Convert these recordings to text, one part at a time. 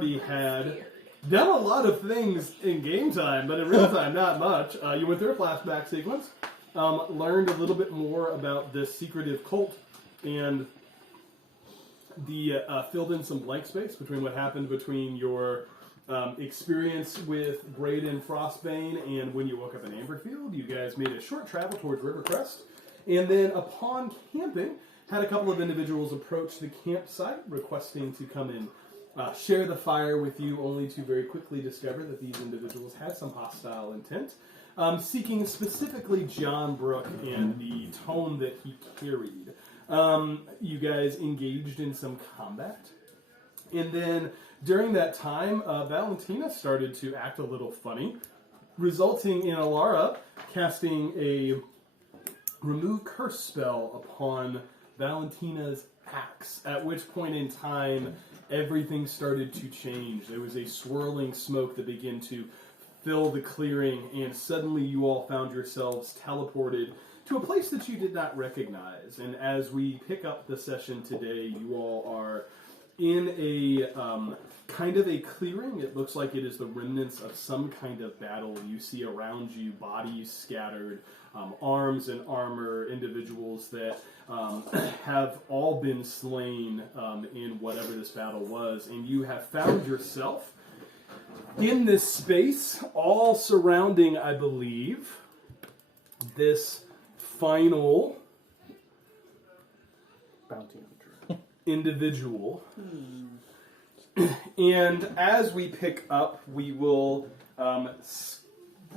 party had done a lot of things in game time, but in real time, not much. You went through a flashback sequence, learned a little bit more about this secretive cult, and filled in some blank space between what happened between your experience with Braden Frostbane and when you woke up in Amberfield. You guys made a short travel towards Rivercrest, and then upon camping, had a couple of individuals approach the campsite requesting to come in, share the fire with you, only to very quickly discover that these individuals had some hostile intent, seeking specifically John Brooke and the tone that he carried. You guys engaged in some combat, and then during that time, Valentina started to act a little funny, resulting in Alara casting a remove curse spell upon Valentina's axe, at which point in time everything started to change. There was a swirling smoke that began to fill the clearing, and suddenly you all found yourselves teleported to a place that you did not recognize. And as we pick up the session today, you all are in a kind of a clearing. It looks like it is the remnants of some kind of battle. You see around you bodies scattered, arms and armor, individuals that have all been slain in whatever this battle was. And you have found yourself in this space, all surrounding, I believe, this final bounty hunter individual. And as we pick up, we will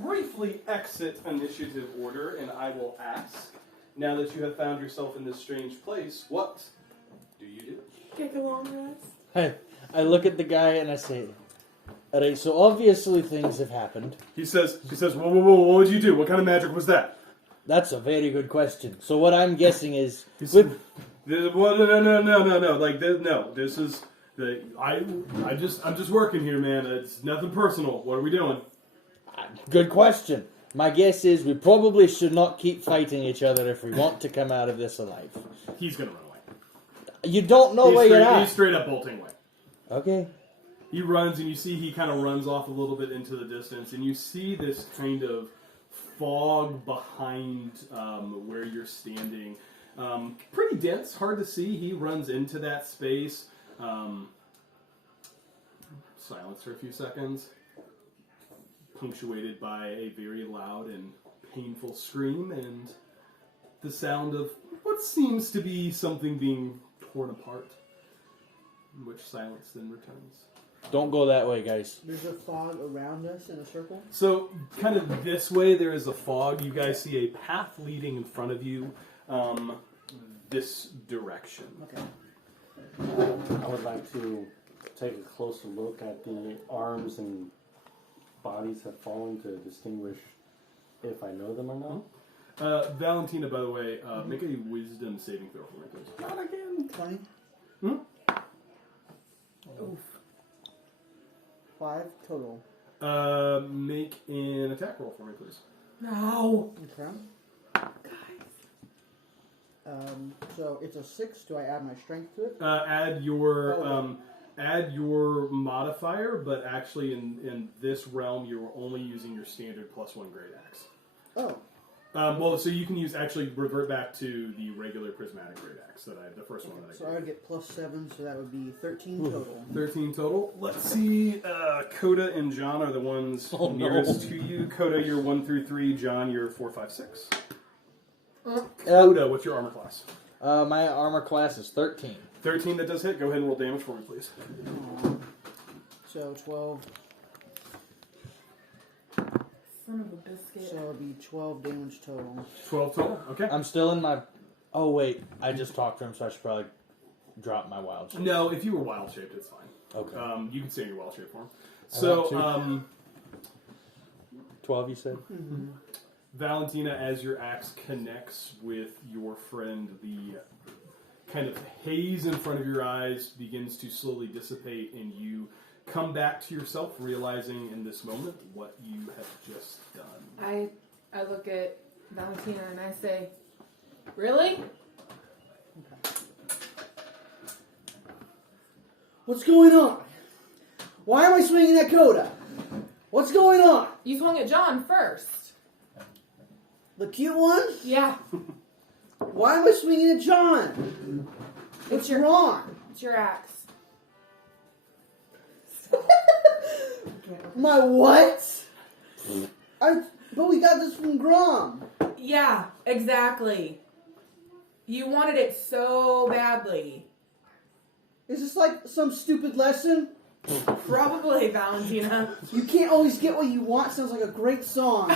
briefly exit initiative order, and I will ask, now that you have found yourself in this strange place, what do you do? Take a long rest. I look at the guy and I say, alright, so obviously things have happened. He says, whoa, what would you do? What kind of magic was that? That's a very good question. So what I'm guessing is... No. Like, no, this is... I'm just working here, man. It's nothing personal. What are we doing? Good question. My guess is we probably should not keep fighting each other if we want to come out of this alive. He's gonna run away. You don't know where you're at. He's straight up bolting away. Okay. He runs, and you see he kind of runs off a little bit into the distance, and you see this kind of fog behind where you're standing. Pretty dense, hard to see. He runs into that space. Silence for a few seconds, punctuated by a very loud and painful scream and the sound of what seems to be something being torn apart, in which silence then returns. Don't go that way, guys. There's a fog around us in a circle? So, kind of this way, there is a fog. You guys see a path leading in front of you, this direction. Okay. I would like to take a closer look at the arms and bodies that have fallen to distinguish if I know them or not. Valentina, by the way, make a wisdom saving throw for me, please. Not again. 20. Oof. 5 total. Make an attack roll for me, please. No. Okay. Guys. So it's a 6. Do I add my strength to it? Add your modifier, but actually in this realm, you're only using your standard +1 great axe. Oh. Well, so you can revert back to the regular prismatic great axe the first one that I gave. So I would get +7, so that would be 13 total. 13 total. Let's see. Coda and John are the ones nearest to you. Coda, you're 1 through 3. John, you're 4, 5, 6. Coda, what's your armor class? My armor class is 13. 13, that does hit. Go ahead and roll damage for me, please. So 12. Son of a biscuit. So it would be 12 damage total. 12 total? Okay. I'm still in my... Oh, wait. I just talked to him, so I should probably drop my wild shape. No, if you were wild shaped, it's fine. Okay. You can stay in your wild shape form. So, 12, you said? Mm-hmm. Valentina, as your axe connects with your friend, the kind of haze in front of your eyes begins to slowly dissipate, and you come back to yourself, realizing in this moment what you have just done. I look at Valentina and I say, really? Okay. What's going on? Why am I swinging at Coda? What's going on? You swung at John first. The cute one? Yeah. Why am I swinging at John? What's wrong? It's your axe. My what? But we got this from Grom. Yeah, exactly. You wanted it so badly. Is this like some stupid lesson? Probably, Valentina. You can't always get what you want. Sounds like a great song.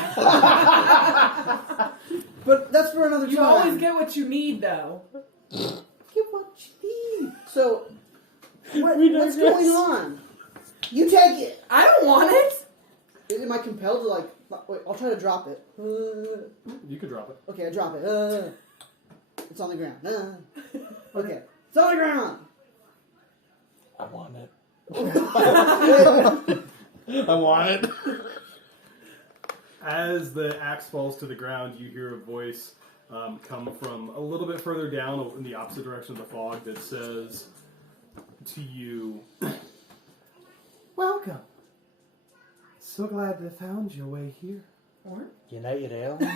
But that's for another time. You always get what you need, though. Get what you need. So, what's going on? You take it. I don't want it. Am I compelled to wait, I'll try to drop it. You could drop it. Okay, I drop it. It's on the ground. Okay, it's on the ground. I want it. I want it. As the axe falls to the ground, you hear a voice come from a little bit further down in the opposite direction of the fog that says to you, "Welcome. So glad to have found your way here. Or? United Airlines?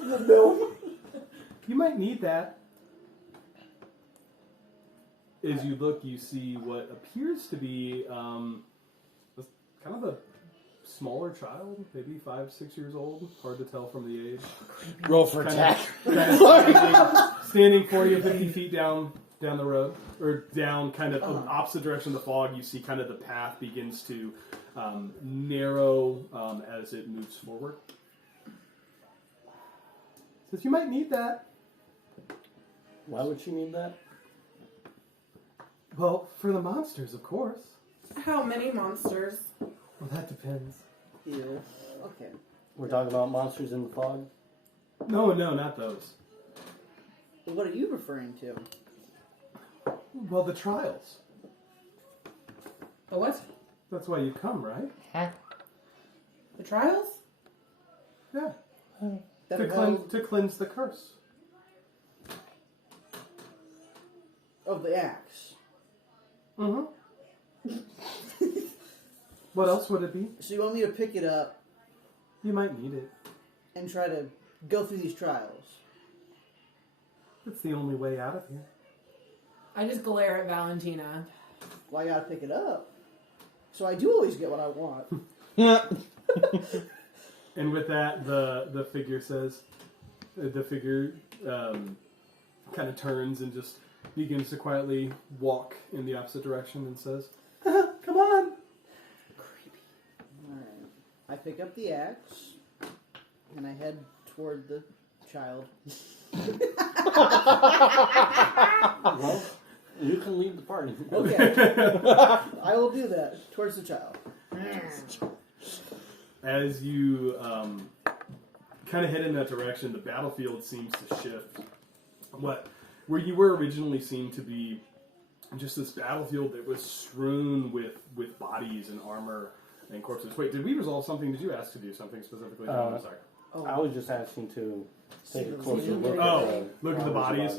No. You might need that." As you look, you see what appears to be kind of a smaller child, maybe 5-6 years old. Hard to tell from the age. Roll for attack. Standing 40 or 50 feet down the road, or down kind of opposite direction of the fog. You see kind of the path begins to narrow as it moves forward. Says you might need that. Why would she need that? Well, for the monsters, of course. How many monsters? Well, that depends. Yeah. Okay. We're talking about monsters in the fog? No, not those. What are you referring to? Well, the trials. The what? That's why you come, right? The trials? Yeah. That To, are held to cleanse the curse. of the axe. Mm-hmm. What else would it be? So you want me to pick it up You might need it. and try to go through these trials? It's the only way out of here. I just glare at Valentina. Well, I gotta pick it up. So I do always get what I want. And with that, the figure says, the figure kind of turns and just begins to quietly walk in the opposite direction and says, "Come on." Alright. I pick up the axe and I head toward the child. Well, you can lead the party. Okay. I will do that. Towards the child. As you kind of head in that direction, the battlefield seems to shift. Where you were originally seemed to be just this battlefield that was strewn with bodies and armor and corpses. Wait, did we resolve something? Did you ask to do something specifically? No, I'm sorry. Oh. I was just asking to take a closer look Look at the bodies.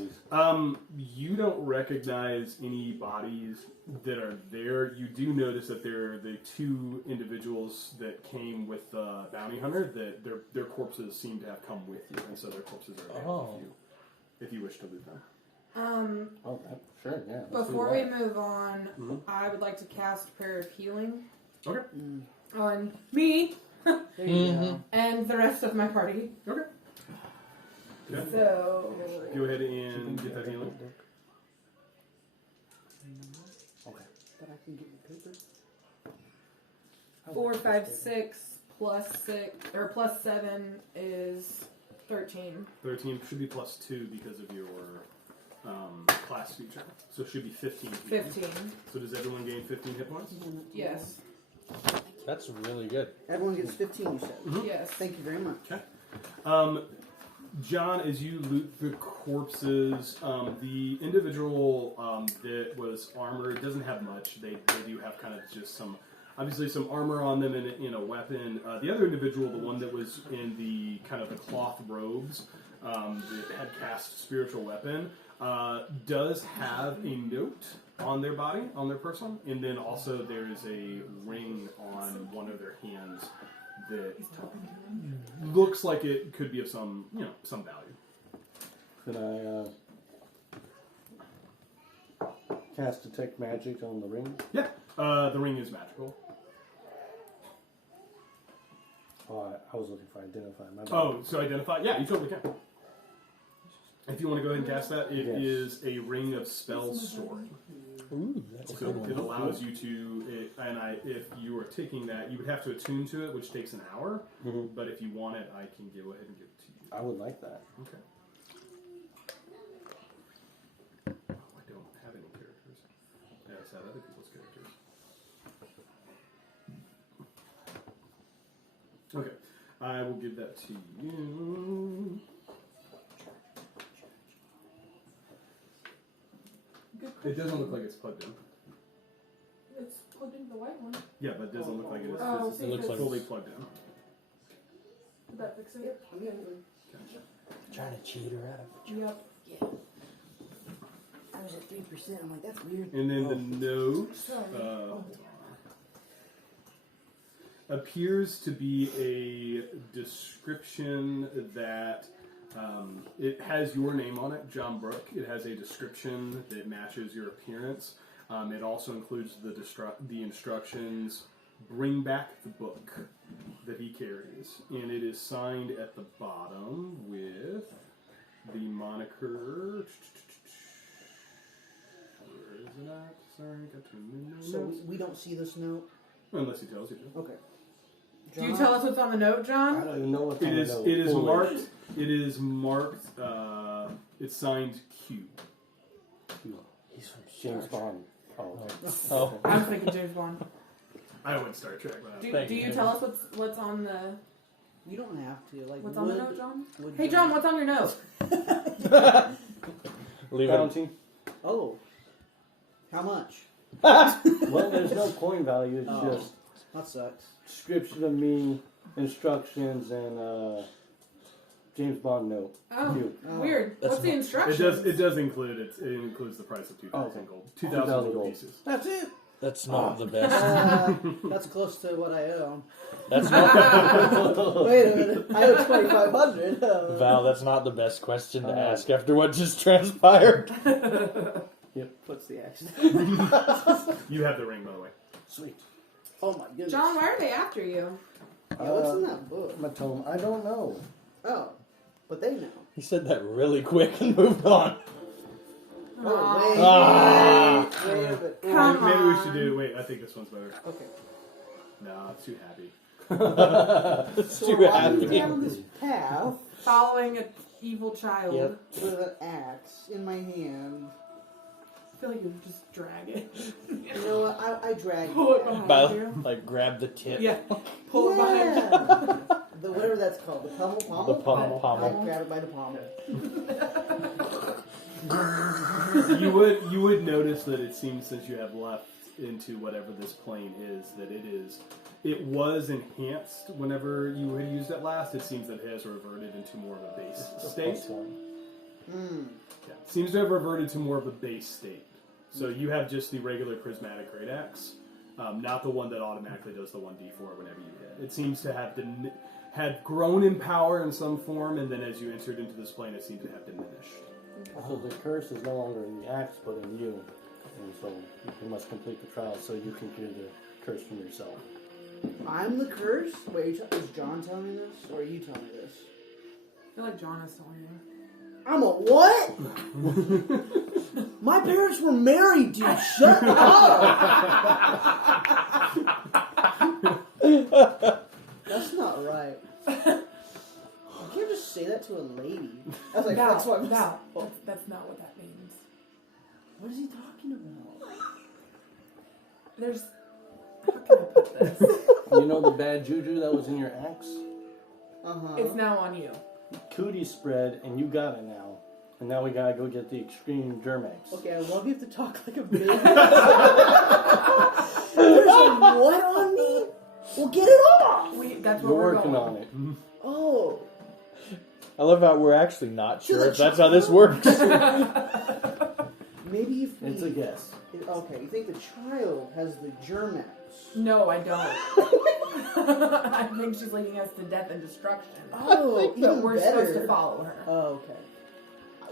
You don't recognize any bodies that are there. You do notice that there are the two individuals that came with the bounty hunter, that their corpses seem to have come with you, and so their corpses are there with you, if you wish to loot them. Oh, sure, yeah. let's do Before we that. move on, I would like to cast Prayer of Healing Okay. on me There you go. and the rest of my party. Okay. Okay. So, Go ahead and get that healing. Okay. But I can get your paper. 4, 5, 6 plus 6 or plus 7 is 13. 13 should be plus 2 because of your class feature. So it should be 15. 15. So does everyone gain 15 hit points? Yes. That's really good. Everyone gets 15, you said. Yes. Thank you very much. Okay. John, as you loot the corpses, the individual that was armored doesn't have much. They do have kind of just obviously some armor on them and in a weapon. The other individual, the one that was in the kind of the cloth robes, that had cast spiritual weapon, does have a note on their body, on their person, and then also there is a ring on one of their hands that looks like it could be of some, some value. Could I cast detect magic on the ring? Yeah, the ring is magical. Oh, I was looking for identify. My bad. Oh, so identify? Yeah, you totally can. If you want to go ahead and cast that, it Yes. is a ring of spell storing. Ooh, that's a So good one. it allows you to, if you are taking that, you would have to attune to it, which takes an hour. Mhm. But if you want it, I can go ahead and give it to you. I would like that. Okay. Oh, I don't have any characters. I just have other people's characters. Okay, I will give that to you. It doesn't look like it's plugged in. It's plugged into the white one. Yeah, but it doesn't look like it is. Oh, It's see, It looks like fully plugged in. Did that fix it? Trying to cheat her out of Yep. Yeah. I was at 3%. I'm like, that's weird. And then the note Sorry. appears to be a description that it has your name on it, John Brooke. It has a description that matches your appearance. It also includes the instructions, bring back the book that he carries. And it is signed at the bottom with the moniker. Where is it at? Sorry, got too many So notes. we don't see this note? Unless he tells you to. Okay. Do you tell us what's on the note, I John? don't even know what's It on is. the note. It is Fully. marked. It is marked. It's signed Q. He's from James Bond. Oh, okay. Oh, I was thinking James Bond. I went Star Trek. But Do you tell us what's on the You don't have to. Like, what's on the note, John? would Hey, John, what's on your note? leave it. Bounty. Oh. How much? Well, there's no coin value. It's Oh. just That sucks. description of me, instructions, and James Bond note. Oh, Q. weird. That's What's the not- instructions? It does include it. It includes the price of 2,000 Okay. gold. 2,000 gold gold. pieces. That's it. That's not the best. That's close to what I owe. That's not Wait a minute. I owe 2,500. Val. That's not the best question to ask after what just transpired. What's the accident? You have the ring, by the way. Sweet. Oh my goodness. John, why are they after you? Yeah, what's in that book? My tome. I don't know. Oh. But they know. He said that really quick and moved on. Oh, wait. Ah. Wait a bit. Come Maybe we on. should do. Wait, I think this one's better. Okay. No, it's too happy. It's So too I'm happy. down this path Following an evil child. Yep. with an axe in my hand. I feel like you would just drag it. You know what? I drag Pull it it. behind By, you. like grab the tip. Yeah. Pull it behind you. Yeah. The whatever that's called. The pommel. The pommel. I grab it by the pommel. You would notice that it seems, since you have left into whatever this plane is, that it was enhanced whenever you had used it last. It seems that it has reverted into more of a base state. Yeah. Seems to have reverted to more of a base state. So you have just the regular prismatic great axe, not the one that automatically does the 1d4 whenever you hit. It seems to have had grown in power in some form, and then as you entered into this plane, it seemed to have diminished. So the curse is no longer in the axe, but in you. And so you must complete the trial so you can clear the curse from yourself. I'm the curse? Wait, is John telling me this? Or are you telling me this? I feel like John is telling you. I'm a what? My parents were married, dude. Shut up. That's not right. You can't just say that to a lady. I was like, that's what I'm No, that's not what that means. What is he talking about? There's. How can I put this? You know the bad juju that was in your axe? Uh-huh. It's now on you. Cootie spread, and you got it now. And now we gotta go get the extreme Germax. Okay, I love you have to talk like a baby. There's a what on me? Well, get it off! That's We're where we're working going. on it. Oh. I love how we're actually not To sure the if that's how this works. Maybe if we... It's a guess. Okay, you think the child has the Germex? No, I don't. I think she's leading us to death and destruction. Oh, But even we're better. supposed to follow her. Oh, okay.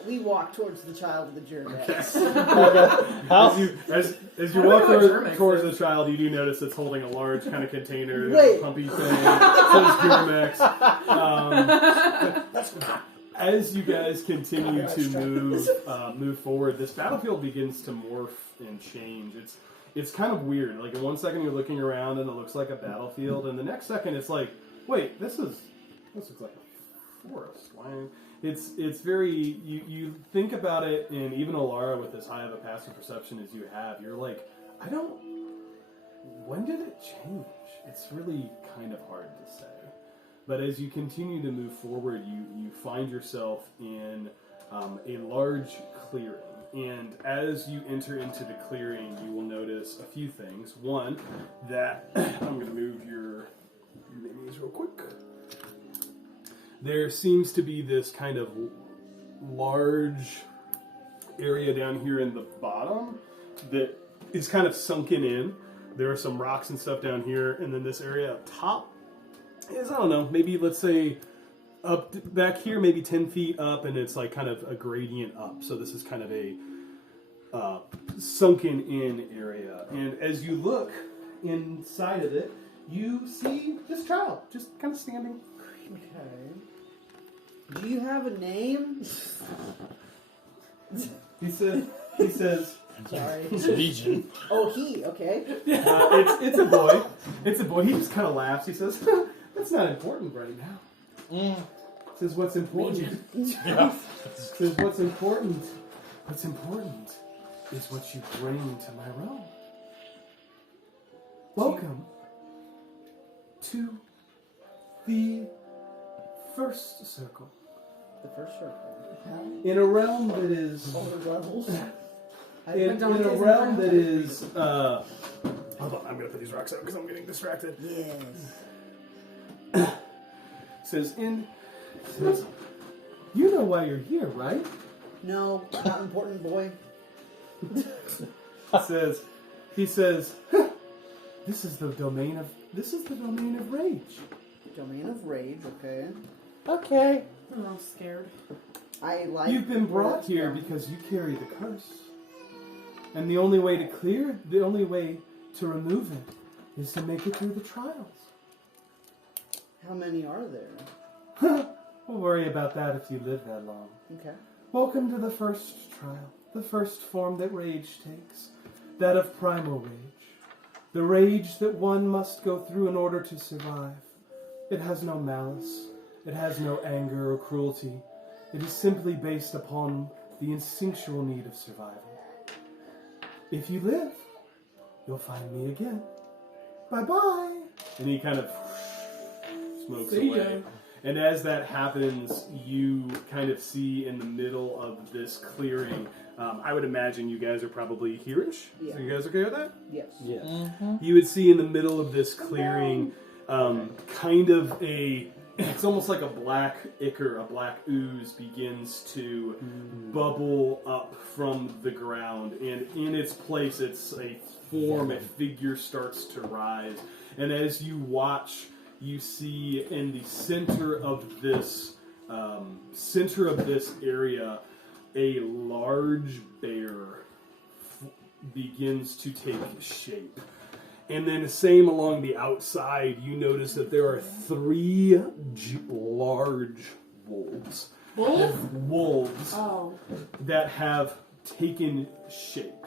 We walk towards the child with the Germex. As you I don't walk know what Germex towards is. the child, you do notice it's holding a large kind of container, Wait. pumpy thing, says Germex. As you guys continue to move forward, this battlefield begins to morph and change. It's kind of weird. Like in one second you're looking around and it looks like a battlefield, and the next second it's like, wait, this looks like a forest. Why? It's very you think about it, and even Alara with as high of a passive perception as you have, you're like, when did it change? It's really kind of hard to say. But as you continue to move forward, you find yourself in a large clearing. And as you enter into the clearing, you will notice a few things. One, that I'm going to move your minis real quick. There seems to be this kind of large area down here in the bottom that is kind of sunken in. There are some rocks and stuff down here, and then this area up top is, I don't know, maybe let's say up back here, maybe 10 feet up, and it's like kind of a gradient up. So this is kind of a sunken in area. And as you look inside of it, you see this child just kind of standing. Okay. Do you have a name? He says, Sorry. Legion. Oh, he. Okay. it's a boy. It's a boy. He just kind of laughs. He says, that's not important right now. Says, what's important? Yeah. Says, what's important? What's important is what you bring to my realm. Welcome to the first circle. The first circle. In a realm that is... All the levels. In a realm that is... hold on, I'm going to put these rocks out because I'm getting distracted. Yes. Says, you know why you're here, right? No, not important, boy. He says, this is the domain of rage. Domain of rage. Okay. Okay. I'm all scared. I like. You've been brought here because you carry the curse. And the only way to remove it is to make it through the trials. How many are there? We'll worry about that if you live that long. Okay. Welcome to the first trial, the first form that rage takes, that of primal rage. The rage that one must go through in order to survive. It has no malice. It has no anger or cruelty. It is simply based upon the instinctual need of survival. If you live, you'll find me again. Bye-bye. And he kind of smokes away. And as that happens, you kind of see in the middle of this clearing, I would imagine you guys are probably here-ish. Yeah. So you guys okay with that? Yes. Yes. You would see in the middle of this clearing kind of it's almost like a black ichor, a black ooze begins to bubble up from the ground. And in its place, it's a form, a figure starts to rise. And as you watch, you see in the center of this area, a large bear begins to take shape. And then same along the outside, you notice that there are 3 large wolves. Wolves Oh. that have taken shape.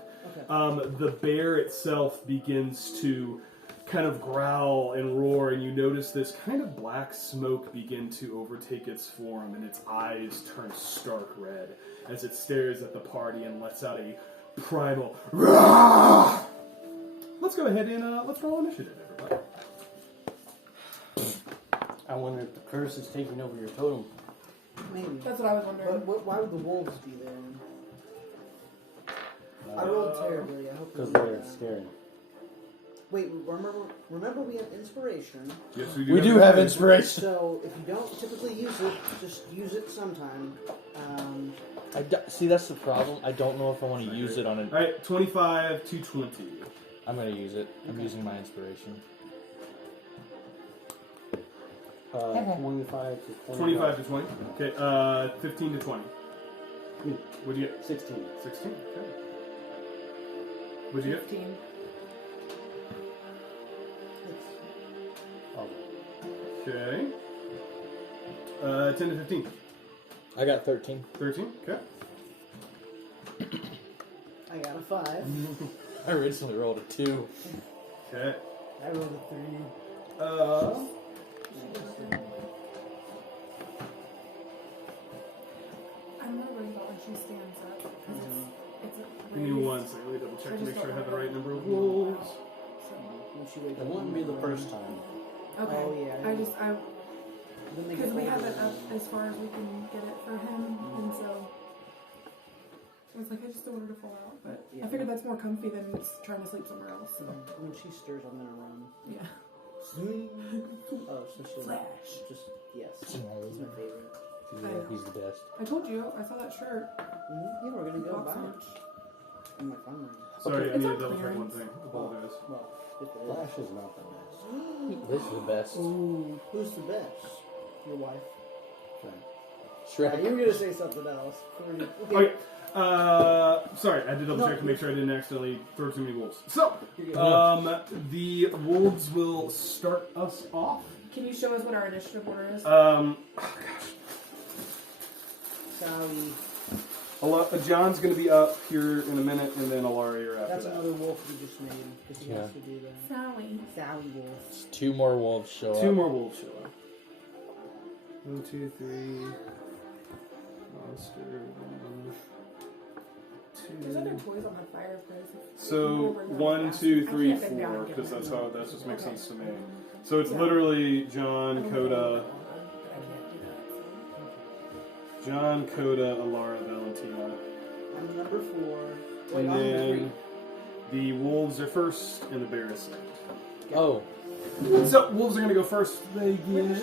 Okay. The bear itself begins to kind of growl and roar, and you notice this kind of black smoke begin to overtake its form, and its eyes turn stark red as it stares at the party and lets out a primal roar. Let's go ahead and let's roll initiative, everybody. I wonder if the curse is taking over your totem. Maybe. That's what I was wondering. But why would the wolves be there? I rolled terribly. I hope Because they they're scary. Wait, remember we have inspiration. Yes, We do have inspiration. So if you don't typically use it, just use it sometime. See, that's the problem. I don't know if I want to use it on an. All right, 25 to 20. I'm going to use it. I'm using my inspiration. 25 to 20. 25 to 20. Okay, 15 to 20. What'd you get? 16. 16. Okay. What'd you get? 15. Oh, Okay. 10 to 15. I got 13. 13. Okay. I got a 5. I originally rolled a 2. Okay. I rolled a 3. I'm not worried about when she stands up. 'Cause it's a Give me raise. 1 second. Let me double check to I make just sure I have the don't right know. number of wolves. When she wakes it up wouldn't in be the morning. first time. Okay. Oh, yeah. I just, Then they because get we have older. it up as far as we can get it for him, and so I was like, I just don't want her to fall out, but Yeah. I figured that's more comfy than trying to sleep somewhere else. So When she stirs, I'm gonna run. yeah. Oh, so she'll just yes. It's my favorite. He's the best. I told you, I saw that shirt. Yeah, we're gonna go Box buy lunch. it. In my fun room. Sorry, I It's need to on double check one clearance. thing. Apologize. Well, if it is. Flash is not the best. This is the best. Ooh, who's the best? Your wife. Shrek. You were gonna say something else. Okay. Sorry, I had to double check to make sure I didn't accidentally throw too many wolves. So, the wolves will start us off. Can you show us what our initiative order is? Sally. John's going to be up here in a minute, and then Alara, you're after That's that. another wolf we just made. Because he has to do that. Sally. Sally wolf. 2 more wolves show up. 2 more wolves show up. 1, 2, 3. Monster. 1, There's other 2. toys on the fireplace. So 1, 2, 3, 4, because that's just makes sense to me. So it's literally John, Coda, Alara, Valentina, I'm number 4. and then the wolves are first, and the bear is second. Oh, So wolves are going to go first. They get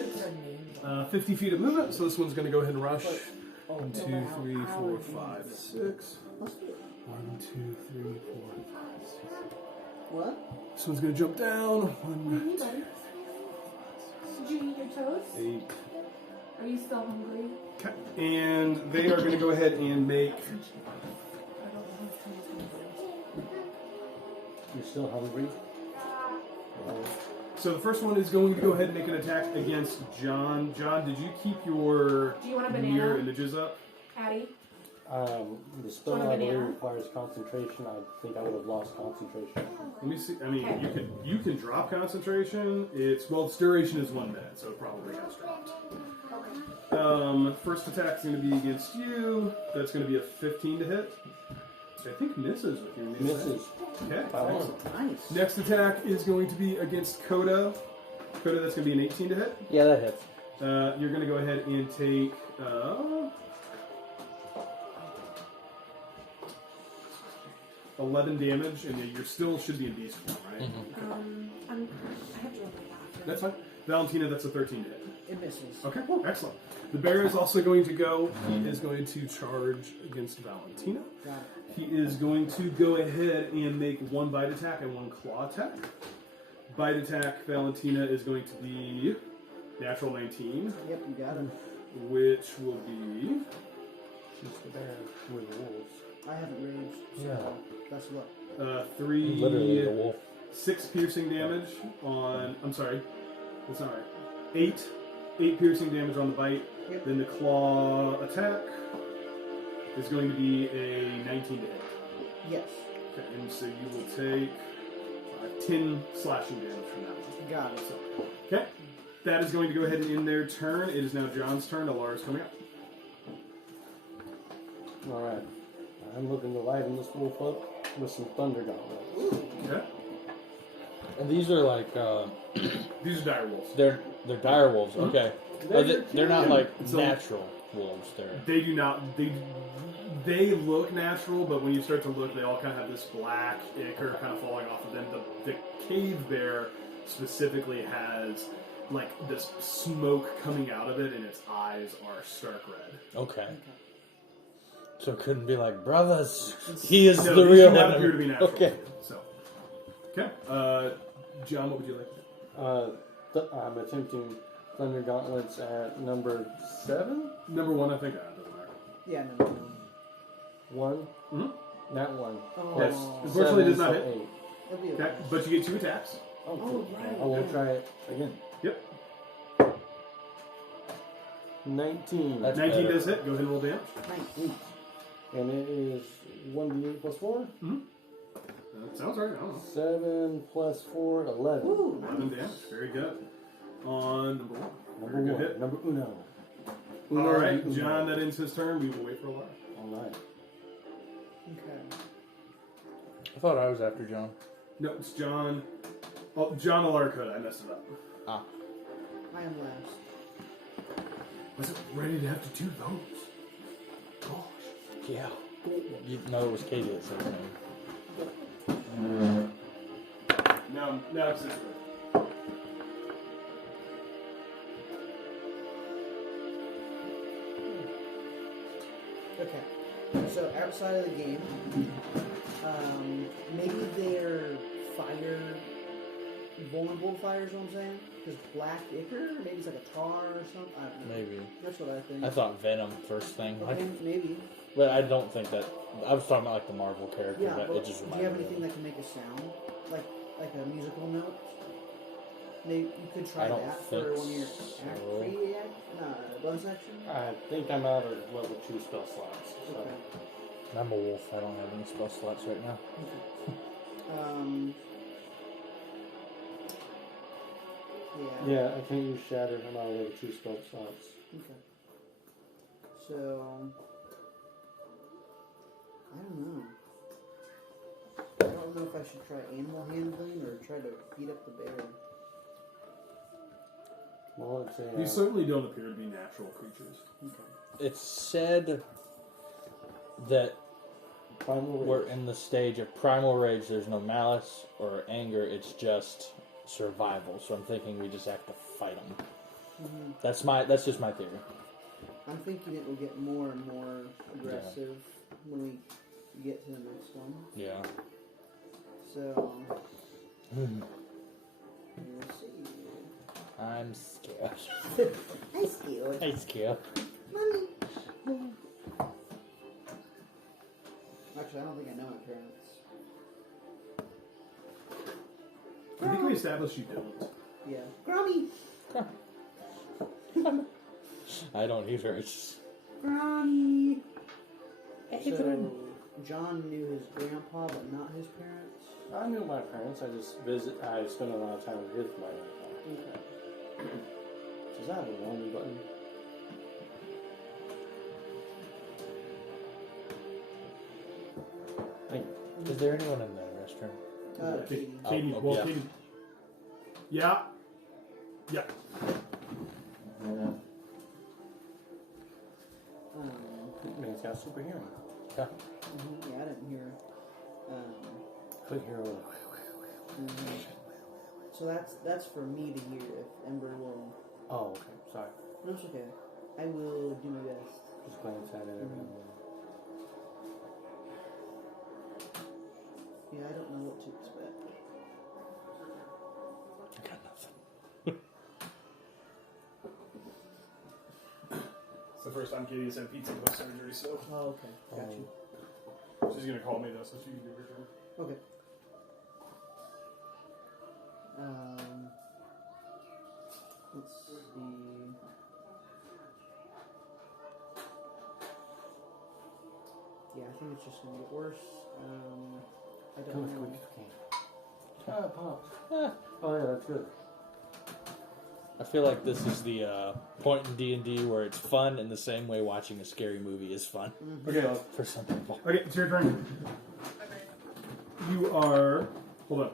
50 feet of movement. So this one's going to go ahead and rush. 1, 2, 3, 4, 5, 6. 1, 2, 3, 4, 5, 6. What? This one's going to jump down. 1, 2, Did you eat your toast? 8. Are you still hungry? Okay. And they are going to go ahead and make. I don't know who's coming. You're still hungry? So the first one is going to go ahead and make an attack against John. John, did you keep your Do you want a mirror banana, images up? Patty? The spell Want a I believe banana? requires concentration. I think I would have lost concentration. Let me see. I mean, you can drop concentration. Its duration is 1 minute, so it probably has dropped. First attack is going to be against you. That's going to be a 15 to hit. I think misses with your new Misses. Okay. Oh, Nice. Next attack is going to be against Coda. Coda, that's going to be an 18 to hit. yeah, that hits. You're going to go ahead and take 11 damage, and you still should be in beast form, right? I have to roll my after. That's fine. Valentina, that's a 13 to hit. It misses. Okay, excellent. The bear is also going to go. He is going to charge against Valentina. Got it. He is going to go ahead and make 1 bite attack and 1 claw attack. Bite attack, Valentina is going to be natural 19, Yep, you got it. which will be she's the bear with the wolves. I haven't raged, so Yeah. that's what. Literally the wolf. 6 piercing damage on. I'm sorry, that's not right. 8 piercing damage on the bite. Yep. Then the claw attack is going to be a 19 to hit. Yes. Okay, and so you will take 10 slashing damage from that one. Got it. So, okay, that is going to go ahead and end their turn. It is now John's turn. Alara's coming up. Alright. I'm looking to liven this wolf up with some thunder gauntlets. Okay, And these are like, these are dire wolves. they're dire wolves. Okay. They're not Yeah, like so- natural. wolves. They do not. They look natural, but when you start to look, they all kind of have this black ichor kind of falling off of them. The cave bear specifically has like this smoke coming out of it, and its eyes are stark red. Okay. So it couldn't be like, brothers, he is No, the these real do not enemy. appear to be natural. Okay. So, okay. John, what would you like to do? I'm attempting Thunder Gauntlets at number 7? Number 1, I think that doesn't matter. Yeah, no. 1? Mm-hmm. Not 1. Oh, Yes. Unfortunately, it does not so hit. 8. That'd be Okay, but you get 2 attacks. Oh, cool. right. I will try it again. Yep. 19. That's 19 better. does hit. Go ahead and roll damage. nice. And it is 1d8 plus 4? That sounds right. I don't know. 7 plus 4, 11. Woo. 11 damage. Very good. On number 1. Number Very good 1. hit. Number uno. All right, Uno. John, that ends his turn. We will wait for a while. Alright. Okay. I thought I was after John. No, it's John. Oh, John Alarcud. I messed it up. Ah. I am last. Wasn't ready to have to do those. Gosh. Yeah. No, it was Katie that said his name. Now it's this way. Okay. So outside of the game, maybe they're fire vulnerable fire is what I'm saying. Because black ichor, maybe it's like a tar or something. I don't know. Maybe. That's what I think. I thought Venom first thing. Okay, maybe. But I don't think that. I was talking about like the Marvel character. Yeah. But But it just do you reminded have me. anything of that can make a sound, like a musical note? Maybe you could try I don't that for think one of your so. free bonus action. I think I'm out of level 2 spell slots. So. Okay. I'm a wolf. I don't have any spell slots right now. Yeah. Yeah, I can't use Shatter. I'm out of level 2 spell slots. Okay. So I don't know. I don't know if I should try animal handling or try to beat up the bear. Well, let's say. These certainly don't appear to be natural creatures. Okay. It's said that Primal Rage. we're in the stage of primal rage. There's no malice or anger. It's just survival. So I'm thinking we just have to fight them. Mm-hmm. That's just my theory. I'm thinking it will get more and more aggressive when we get to the next one. Yeah. So we'll see. I'm scared. I'm scared. I'm scared. Mommy. Actually, I don't think I know my parents. I think we established you don't. Yeah. Grommy! I don't either. It's just, Grommy! So, John knew his grandpa, but not his parents? I knew my parents. I spent a lot of time with my grandpa. Okay. Does that have a warning button? Thank you. is there anyone in the restroom? Katie. Katie, Oh, well, yeah. Katie. Yeah. Yeah. Man's got super hearing. Yeah. Yeah, I didn't hear. Couldn't hear a word. So that's for me to hear if Ember will. Oh, okay. Sorry. No, it's okay. I will do my best. Just glance at it every now and then. Yeah, I don't know what to expect. I got nothing. It's the first time Katie has had pizza post surgery, so Oh, okay. Got you. she's gonna call me though, so she can do her turn. Okay. Let's see. Yeah, I think it's just gonna get worse. I Come don't as know. quick as you can. Pop. Oh, yeah, that's good. I feel like this is the point in D&D where it's fun in the same way watching a scary movie is fun Okay. for some people. Okay, it's your turn. You are. Hold on.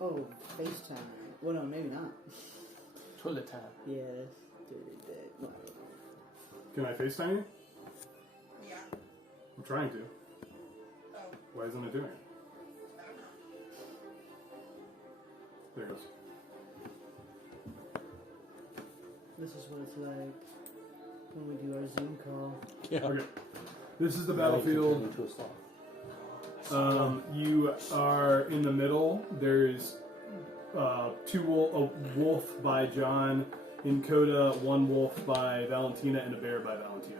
Oh, FaceTime. Well, no, maybe not. Toilet time. Yes. Dirty dead. Can I FaceTime you? Yeah. I'm trying to. Oh, Why isn't it doing it? I don't know. There it goes. This is what it's like when we do our Zoom call. Yeah. Okay. This is the Now you can turn battlefield. into a sloth. You are in the middle. There's a wolf by John in Coda, one wolf by Valentina, and a bear by Valentina.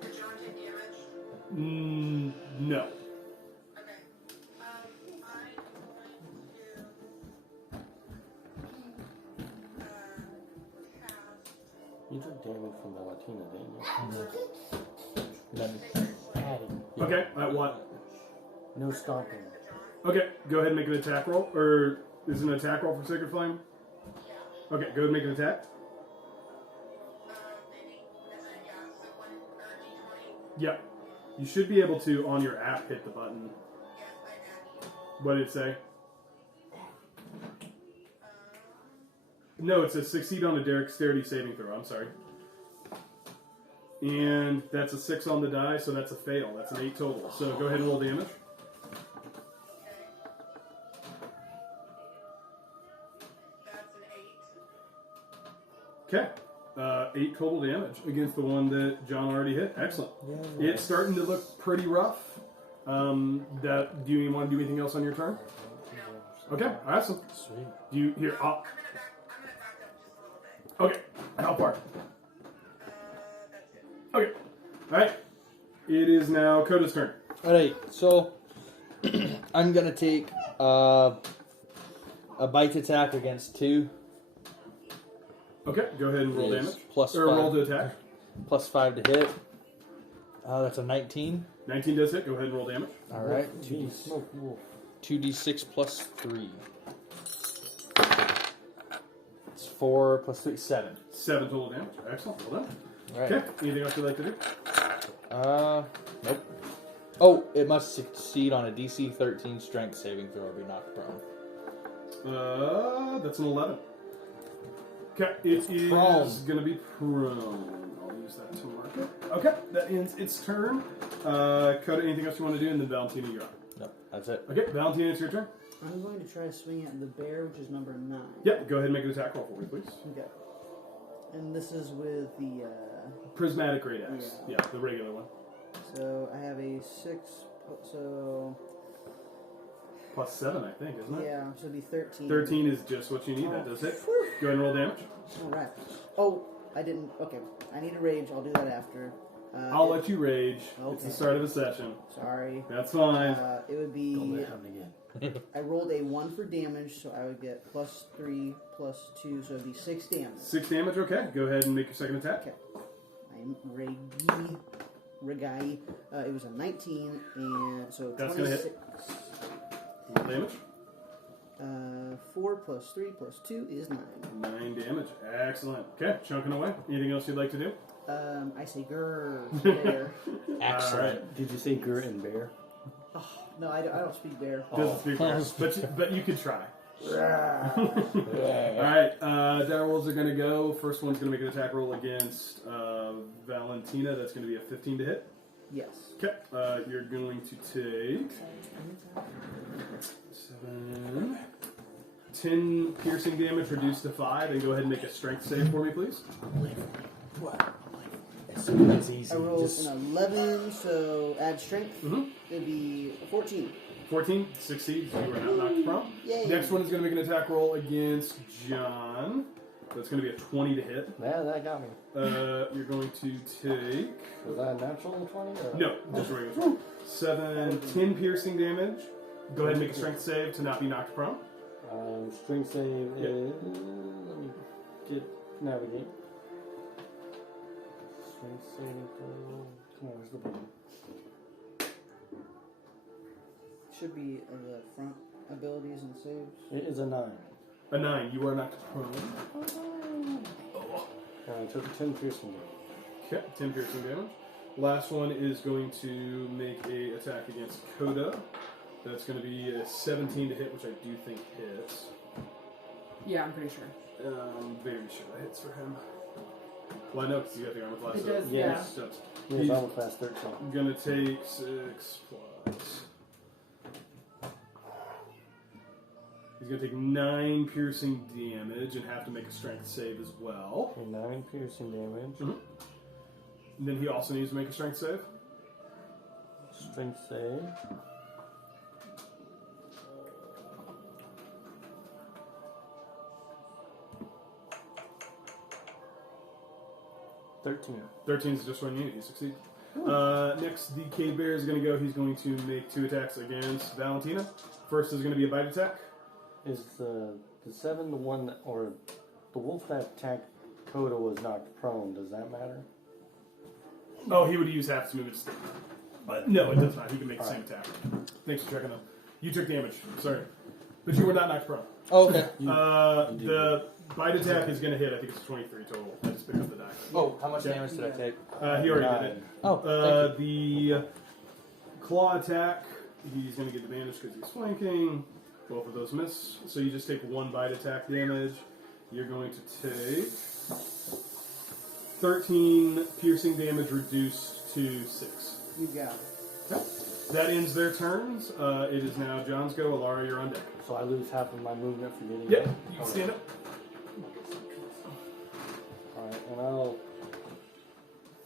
Did John take damage? No. Okay. I'm going to cast. You took damage from Valentina, didn't you? Then Patty. Yeah. Okay, at what? No stomping. Okay, go ahead and make an attack roll. Or is it an attack roll for Sacred Flame? Okay, go ahead and make an attack. Maybe. Is it, yeah, so 1 or D20? Yep. You should be able to, on your app, hit the button. Yes, I did. What did it say? No, it says succeed on a dexterity saving throw. I'm sorry. And that's a 6 on the die, so that's a fail. That's an 8 total. So go ahead and roll damage. That's an 8. Okay. 8 total damage against the one that John already hit. Excellent. It's starting to look pretty rough. Do you want to do anything else on your turn? Okay, awesome. sweet. Do you here? I'm gonna back up just a little bit. Okay. How far? That's it. Okay. All right. It is now Coda's turn. Alright, so I'm gonna take a bite attack against 2. Okay. Go ahead and roll Is damage. plus Or 5. roll to attack. Plus 5 to hit. That's a 19. 19 does hit. Go ahead and roll damage. Alright. Gee, smoke wolf. 2d6 plus 3. It's 4 plus 3, 7. 7 total damage. Excellent. Well done. Alright. Okay. Anything else you'd like to do? Nope. Oh, it must succeed on a DC 13 strength saving throw or be knocked prone. That's an 11. Okay, it is prone. going to be prone. I'll use that to mark it. Okay, that ends its turn. Coda, anything else you want to do? And then Valentina, you're up. Nope, that's it. Okay, Valentina, it's your turn. I'm going to try to swing at the bear, which is number 9. Yep, go ahead and make an attack roll for me, please. Okay. And this is with the, Prismatic Great Axe. Yeah, the regular one. so I have a 6, so, Plus 7, I think, isn't it? yeah, so it'd be 13. 13 is just what you need. That does it. Go ahead and roll damage. Alright. Oh, I didn't, okay. I need a rage, I'll do that after. I'll let you rage. It's the Okay. start of a session. Sorry. That's fine. It would Don't be, let it happen again. I rolled a 1 for damage, so I would get plus 3, plus 2, so it'd be 6 damage. 6 damage, okay. Go ahead and make your second attack. Okay. I'm Regai. It was a 19, and so That's gonna 26. hit. Roll damage. 4 plus 3 plus 2 is 9. 9 damage. Excellent. Okay, chunking away. Anything else you'd like to do? I say grrr, bear. Excellent. Did you say Gert and Bear? No, I don't speak bear. Doesn't speak Oh. but you could try. Grrr. Alright, die rolls are going to go. First one's going to make an attack roll against Valentina. That's going to be a 15 to hit. Yes. Okay, you're going to take 7, 10 piercing damage reduced to 5, and go ahead and make a strength save for me, please. That's easy. I rolled Just- an 11, so add strength. Mhm. It'd be 14. 14 succeeds. You are not knocked prone. Yay. Next one is going to make an attack roll against John. That's going to be a 20 to hit. Yeah, that got me. You're going to take... Was that a natural 20? Or? No, just regular. 7, 10 piercing damage. Go ahead and make a strength save to not be knocked prone. Strength save Yep. is. Let me get navigate. Strength save. Come on, where's the button? Should be the front abilities and saves. It is a 9. A 9, you are knocked prone. I took 10 piercing damage. Okay, 10 piercing damage. Last one is going to make a attack against Coda. That's going to be a 17 to hit, which I do think hits. Yeah, I'm pretty sure. Very sure that hits for him. Well, I know because you got the armor class. It so- does, yeah. It does. He's He's armor class 13. gonna take 6 plus. He's gonna take 9 piercing damage and have to make a strength save as well. Okay, 9 piercing damage. And then he also needs to make a strength save. Strength save. $13. 13 is just one unit. He succeeds. Next, the cave bear is going to go. He's going to make 2 attacks against Valentina. First is going to be a bite attack. Is the 7 the one that, or the wolf that attacked Coda was knocked prone? Does that matter? Oh, he would use half his movement. But no, it does not. He can make the same attack. Thanks for checking though. You took damage. Sorry. But you were not knocked prone. Oh, okay. The bite attack is going to hit. I think it's 23 total. I just picked up the die. Oh, how much damage did I take? He already did it. Oh, thank you. The claw attack, he's going to get advantage because he's flanking. Both of those miss. So you just take 1 bite attack damage. You're going to take 13 piercing damage reduced to 6. You got it. That ends their turns. It is now John's go. Alara, you're on deck. So I lose half of my movement for getting Yep, up? you can stand up. Alright, and I'll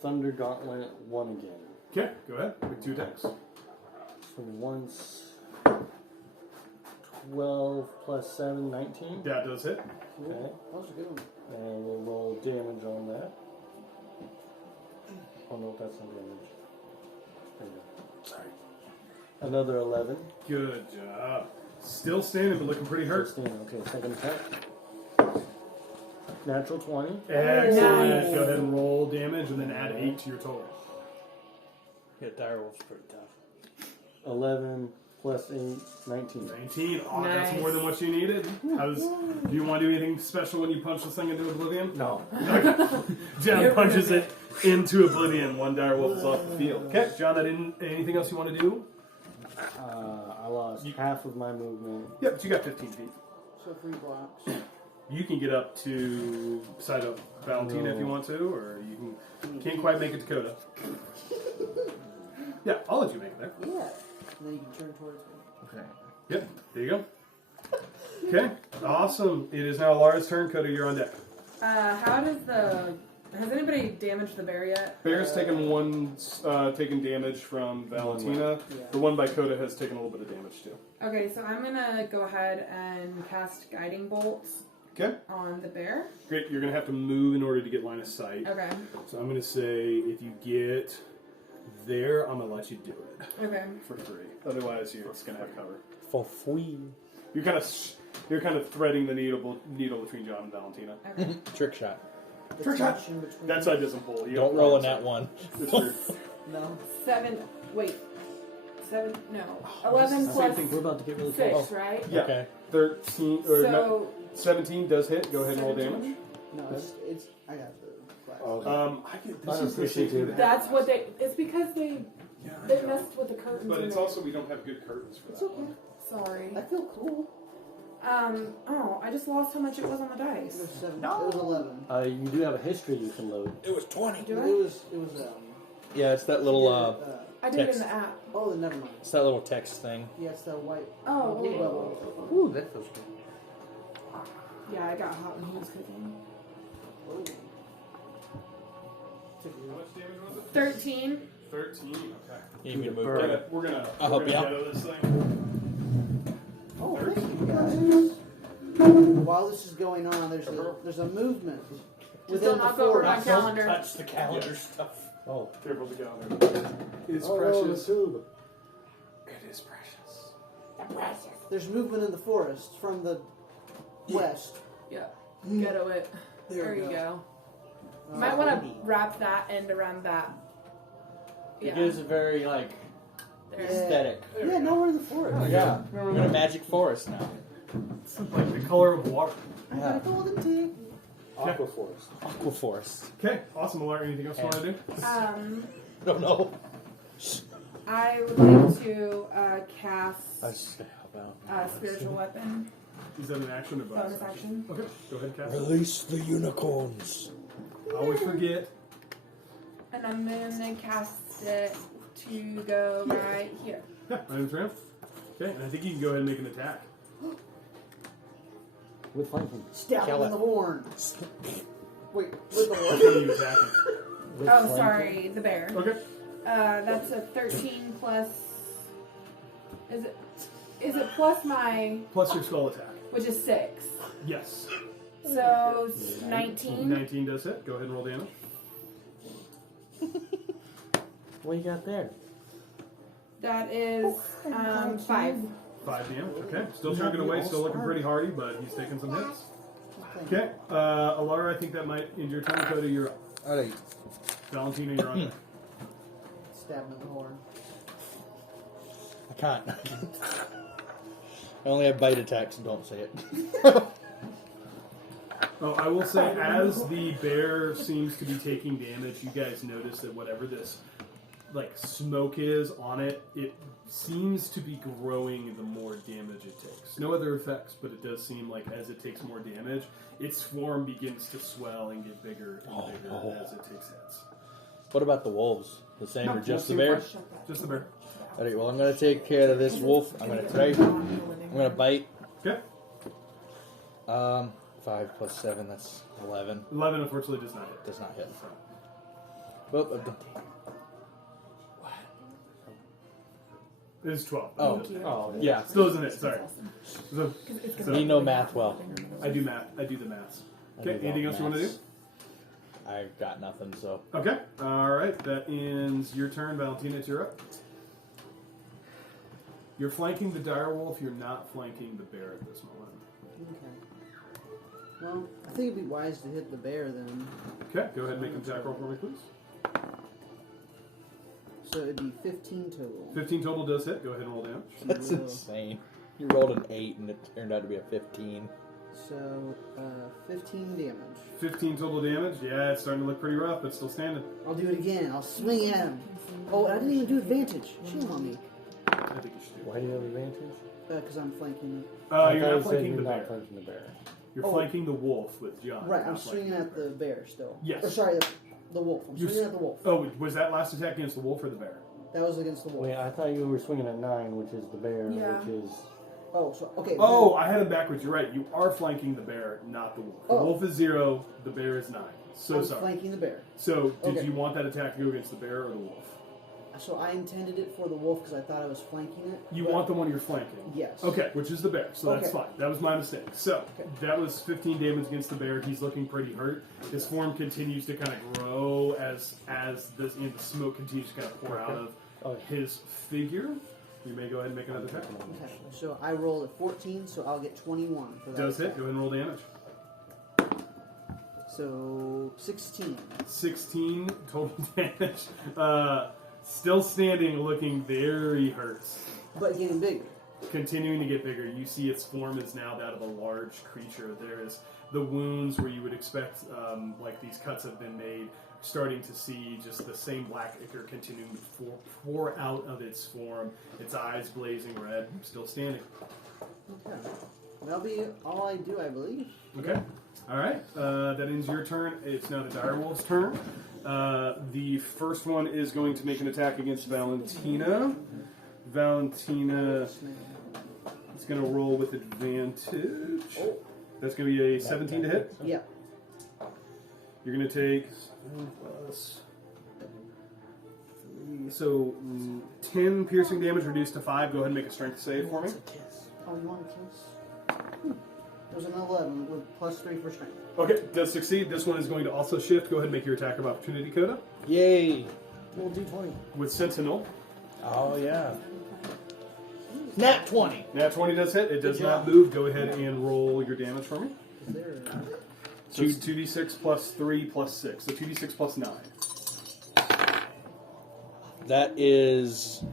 Thunder Gauntlet 1 again. Okay, go ahead. Make 2 attacks. So once 12 plus 7, 19. That does hit. Okay. That was a good one. And we'll roll damage on that. Oh no, that's not damage. There you go. Sorry. Another 11. Good job. Still standing, but looking pretty hurt. 16. Okay, second attack. Natural 20. Excellent. Nice. Go ahead and roll damage and then add 8 to your total. Yeah, direwolf's pretty tough. 11 plus 8, 19. 19. Oh, that's Nice. more than what you needed. Do you want to do anything special when you punch this thing into oblivion? No. John You're punches really it into oblivion. 1 direwolf is off the field. Okay, John, anything else you want to do? I lost half of my movement. Yep, but you got 15 feet. So 3 blocks. You can get up to side of Valentina if you want to, or you can't quite make it to Coda. Yeah, I'll let you make it there. Yeah. And then you can turn towards me. Okay. Yep, there you go. Okay, awesome. It is now Lara's turn. Coda, you're on deck. How does has anybody damaged the bear yet? Bear's taken damage from Valentina. Yeah. The one by Coda has taken a little bit of damage too. Okay, so I'm gonna go ahead and cast guiding bolts Okay, on the bear. great. You're gonna have to move in order to get line of sight. Okay. So I'm gonna say if you get there, I'm gonna let you do it Okay. for free. Otherwise, you're just gonna have cover. For free. You're kind of threading the needle between John and Valentina. Okay. Trick shot. The Trick shot. tension between That side doesn't pull. You Don't have roll a line of nat 1. sight. It's true. No. 7. Wait. 7. No. 11 Same plus thing. We're about to get really 6, close. right? Yeah. Okay. 13 or So 17 does hit. Go ahead and roll 17? damage. No, it's I got the class. Okay. I get I this is the appreciate safety you. that that's happens. what they. It's because they Yeah, I they know. messed with the curtains. But in it's there. also we don't have good curtains for It's that. okay. Sorry. I feel cool. Oh, I just lost how much it was on the It dice. was 7. It was 11. You do have a history you can load. It was 20. Do It I? was Yeah, it's that little I did it in text. the app. oh, then never mind. It's that little text thing. Yeah, it's the white. Oh, blue okay. bubble. Ooh, that feels good. Yeah, I got hot when he was cooking. Oh. How much damage was it? 13. 13. Okay. You need me to move Bird. that. We're gonna I'll help you out. ghetto this thing. Oh, thank you guys. While this is going on, there's a movement Just within don't the knock over my forest. calendar. Touch the calendar stuff. Oh. Careful to get on there. It's precious. tube. It is precious. There's movement in the forest from the west. Yeah. Ghetto it. There you go. You might want to wrap that end around that. It Yeah. gives a very, like, There. aesthetic. Yeah, now we're in the forest. Yeah. We're in a magic forest now. It's like the color of water. I got a golden tick. Aqua Forest. Aqua forest. Okay, awesome. Alara, anything else you want to do? I don't know. I would like to cast I was just gonna help out. spiritual weapon. Is that an action or bonus Bonus action. Okay, go ahead and cast it. Release the unicorns. I always forget. And I'm gonna cast it to go right here. Yeah, right in front. Okay, and I think you can go ahead and make an attack. With flanking. Stab him Kill in it. the horn. Wait, with the Which horn. one are you attacking? With Oh, flanking. sorry, the bear. Okay. That's a 13 plus. Is it plus my, Plus your skull attack. which is 6? Yes. So 19. 19 does hit. Go ahead and roll damage. What you got there? That is 5. 5 damage. Okay. Still chugging away. Still looking pretty hardy, but he's taking some hits. Okay. Alara, I think that might end your turn. Coda, you're up. Alright. Valentina, you're on deck. Stab him in the horn. I can't. I only have bite attacks, so don't say it. Oh, I will say, as the bear seems to be taking damage, you guys notice that whatever this like smoke is on it, it seems to be growing the more damage it takes. No other effects, but it does seem like as it takes more damage, its form begins to swell and get bigger and bigger as it takes hits. What about the wolves? The same or just the same bear? flesh. Just the bear. Alright, well, I'm going to take care of this wolf. I'm going to try. I'm going to bite. Okay. 5 plus 7, that's 11. 11 unfortunately does not hit. Does not hit. Well, It is 12. Oh. Oh, Yeah, still isn't it. Sorry. So, me know math well. I do math. I do the maths. I Okay, do anything else you want to do? maths. I've got nothing, so. Okay. Alright, that ends your turn. Valentina, it's your up. You're flanking the direwolf, you're not flanking the bear at this moment. Okay. Well, I think it'd be wise to hit the bear then. Okay, go ahead and make an attack roll for me, please. So it'd be 15 total. 15 total does hit. Go ahead and roll damage. That's insane. You rolled an 8 and it turned out to be a 15. So, 15 damage. 15 total damage. Yeah, it's starting to look pretty rough, but still standing. I'll do it again. I'll swing at him. Oh, I didn't even do advantage. Shame on me. I think you should do Why do you have advantage? Because I'm flanking it. it. I You're thought not you said flanking you're the not bear. flanking the bear. You're Oh. flanking the wolf with John. Right, I'm not flanking swinging at the bear still. Yes. Or sorry, the wolf. I'm You swinging s- at the wolf. Oh, was that last attack against the wolf or the bear? That was against the wolf. Wait, I thought you were swinging at 9, which is the bear, Yeah. which is... Oh, so, okay. Oh, I had him backwards. You're right. You are flanking the bear, not the wolf. The Oh. wolf is 0, the bear is 9. So I'm sorry. flanking the bear. So, did Okay. you want that attack to go against the bear or the wolf? So I intended it for the wolf because I thought I was flanking it. You but- want the one you're flanking. Yes. Okay, which is the bear, so that's Okay. fine. That was my mistake. So, Okay. that was 15 damage against the bear. He's looking pretty hurt. His form continues to kind of grow as the smoke continues to kind of pour out of Okay. his figure. You may go ahead and make another attack. Okay, so I rolled a 14, so I'll get 21 for that. Does hit. attack. Go ahead and roll damage. So 16. 16 total damage. Still standing, looking very hurt. But getting bigger. Continuing to get bigger. You see its form is now that of a large creature. There is the wounds where you would expect, like these cuts have been made, starting to see just the same black ichor continuing to pour out of its form. Its eyes blazing red, still standing. Okay. That'll be all I do, I believe. Okay. All right. That ends your turn. It's now the direwolf's turn. The first one is going to make an attack against Valentina. Valentina is going to roll with advantage. Oh. That's going to be a 17 to hit. Yeah. You're going to take 7 plus 3, so 10 piercing damage reduced to 5. Go ahead and make a strength save for me. Oh, you want a kiss? It was an 11 with plus 3 for strength. Okay, does succeed. This one is going to also shift. Go ahead and make your attack of opportunity, Coda. Yay! We'll do 20. With Sentinel. Oh, yeah. Nat 20! Nat 20 does hit. It does Good not job. move. Go ahead and roll your damage for me. Is there... So it's 2d6 plus 3 plus 6. So 2d6 plus 9. That is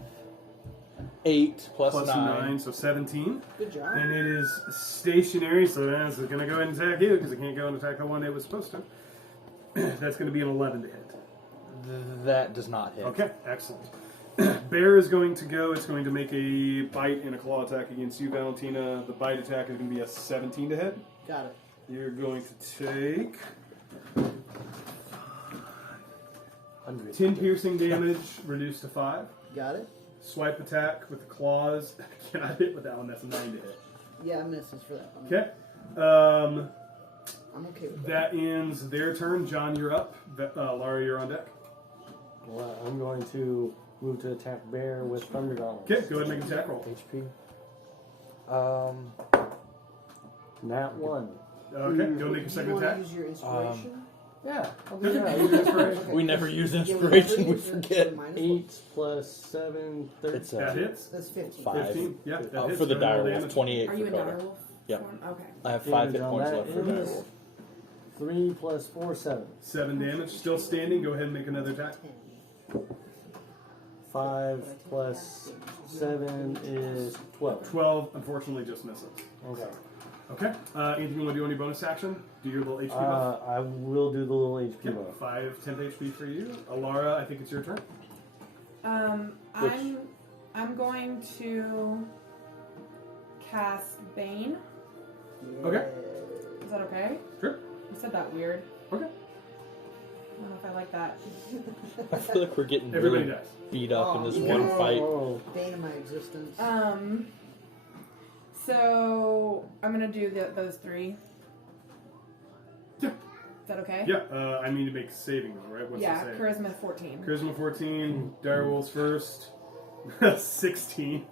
8 plus Plus 9, so 17. Good job. And it is stationary, so that's going to go ahead and attack you because it can't go and attack the one it was supposed to. That's going to be an 11 to hit. That does not hit. Okay, excellent. Bear is going to go. It's going to make a bite and a claw attack against you, Valentina. The bite attack is going to be a 17 to hit. Got it. You're going to take 100. 10 piercing damage, reduced to 5. Got it? Swipe attack with the claws. Cannot hit with that one. That's a 9 to hit. Yeah, misses for that one. Okay. I'm okay with That ends their turn. John, you're up. Lara, you're on deck. Well, I'm going to move to attack bear with thunder gauntlets. Okay, go ahead and make an attack roll. HP. Nat 1. Okay, go make your second Do you want attack. to use your inspiration? Yeah. Okay. We never use Yeah, we inspiration. never We use it, forget. so minus 8 plus 7, 13. It's That hits. That's 15. 5. 15. Yeah, that Oh, hits. for the Go ahead and roll dire wolf, damage. 28 Are for you in Coda. direwolf Yep. form? Okay. I have 5 hit Damage on points that left for is dire wolf. 3 plus 4, 7. 7 damage. Still standing. Go ahead and make another attack. 5 plus 7 is 12. 12, unfortunately, just misses. Okay. Okay. Anything you want to do on your bonus action? Do your little HP buff. I will do the little HP Okay, buff. 5 temp HP for you. Alara, I think it's your turn. I'm going to cast Bane. Okay. Is that okay? Sure. You said that weird. Okay. I don't know if I like that. I feel like we're getting Everybody really dies. beat up in this Oh, one no. fight. Oh, Bane of my existence. So I'm gonna do those 3. Yeah. Is that okay? Yeah, I mean to make saving though, right? What's Yeah, the save? charisma 14. Charisma 14, direwolves first. 16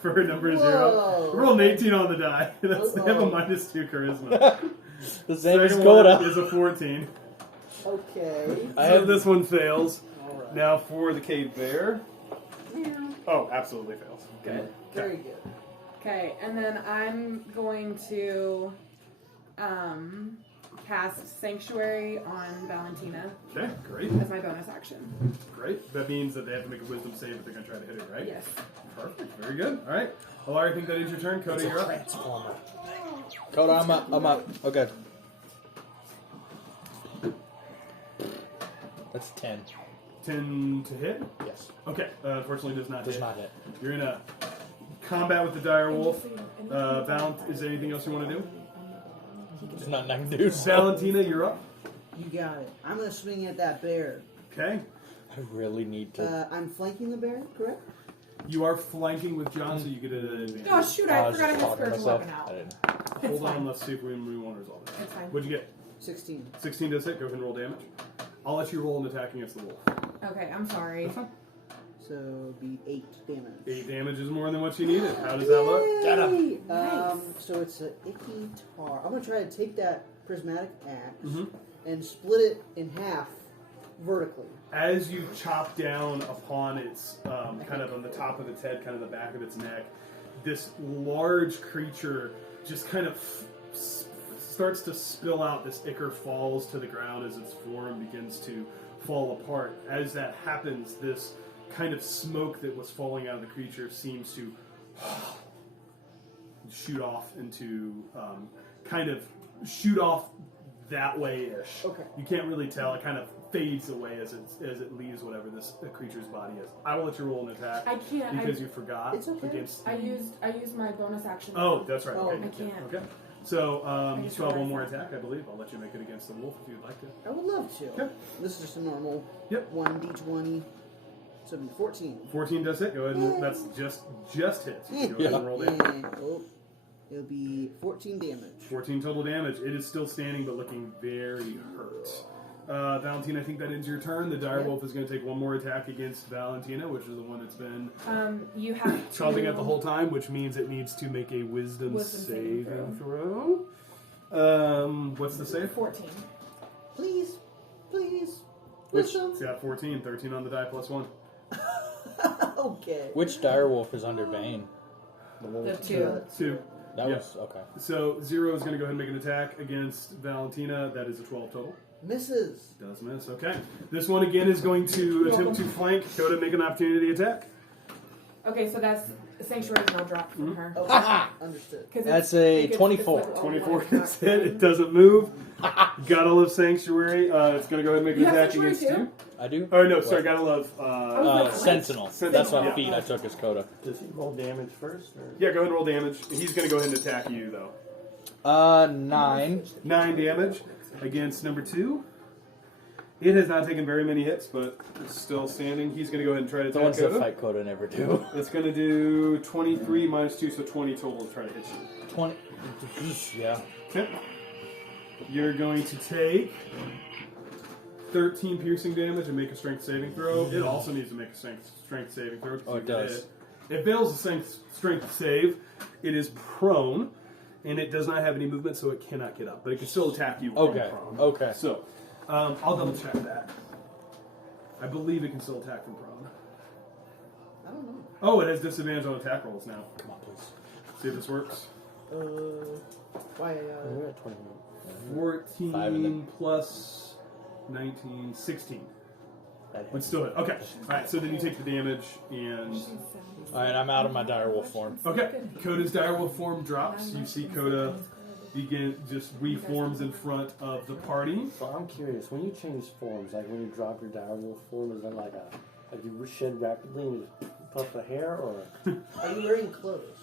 for number 0. Whoa. Roll an 18 on the die. They have a Uh-oh. -2 charisma. The same as Second one Coda. is a 14. Okay. I So have this one fails. Alright. Now for the cave bear. Oh, absolutely fails. Okay. Very good. Okay, and then I'm going to cast Sanctuary on Valentina Okay, great. as my bonus action. Great. That means that they have to make a wisdom save if they're going to try to hit it, right? Yes. Perfect. Very good. All right. Alara, I think that is your turn. Coda, you're up. Coda, I'm up. I'm up. Okay. That's 10. 10 to hit. Yes. Okay. Unfortunately, does not Does hit. not hit. You're in a combat with the dire wolf. Val, is there anything else you want to do? There's nothing I can do. So. Valentina, you're up. You got it. I'm going to swing at that bear. Okay. I really need to. I'm flanking the bear, correct? You are flanking with John, so you get an advantage. Oh shoot! I I was forgot I just had talking to spiritual myself. weapon out. I didn't. Hold It's on, fine. let's see if we want to resolve that. It's fine. What'd you get? 16. 16 does hit. Go ahead and roll damage. I'll let you roll an attack against the wolf. Okay, I'm sorry. So it'll be 8 damage. 8 damage is more than what you needed. How does that look? Get him. Nice. So it's an icky tar. I'm going to try to take that prismatic axe Mhm. and split it in half vertically. As you chop down upon its kind of on the top of its head, kind of the back of its neck, this large creature just kind of starts to spill out. This ichor falls to the ground as its form begins to fall apart. As that happens, this kind of smoke that was falling out of the creature seems to shoot off into shoot off that way-ish. Okay. You can't really tell. It kind of fades away as it leaves whatever this creature's body is. I will let you roll an attack I can't. because you forgot It's okay. against. I used my bonus action. Oh, that's right. Oh, Okay. I can't. Okay. So you just still have one more realized that. attack, I believe. I'll let you make it against the wolf if you'd like to. I would love to. Okay. This is just a normal Yep. 1d20. So it'll be 14. 14 does hit. Go ahead and that's just hit. So go ahead and roll damage. And, oh, it'll be 14 damage. 14 total damage. It is still standing, but looking very hurt. Valentina, I think that ends your turn. The dire wolf is going to take one more attack against Valentina, which is the one that's been You have to chomping at the whole time, which means it needs to make a wisdom saving saving throw. What's the save? 14. Please. Please. Which Wisdom. it's got 14, 13 on the die plus 1. Okay. Which direwolf is under Bane? The 2. 2. That Yeah. was okay. So 0 is going to go ahead and make an attack against Valentina. That is a 12 total. Misses. Does miss. Okay. This one again is going to attempt to flank. Coda, make an opportunity attack. Okay, so that's Sanctuary is now dropped from her. Okay. Understood. 'Cause That's it's- a it's 24. like all 24 one gets attack. hit. It doesn't move. Gotta love Sanctuary. It's going to go ahead and make an You have attack Sanctuary against too? you. I do. Oh, no, sorry. What? Gotta love. was like, Sentinel. Sentinel. That's what Yeah. feat I took as Coda. Does he roll damage first? Or? Yeah, go ahead and roll damage. He's going to go ahead and attack you, though. 9. 9 damage against number 2. It has not taken very many hits, but it's still standing. He's going to go ahead and try to The attack ones that Coda. fight Coda never do. It's going to do 23 minus 2, so 20 total to try to hit you. 20. Yeah. Okay. You're going to take 13 piercing damage and make a strength saving throw. It also needs to make a strength saving throw. Oh, it does. It fails the strength save. It is prone, and it does not have any movement, so it cannot get up. But it can still attack you while Okay. prone. Okay. So, I'll double check that. I believe it can still attack from prone. I don't know. Oh, it has disadvantage on attack rolls now. Come on, please. See if this works. Why? We're at 21. 14 5 and then- plus 19, 16. That But hits. still hit. Okay. Alright, so then you take the damage and... Alright, I'm out of my direwolf form. Okay. Coda's direwolf form drops. You see Coda just reforms in front of the party. So I'm curious, when you change forms, like when you drop your direwolf form, is that like you shed rapidly and you puff a hair, or? Are you wearing clothes?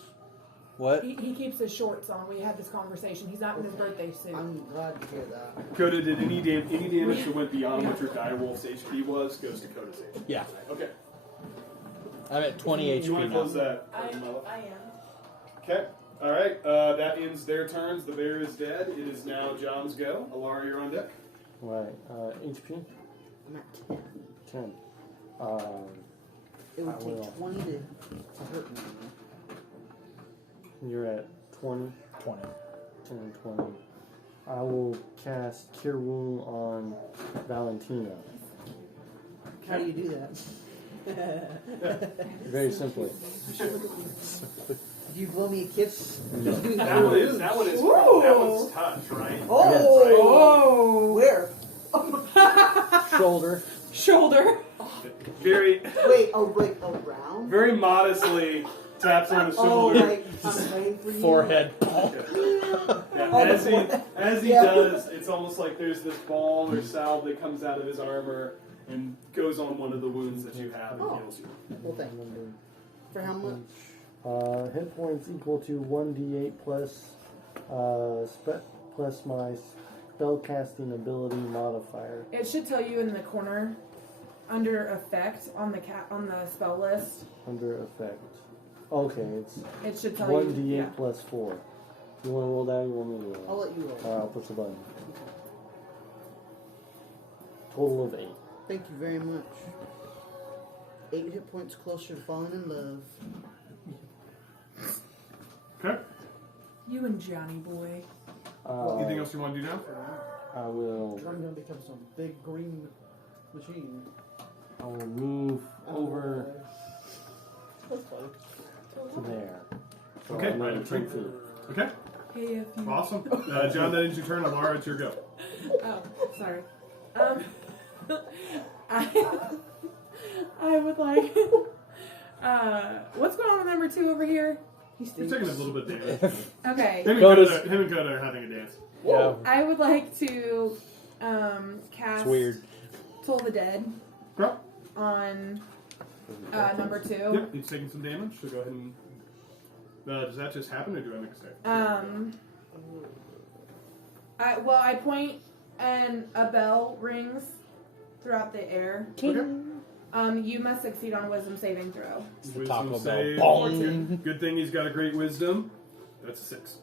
What? He keeps his shorts on. We had this conversation. He's not in his birthday suit. I'm glad to hear that. Coda, did any damage that went beyond what your direwolf's HP was goes to Coda's HP. Yeah. Okay. I'm at 20 You want HP to close now. that? I am. Okay. Alright, that ends their turns. The bear is dead. It is now John's go. Alara, you're on deck. Right. HP? I'm at 10. 10. It would I take will. 20 to hurt me. You're at 20. 20. 10 and 20. I will cast Cure Wound on Valentina. How do you do that? Very simply. Do you blow me a kiss? That one is that one's touch, right? Oh! Where? Shoulder. Shoulder. Very Wait, around? very modestly taps her on the Oh, shoulder. like, I'm waiting for you. Forehead. Yeah, as he Yeah. does, it's almost like there's this balm or salve that comes out of his armor and goes on one of the wounds that you have and Oh. heals you. Well, thank you. For how much? Hit points equal to 1d8 plus plus my spellcasting ability modifier. It should tell you in the corner, under effect on the spell list. Under effect. Okay, it's It should tell 1d8 you. Yeah. plus 4. You want to roll that? Or you want me to I'll roll? let you roll. Alright, I'll push the button. Total of 8. Thank you very much. 8 hit points closer to falling in love. Okay. You and Johnny boy. Anything else you want to do now? I will. I'm gonna become some big green machine. I will move over That's funny. to there. So Okay, I'm right at in 10 front. feet. Okay. Hey, if you. Awesome. John, that ends your turn. Alara, it's your go. Oh, sorry. I would like. What's going on with number 2 over here? He's You're taking a little bit of damage. Okay. Him Coda's- and Coda are having a dance. Yeah. I would like to cast It's weird. Toll the Dead Okay. on number 2. Yep, he's taking some damage, so go ahead and... does that just happen, or do I make a save? I point and a bell rings throughout the air. Okay. You must succeed on a wisdom saving throw. Wisdom Taco Bell. save. Boom. Good thing he's got a great wisdom. That's a 6.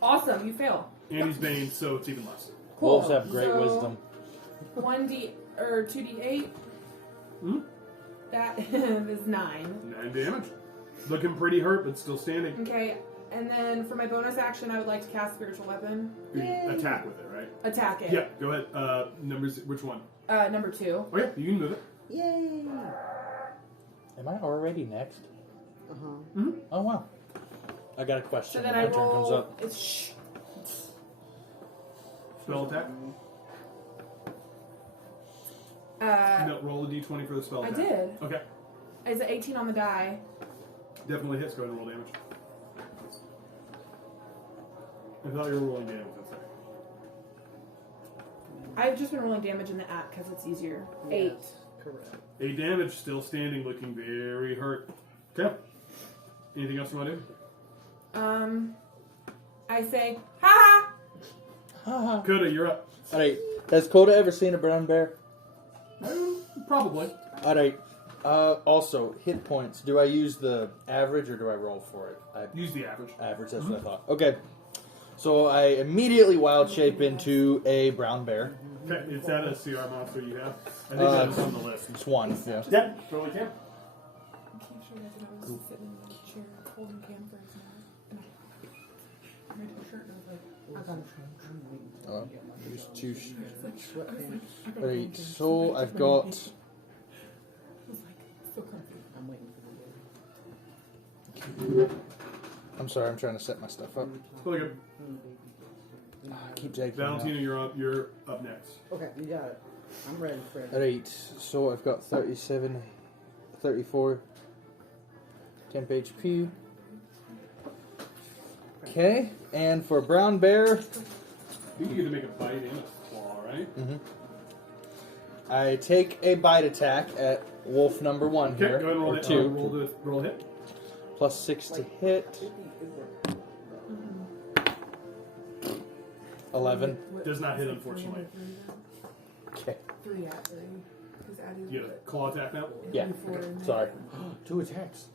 Awesome, you fail. And he's Bane, so it's even less. Cool. Wolves have great So, wisdom. 1d or 2d8. Hmm? That is 9. 9 damage. Looking pretty hurt, but still standing. Okay, and then for my bonus action, I would like to cast Spiritual Weapon. You can attack with it, right? Attack it. Yeah, go ahead. Numbers, which one? Number 2. Okay, you can move it. Yay! Am I already next? Uh-huh. Oh, wow. I got a question So then when I my turn comes roll. up. It's Spell attack. No, roll a d20 for the spell I attack. did. Okay. Is it 18 on the die? Definitely hits. Go ahead and roll damage. I thought you were rolling damage. That's right. I've just been rolling damage in the app because it's easier. 8. Yes, correct. 8 damage. Still standing. Looking very hurt. Okay. Anything else you want to do? I say, ha Coda, you're up. Alright, has Coda ever seen a brown bear? Probably. Alright. Also, hit points. Do I use the average or do I roll for it? Use the average. Average, that's what I thought. Okay. So I immediately wild shape into a brown bear. Okay, is that a CR monster you have? I think that's on the list. It's one, yeah. Yeah, totally can. I can't show you guys when I was sitting in the chair holding campers and I made a shirt and I was like, I got Use two. Sweatpants. Alright, so I've got. it was like so comfy. I'm waiting for the I'm sorry, I'm trying to set my stuff up. Really good. Keep taking. Valentina, you're up next. Okay, you got it. I'm ready for it. Alright, so I've got 37, 34, 10 HP. Okay, and for brown bear, You get to make a bite and a claw, right? I take a bite attack at wolf number 1 Okay, here, go ahead and roll or it. 2, Roll hit. plus 6 to hit, 11. Does not hit, unfortunately. Okay, 3 at 3. Because Addie You get a claw attack now? yeah, before and sorry. 2 attacks.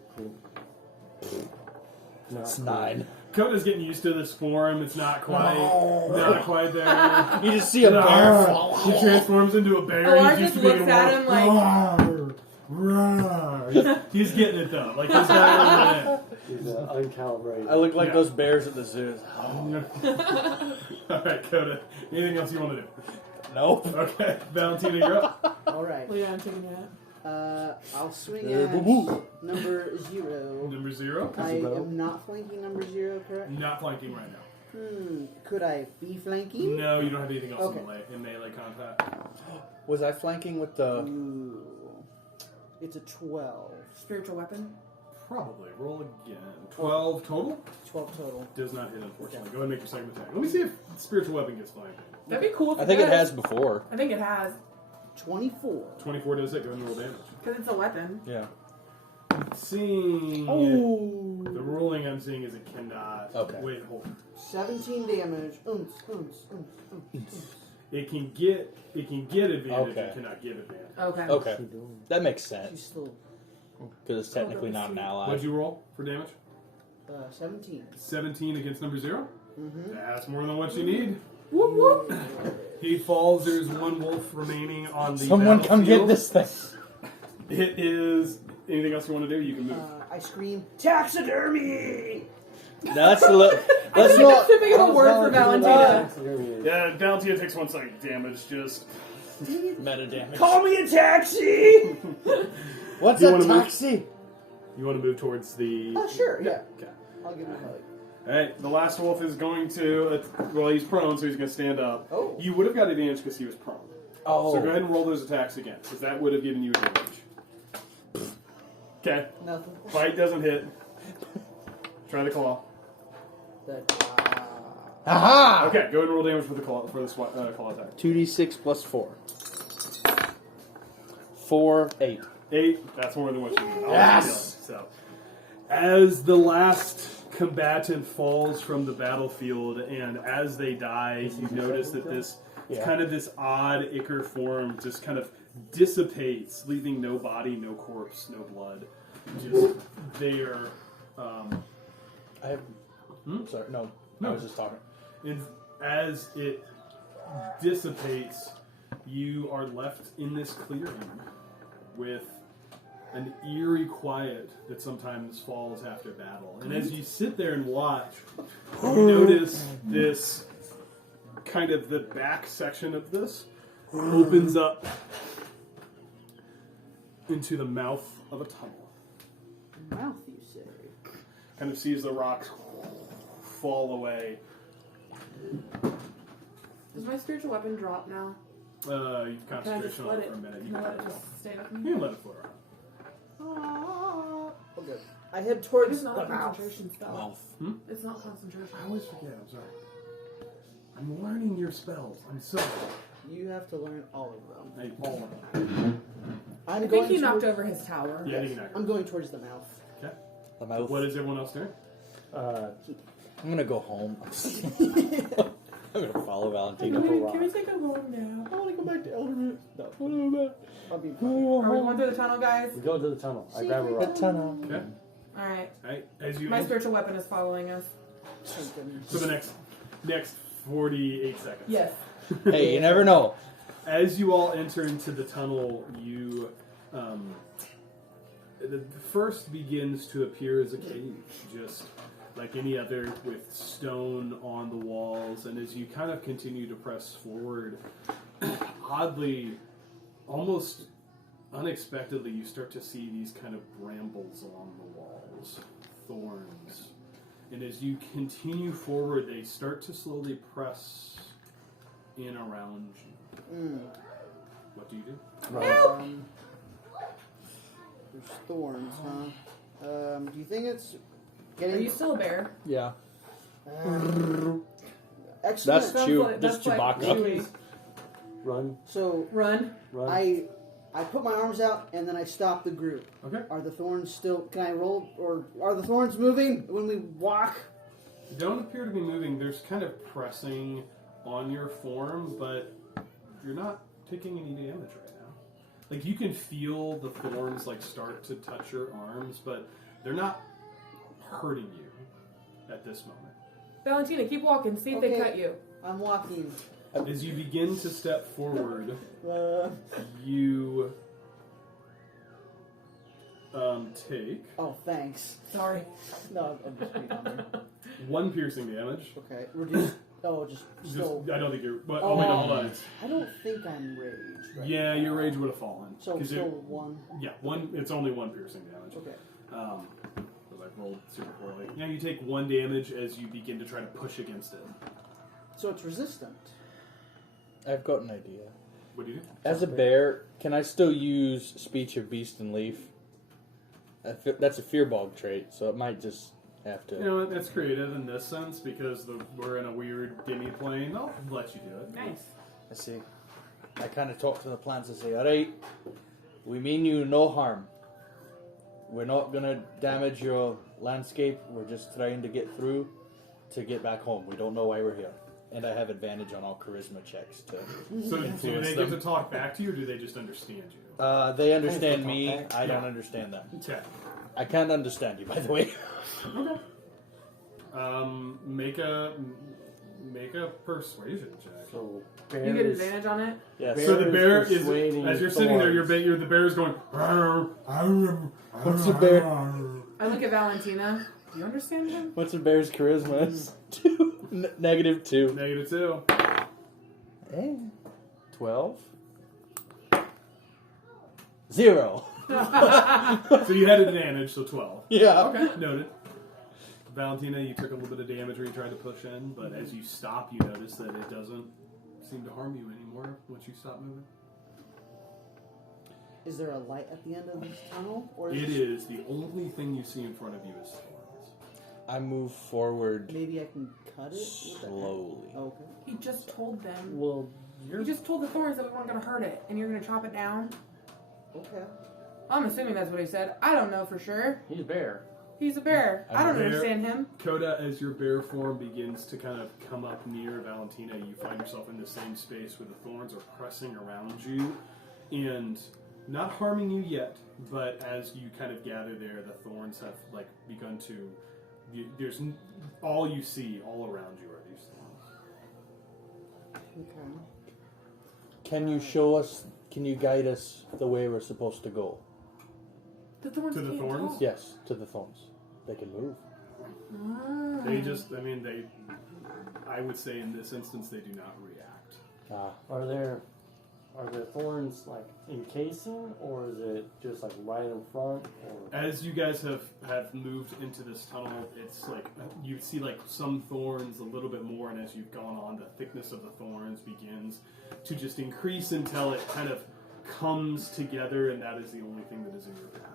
It's 9. Coda's getting used to this form. It's not quite there. You just see a bear fall. He transforms into a bear. Elijah He's used just to being looks a at him like, Rawr. He's getting it though. Like this guy. He's uncalibrated. I look like Yeah. those bears at the zoo. All right, Coda. Anything else you want to do? Nope. Okay, Valentina, you're up. Alright. well, yeah, I'm taking that. I'll swing Yeah, at boo-boo. number 0. Number 0. I am not flanking number 0, correct? Not flanking right now. Could I be flanking? No, you don't have anything else Okay. in melee combat. Was I flanking with the... Ooh. It's a 12. Spiritual weapon. Probably. Roll again. 12 total? 12 total. Does not hit, unfortunately. Go ahead and make your second attack. Let me see if spiritual weapon gets flanked. That'd be cool if I think it does. has before. I think it has. 24. 24 does hit. Go ahead and roll damage. Because it's a weapon. Yeah. Seeing Oh! the ruling I'm seeing is it cannot. Okay. Wait, hold. 17 damage. It can get advantage. Okay. It cannot give advantage. Okay. Okay. That makes She's sense. still Because it's technically not an ally. What'd you roll for damage? 17. 17 against number 0. Mm-hmm. That's more than what you need. Whoop whoop. He falls. There's one wolf remaining on the. Someone come get battlefield. this thing. It is. Anything else you want to do? You can move. I scream, taxidermy! No, that's a little. I Let's think not. that's too big of a word for Valentina. Yeah, Valentina takes 1 second damage. Just. Meta damage. Call me a taxi! What's You a wanna move? taxi? You want to move towards the. Oh, sure, yeah. Okay. I'll give him a hug. Alright, the last wolf is going to. Well, he's prone, so he's going to stand up. Oh. You would have got advantage because he was prone. Oh. So go ahead and roll those attacks again, because that would have given you advantage. Okay. Nothing. Bite doesn't hit. Try the claw. Aha! Okay, go ahead and roll damage for the claw claw attack. 2d6 plus 4. 4, 8. 8. That's more than what you need. Yes! So, as the last combatant falls from the battlefield, and as they die, you notice that this kind of this odd ichor form just kind of dissipates, leaving no body, no corpse, no blood. Just there. I have. Sorry, no. I was just talking. And as it dissipates, you are left in this clearing with an eerie quiet that sometimes falls after battle. And as you sit there and watch, you notice this kind of the back section of this opens up into the mouth of a tunnel. Mouth, you say? Kind of sees the rocks fall away. Does my spiritual weapon drop now? You Can I just concentration on let it it? for a minute. Can I let it just stay with You me? can let it float around. Okay. I head towards It's not the a mouth. concentration spell. It's not concentration. I always forget. I'm sorry. I'm learning your spells. I'm sorry. You have to learn all of them. All of them. I'm I going think he knocked toward- over his tower. Yeah, you can I'm going towards the mouth. Okay. The mouth. What is everyone else doing? I'm gonna go home. I'm gonna follow Valentina. Can we take a long nap? I want to go back to Elderman. No. I'll be Are we going through the tunnel, guys? We go to the tunnel. I grab a rock. tunnel. Okay. Alright. Right. As you My spiritual weapon is following us. Thank goodness. for the next 48 seconds. Yes. Hey, you never know. As you all enter into the tunnel, you the first begins to appear as a cave, just like any other, with stone on the walls. And as you kind of continue to press forward, oddly, almost unexpectedly, you start to see these kind of brambles along the walls, thorns. And as you continue forward, they start to slowly press in around you. What do you do? There's thorns, huh? Do you think it's Are getting... you still a bear? Yeah. Excellent. That's Sounds Chew. like- That's that's like Chewbacca. Chewie. Run. So Run. I put my arms out and then I stop the group. Okay. Are the thorns still... Can I roll? Or are the thorns moving when we walk? Don't appear to be moving. There's kind of pressing on your form, but you're not taking any damage right now. Like, you can feel the thorns like start to touch your arms, but they're not hurting you at this moment. Valentina, keep walking. See if they Okay. cut you. I'm walking. As you begin to step forward, Uh, you take oh, thanks. Sorry. No, I'm just being on there. 1 piercing damage. Okay, reduce. Oh, just Just, still. I don't think you're. But, oh, wait, no, hold on. I don't think I'm raged. Right Yeah, now. your rage would have fallen. So 'Cause still one. yeah, one. It's only 1 piercing damage. Okay. Because I rolled super poorly. Yeah, you take 1 damage as you begin to try to push against it. So it's resistant. I've got an idea. What do you do? As a bear, can I still use Speech of Beast and Leaf? That's a fear bog trait, so it might just have to. You know what? That's creative in this sense because we're in a weird gimme plane. I'll let you do it. Nice. I see. I kind of talk to the plants and say, alright, we mean you no harm. We're not going to damage your landscape. We're just trying to get through to get back home. We don't know why we're here. And I have advantage on all charisma checks to So do influence they them. get to talk back to you, or do they just understand you? They understand talk me. back. I don't Yeah. understand them. Okay. I can't understand you, by the way. Okay. Make a persuasion check. So You get bears. advantage on it? Yes. Bear So the bear is, persuading as you're sitting there, thorns. the bear is going. What's a bear? I look at Valentina. Do you understand him? What's a bear's charisma? 2. -2. -2. 12. 0. So you had advantage, so 12. Yeah. Okay, noted. Valentina, you took a little bit of damage where you tried to push in, but as you stop, you notice that it doesn't seem to harm you anymore once you stop moving. Is there a light at the end of this tunnel? Or It is the only thing you see in front of you is thorns. I move forward Maybe I can cut it? What the heck? slowly. Okay. He just told them. Well, You just told the thorns that we weren't going to hurt it, and you're going to chop it down? Okay. I'm assuming that's what he said. I don't know for sure. he's a bear. He's a bear. I don't Bear. understand him. Coda, as your bear form begins to kind of come up near Valentina, you find yourself in the same space where the thorns are pressing around you and not harming you yet, but as you kind of gather there, the thorns have like begun to. All you see all around you are these thorns. Okay. Can you show us, can you guide us the way we're supposed to go? The thorns To the can't thorns? talk. Yes, to the thorns. They can move. Ah. They just, I would say in this instance, they do not react. Are there thorns like encasing, or is it just like right in front? Or As you guys have moved into this tunnel, it's like you see like some thorns a little bit more, and as you've gone on, the thickness of the thorns begins to just increase until it kind of comes together, and that is the only thing that is in your path.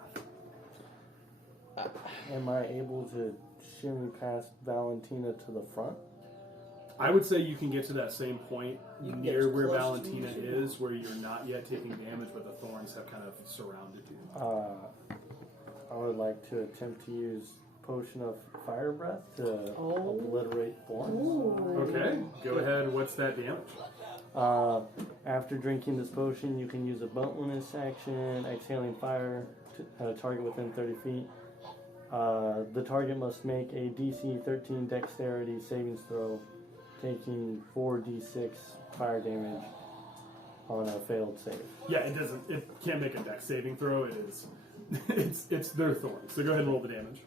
am I able to shimmy past Valentina to the front? I would say you can get to that same point You can get near as where close to Valentina me as you is, where you're not yet taking damage, but the thorns have kind of surrounded you. I would like to attempt to use potion of fire breath to obliterate thorns. Okay, go ahead. What's that damage? After drinking this potion, you can use a bonus action, exhaling fire at a target within 30 feet. The target must make a DC 13 dexterity savings throw, taking 4d6 fire damage on a failed save. Yeah, it doesn't. It can't make a dex saving throw. It is. It's their thorns. So go ahead and roll the damage.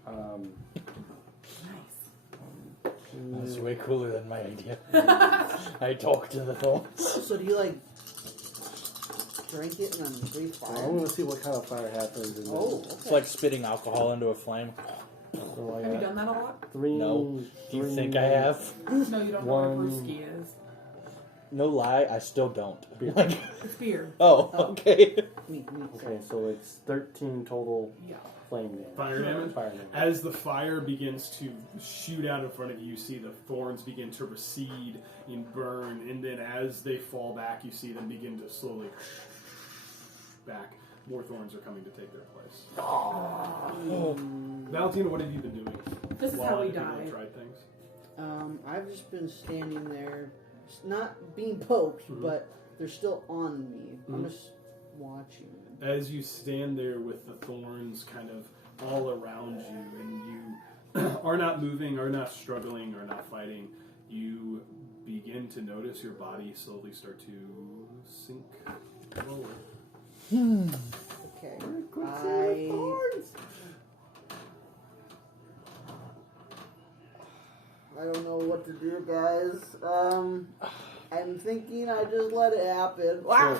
That's way cooler than my idea. I talk to the thorns. So do you like drink it and then breathe So fire? I'm going to see what kind of fire happens. And It's like spitting alcohol into a flame. so I Have you got done that a lot? 3. No. Do you think I have? No, you don't know what a One. brewski is. No lie, I still don't. It's beer. Oh, okay. Me, Okay, so it's 13 total Yeah. flame damage. Fire damage? Fire damage. As the fire begins to shoot out in front of you, you see the thorns begin to recede and burn, and then as they fall back, you see them begin to slowly back. More thorns are coming to take their place. Valentina, what have you been doing? This is while how we other people have die. tried things? I've just been standing there, not being poked, Mhm. but they're still on me. I'm Mhm. just watching. As you stand there with the thorns kind of all around you, and you are not moving, are not struggling, are not fighting, you begin to notice your body slowly start to sink lower. Okay. I don't know what to do, guys. I'm thinking I just let it happen. Wow.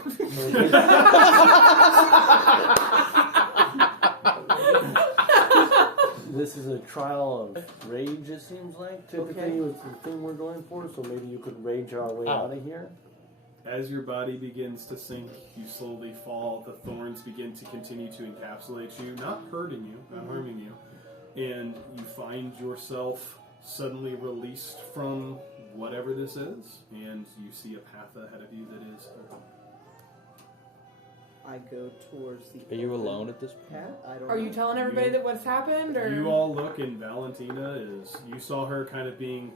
This is a trial of rage, it seems like. Typically, Okay. it's the thing we're going for, so maybe you could rage our way out of here. As your body begins to sink, you slowly fall. The thorns begin to continue to encapsulate you, not hurting you, not harming you. And you find yourself suddenly released from whatever this is, and you see a path ahead of you that is open. I go towards the. Are you alone at this point? Path? I don't Are know. you telling everybody that what's happened, or You all look, and Valentina is. You saw her kind of being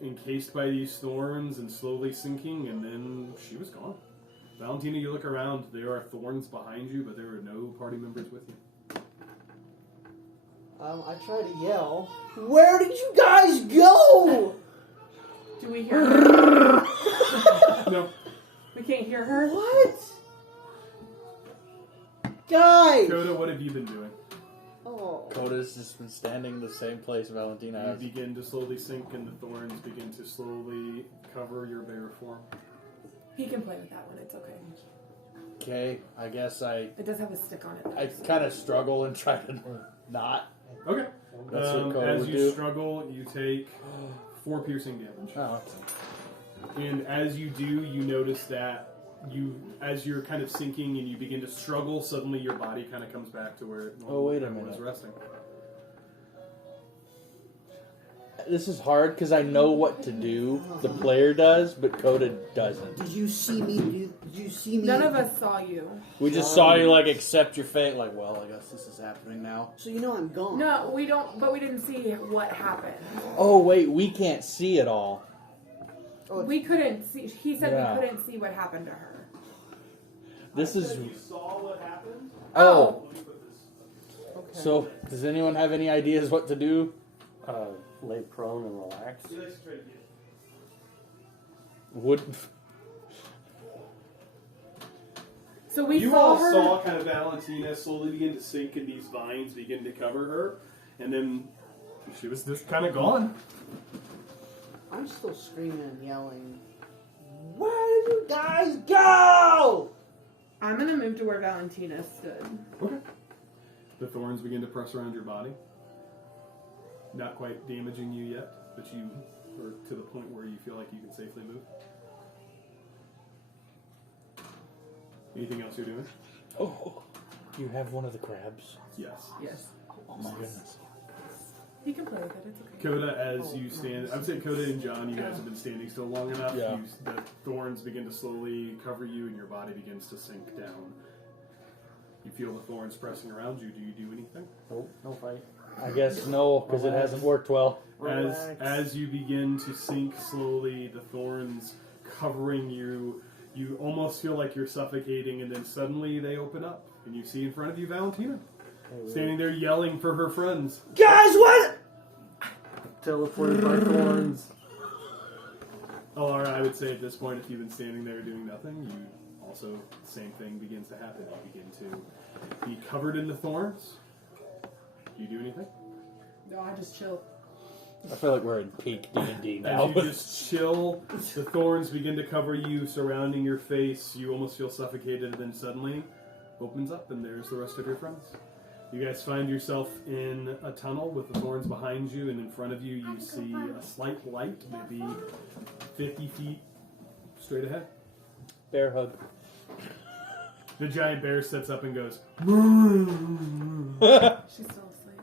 encased by these thorns and slowly sinking, and then she was gone. Valentina, you look around. There are thorns behind you, but there are no party members with you. I try to yell. Where did you guys go? do we hear her? No. We can't hear her. What? Guys! Coda, what have you been doing? Oh. Coda's just been standing the same place Valentina You has. begin to slowly sink, and the thorns begin to slowly cover your bare form. He can play with that one. It's okay. Okay, I guess It does have a stick on it. Though, I so. kind of struggle and try to not. Okay. That's what Coda as would you do. struggle, you take 4 piercing damage. Oh, And as you do, you notice that as you're kind of sinking and you begin to struggle, suddenly your body kind of comes back to where it wait a was minute. resting. this is hard because I know what to do. The player does, but Coda doesn't. Did you see me do? Did you see me? None of us saw you. We just saw you like accept your fate. Like, well, I guess this is happening now. So you know I'm gone. No, we don't. But we didn't see what happened. Oh wait, we can't see it all. Oh, We couldn't see. He said Yeah. we couldn't see what happened to her. This is. You saw what happened? Oh, Let me put this. okay. so does anyone have any ideas what to do? Lay prone and relax. Would So we You saw all her. saw kind of Valentina slowly begin to sink and these vines begin to cover her, and then she was just kind of gone. I'm still screaming and yelling. Where did you guys go? I'm gonna move to where Valentina stood. Okay. The thorns begin to press around your body. Not quite damaging you yet, but you are to the point where you feel like you can safely move. Anything else you're doing? oh, you have one of the crabs. Yes. Yes. Oh my goodness. He can play with it. It's okay. Coda, as you stand, I would say Coda and John, you guys have been standing still long enough. Yeah. The thorns begin to slowly cover you, and your body begins to sink down. You feel the thorns pressing around you. Do you do anything? Nope, no fight. I guess no, because it hasn't worked well. As you begin to sink slowly, the thorns covering you, you almost feel like you're suffocating, and then suddenly they open up, and you see in front of you Valentina, standing there yelling for her friends. Guys, what? Teleported by thorns. Or I would say at this point, if you've been standing there doing nothing, you also, the same thing begins to happen. You begin to be covered in the thorns. Do you do anything? No, I just chill. I feel like we're in peak D&D As now. you just chill, the thorns begin to cover you, surrounding your face. You almost feel suffocated, and then suddenly opens up, and there's the rest of your friends. You guys find yourself in a tunnel with the thorns behind you, and in front of you, you see a slight light, maybe 50 feet straight ahead. Bear hug. The giant bear sits up and goes, She's still asleep.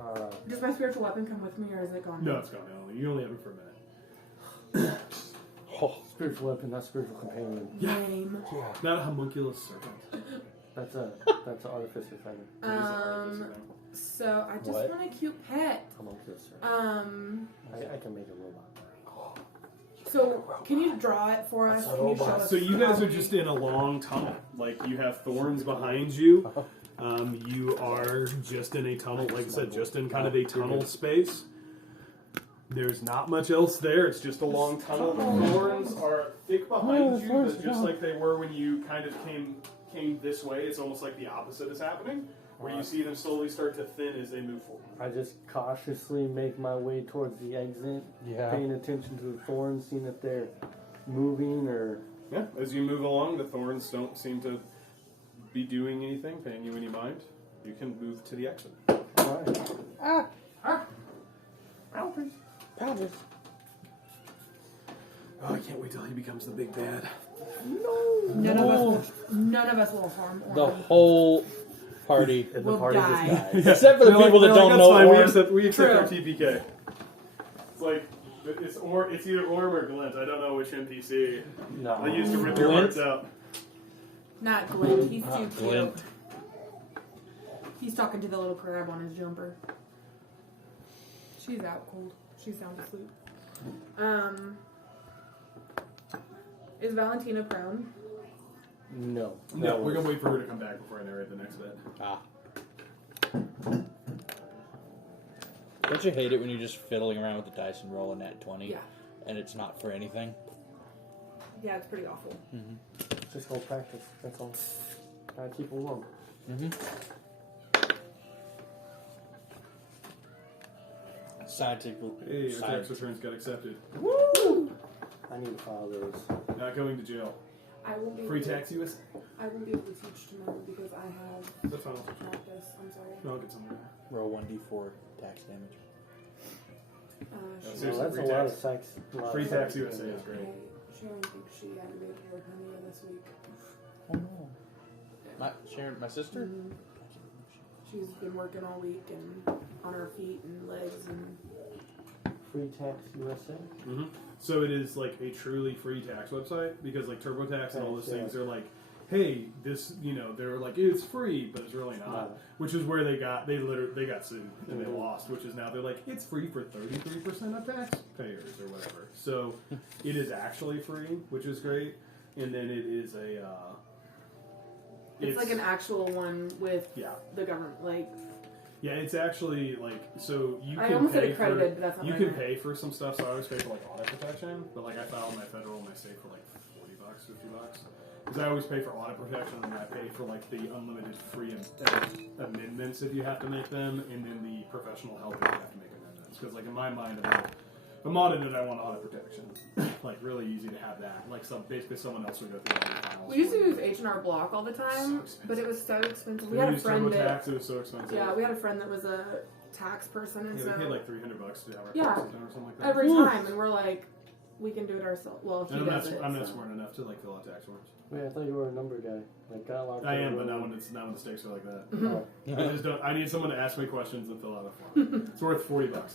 Uh, Does my spiritual weapon come with me, or is it gone? No, it's gone. You only have it for a minute. Oh, spiritual weapon, not spiritual companion. Name. Not a homunculus serpent. That's an artificer feather. It is a artificer thing. So I just What? want a cute pet. Homunculus serpent. I I can make a robot. So can you draw it for us? Can you show us? So you guys how are just in a long tunnel. Like, you have thorns behind you. You are just in a tunnel, like I said, just in kind of a tunnel space. There's not much else there. It's just a long tunnel. The thorns are thick behind you, but just like they were when you kind of came this way, it's almost like the opposite is happening, where you see them slowly start to thin as they move forward. I just cautiously make my way towards the exit, paying attention to the thorns, seeing if they're moving or... Yeah, as you move along, the thorns don't seem to be doing anything, paying you any mind. You can move to the exit. Alright. Powders. Oh, I can't wait till he becomes the big bad. None of us will harm The Orin. whole party. The We'll party die. just dies. Except for the people that don't know fine. Orin. We accept True. our TPK. It's like, it's either Orm or Glint. I don't know which NPC. No. I used to rip your Glint? hearts out. Not Glint. He's too Not cute. Glint. He's talking to the little crab on his jumper. She's out cold. She's sound asleep. Is Valentina prone? No. No, we're gonna wait for her to come back before I narrate the next bit. Don't you hate it when you're just fiddling around with the dice and rolling that 20? Yeah. And it's not for anything? Yeah, it's pretty awful. Just go practice. That's all. Gotta keep it warm. Scientific. Hey, your tax returns got accepted. Woo! I need to file those. Not going to jail. I won't be Free able to, tax USA. I won't be able to teach tomorrow because I have That's fine. practice. I'm sorry. No, I'll get somewhere. Roll 1d4 tax damage. That's Sharon, Well, that's free a lot tax. of sex. Free tax USA is great. Sharon thinks she aggravated her honey this week. Oh no. My Sharon, my sister? Mhm. She's been working all week and on her feet and legs and Free Tax USA. Mm-hmm. So it is like a truly free tax website because like TurboTax and all those things, they're like, hey, this, they're like, it's free, but it's really not. Which is where they got sued and they lost, which is now they're like, it's free for 33% of taxpayers or whatever. So it is actually free, which is great. And then it is a, it's like an actual one with the government. Like, yeah, it's actually like, so you can I almost said pay accredited, but that's not you what I can meant. pay for some stuff, so I always pay for like audit protection, but like I filed my federal and my state for like $40, $50. Because I always pay for audit protection, and I pay for like the unlimited free amendments if you have to make them, and then the professional help if you have to make amendments. Because like in my mind, if I'm audited, I want audit protection. Like really easy to have that. Like basically someone else would go through all the files. we used to use H&R Block all the time, but it was so expensive. We had a friend that it was so expensive. we had a friend that was a tax person, and Yeah, so they paid like $300 to have our Yeah. taxes done or something like that. every time, and we're like, we can do it ourselves. Well, he And does it. I'm not so. smart enough to like fill out tax forms. Wait, I thought you were a number guy. Like, got locked I in am, a but not room. when the stakes are like that. Oh. I just don't. I need someone to ask me questions and fill out a form. It's worth $40.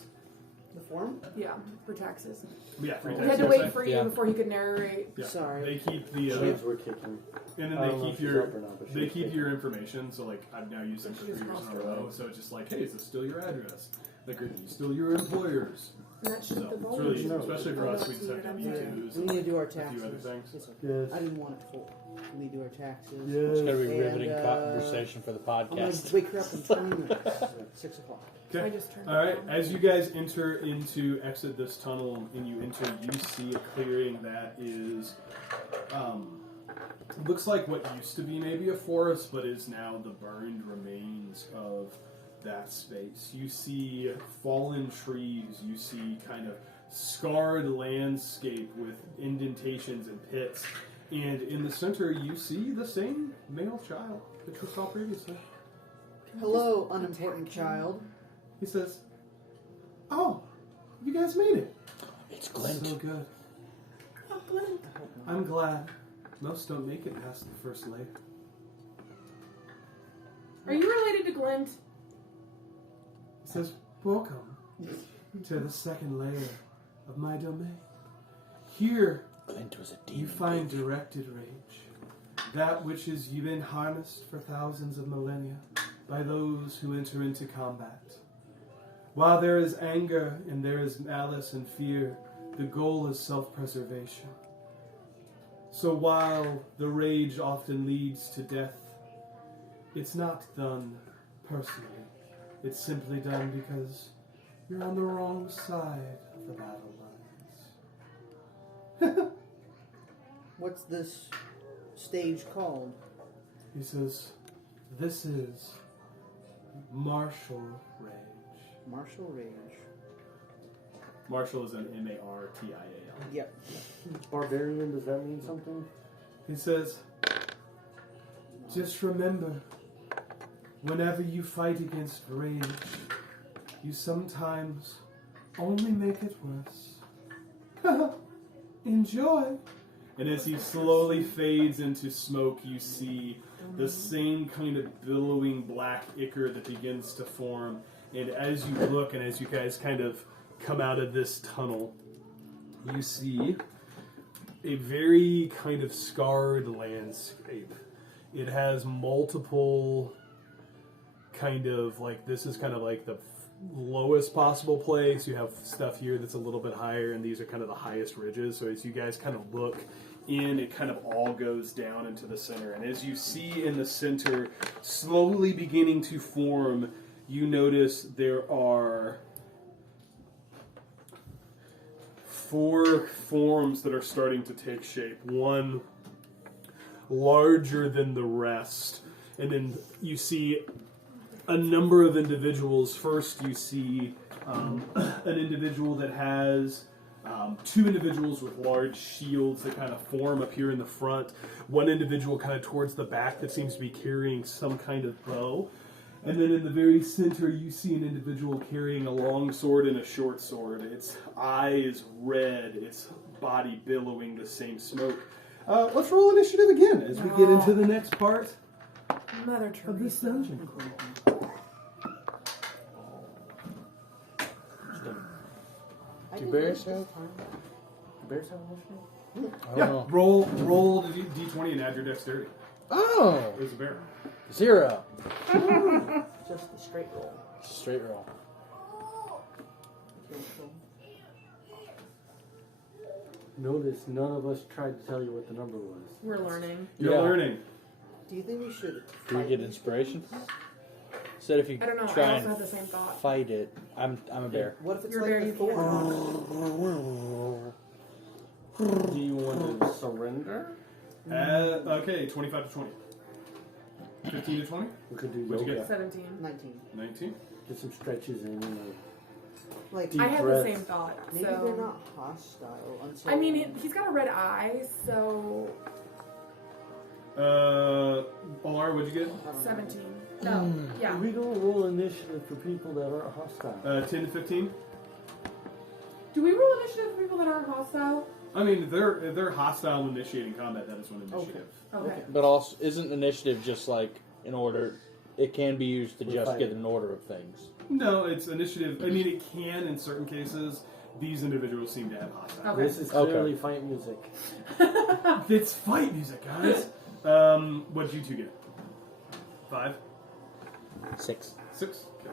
The form? Yeah, for taxes. Yeah, free We We taxes. had to wait for you Yeah. before he could narrate. Yeah. Sorry. They keep the Kids were kicking. and then I don't they know keep if she's your up or not, but they she's keep kicking. your information. So like I've now used them for 3 She's years crossed in a her row. legs. So it's just like, hey, is this still your address? Like, are these still your employers? And that So shouldn't it's divulge. really, No. especially for us, we just have Yeah. W2s We and need to do our a few taxes. other things. Yes, sir. Yes. I didn't want it full. We need to do our taxes. It's going to be And, riveting conversation for the I'm going podcast. to wake her up in 20 minutes. 6 o'clock. I Okay. just turned All right. it on. As you guys exit this tunnel, and you enter, you see a clearing that is, looks like what used to be maybe a forest, but is now the burned remains of that space. You see fallen trees. You see kind of scarred landscape with indentations and pits. And in the center, you see the same male child that you saw previously. Hello, unimportant child. He says, "Oh, you guys made it. It's Glint. So good. Oh, Glenn. I'm glad. Most don't make it past the first layer." Are you related to Glint? He says, "Welcome to the second layer of my domain. Here Glint was a demon. you find directed rage, that which has been harnessed for thousands of millennia by those who enter into combat. While there is anger and there is malice and fear, the goal is self-preservation. So while the rage often leads to death, it's not done personally. It's simply done because you're on the wrong side of the battle lines." What's this stage called? He says, "This is martial rage." Martial Rage. Martial is an M-A-R-T-I-A-L. Yep. Barbarian, does that mean something? He says, "Just remember, whenever you fight against rage, you sometimes only make it worse. Enjoy." And as he slowly fades into smoke, you see the same kind of billowing black ichor that begins to form. And as you look, and as you guys kind of come out of this tunnel, you see a very kind of scarred landscape. It has multiple kind of like, this is kind of like the lowest possible place. You have stuff here that's a little bit higher, and these are kind of the highest ridges. So as you guys kind of look in, it kind of all goes down into the center. And as you see in the center, slowly beginning to form, you notice there are 4 forms that are starting to take shape. One larger than the rest. And then you see a number of individuals. First, you see an individual that has 2 individuals with large shields that kind of form up here in the front. One individual kind of towards the back that seems to be carrying some kind of bow. And then in the very center, you see an individual carrying a long sword and a short sword. Its eyes red, its body billowing the same smoke. Let's roll initiative again as we get into the next part Mother of this Teresa. dungeon. Do bears have? Do bears have initiative? I don't Yeah, know. roll the d20 and add your dexterity. Oh! It was a bear. 0. Just the straight roll. Straight roll. Notice none of us tried to tell you what the number was. We're learning. You're Yeah. learning. Do you think we should Do we fight get these inspiration? Said if you I don't know. try I also and had the same thought. fight it, I'm a bear. What if it's You're like very the Thor? Do you want to surrender? Okay, 25 to 20. 15 to 20? We could do What'd you yoga. 17. 19. 19? Get some stretches in. You know. Like, Deep I had breath. the same thought. maybe so. they're not hostile until... I mean, he's got a red eye, so Alar, what'd you get? 17. No, yeah. We don't roll initiative for people that are hostile. 10 to 15? Do we roll initiative for people that aren't hostile? I mean, if they're hostile initiating combat, that is one initiative. Okay. But also, isn't initiative just like in order it can be used to We're just get fighting. an order of things. No, it's initiative. I mean, it can in certain cases. These individuals seem to have hostile. Okay. This is clearly fight music. It's fight music, guys. What'd you two get? 5? 6. 6? Okay.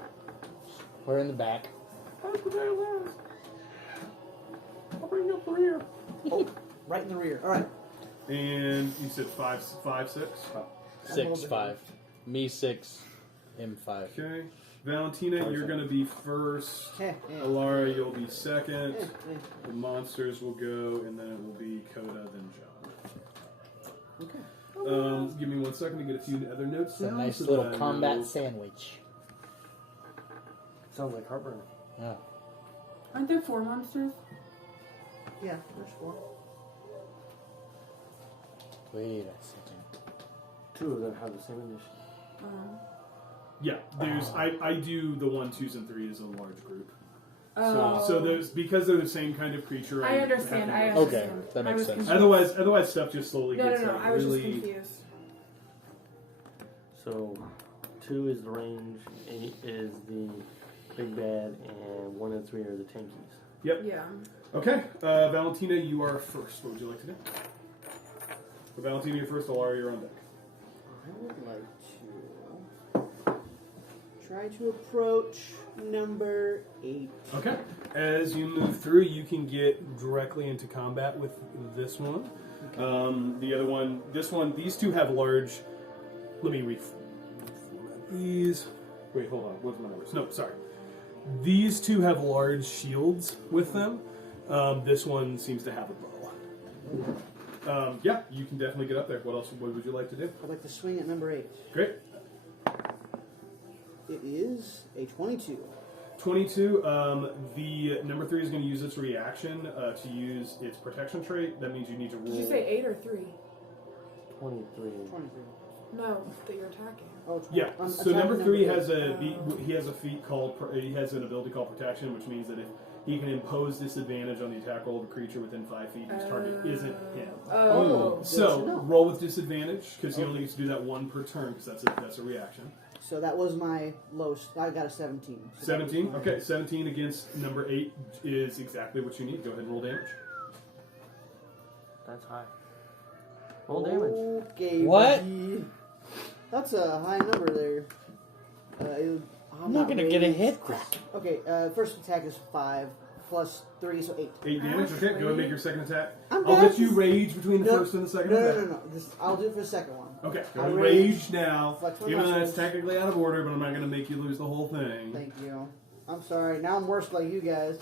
We're in the back. I'll bring you up the rear. Oh, right in the rear. All right. And you said 5, 6? 6, 5. Me 6, him 5. Okay. Valentina, you're going to be first. Okay. Alara, you'll be second. Yeah. The monsters will go, and then it will be Coda, then John. Okay. Give me 1 second to get a few other notes It's a down. nice so little that I combat know- sandwich. Sounds like heartburn. Yeah. Aren't there 4 monsters? Yeah, there's 4. Wait a second. 2 of them have the same initiative. Yeah, there's. I do the 1, 2s, and 3s in a large group. Oh. So there's because they're the same kind of creature. I understand. I have- Okay, understand. that I makes was sense. confused. Otherwise stuff just slowly No, gets no, no. like I was really. just confused. So 2 is the range, 8 is the big bad, and 1 and 3 are the tankies. Yep. Yeah. Okay, Valentina, you are first. What would you like to do? So Valentina, you're first. Alara, you're on deck. I would like to try to approach number 8. Okay. As you move through, you can get directly into combat with this one. The other one, these two have large. Let me reformat these. Wait, hold on. What's my numbers? No, sorry. These two have large shields with them. This one seems to have a bow. Yeah, you can definitely get up there. What else? What would you like to do? I'd like to swing at number 8. Great. It is a 22. 22. The number 3 is going to use its reaction to use its protection trait. That means you need to roll. Did you say 8 or 3? 23. 23. No, that you're attacking. Oh, 20. Yeah. I'm So attacking number 3 eight. has he has a feat called he has an ability called protection, which means that if he can impose disadvantage on the attack roll of a creature within 5 feet whose target isn't him. Oh. Good to So know. roll with disadvantage because he only gets to do that 1 per turn because that's a reaction. So that was my lowest. I got a 17. So that was 17. my- Okay, 17 against number 8 is exactly what you need. Go ahead and roll damage. That's high. Roll damage. Okay. What? buddy. That's a high number there. I'm not gonna get a raged. hit. Okay, first attack is 5 plus 3, so 8. 8 damage. Okay, go ahead and make your second attack. I'm I'll back. let you rage between the No, first and the second No, attack. no, no, no. I'll do it for the second one. Okay, go I ahead and rage. rage now. Flex my Even though that's muscles. technically out of order, but I'm not going to make you lose the whole thing. Thank you. I'm sorry. Now I'm worse like you guys.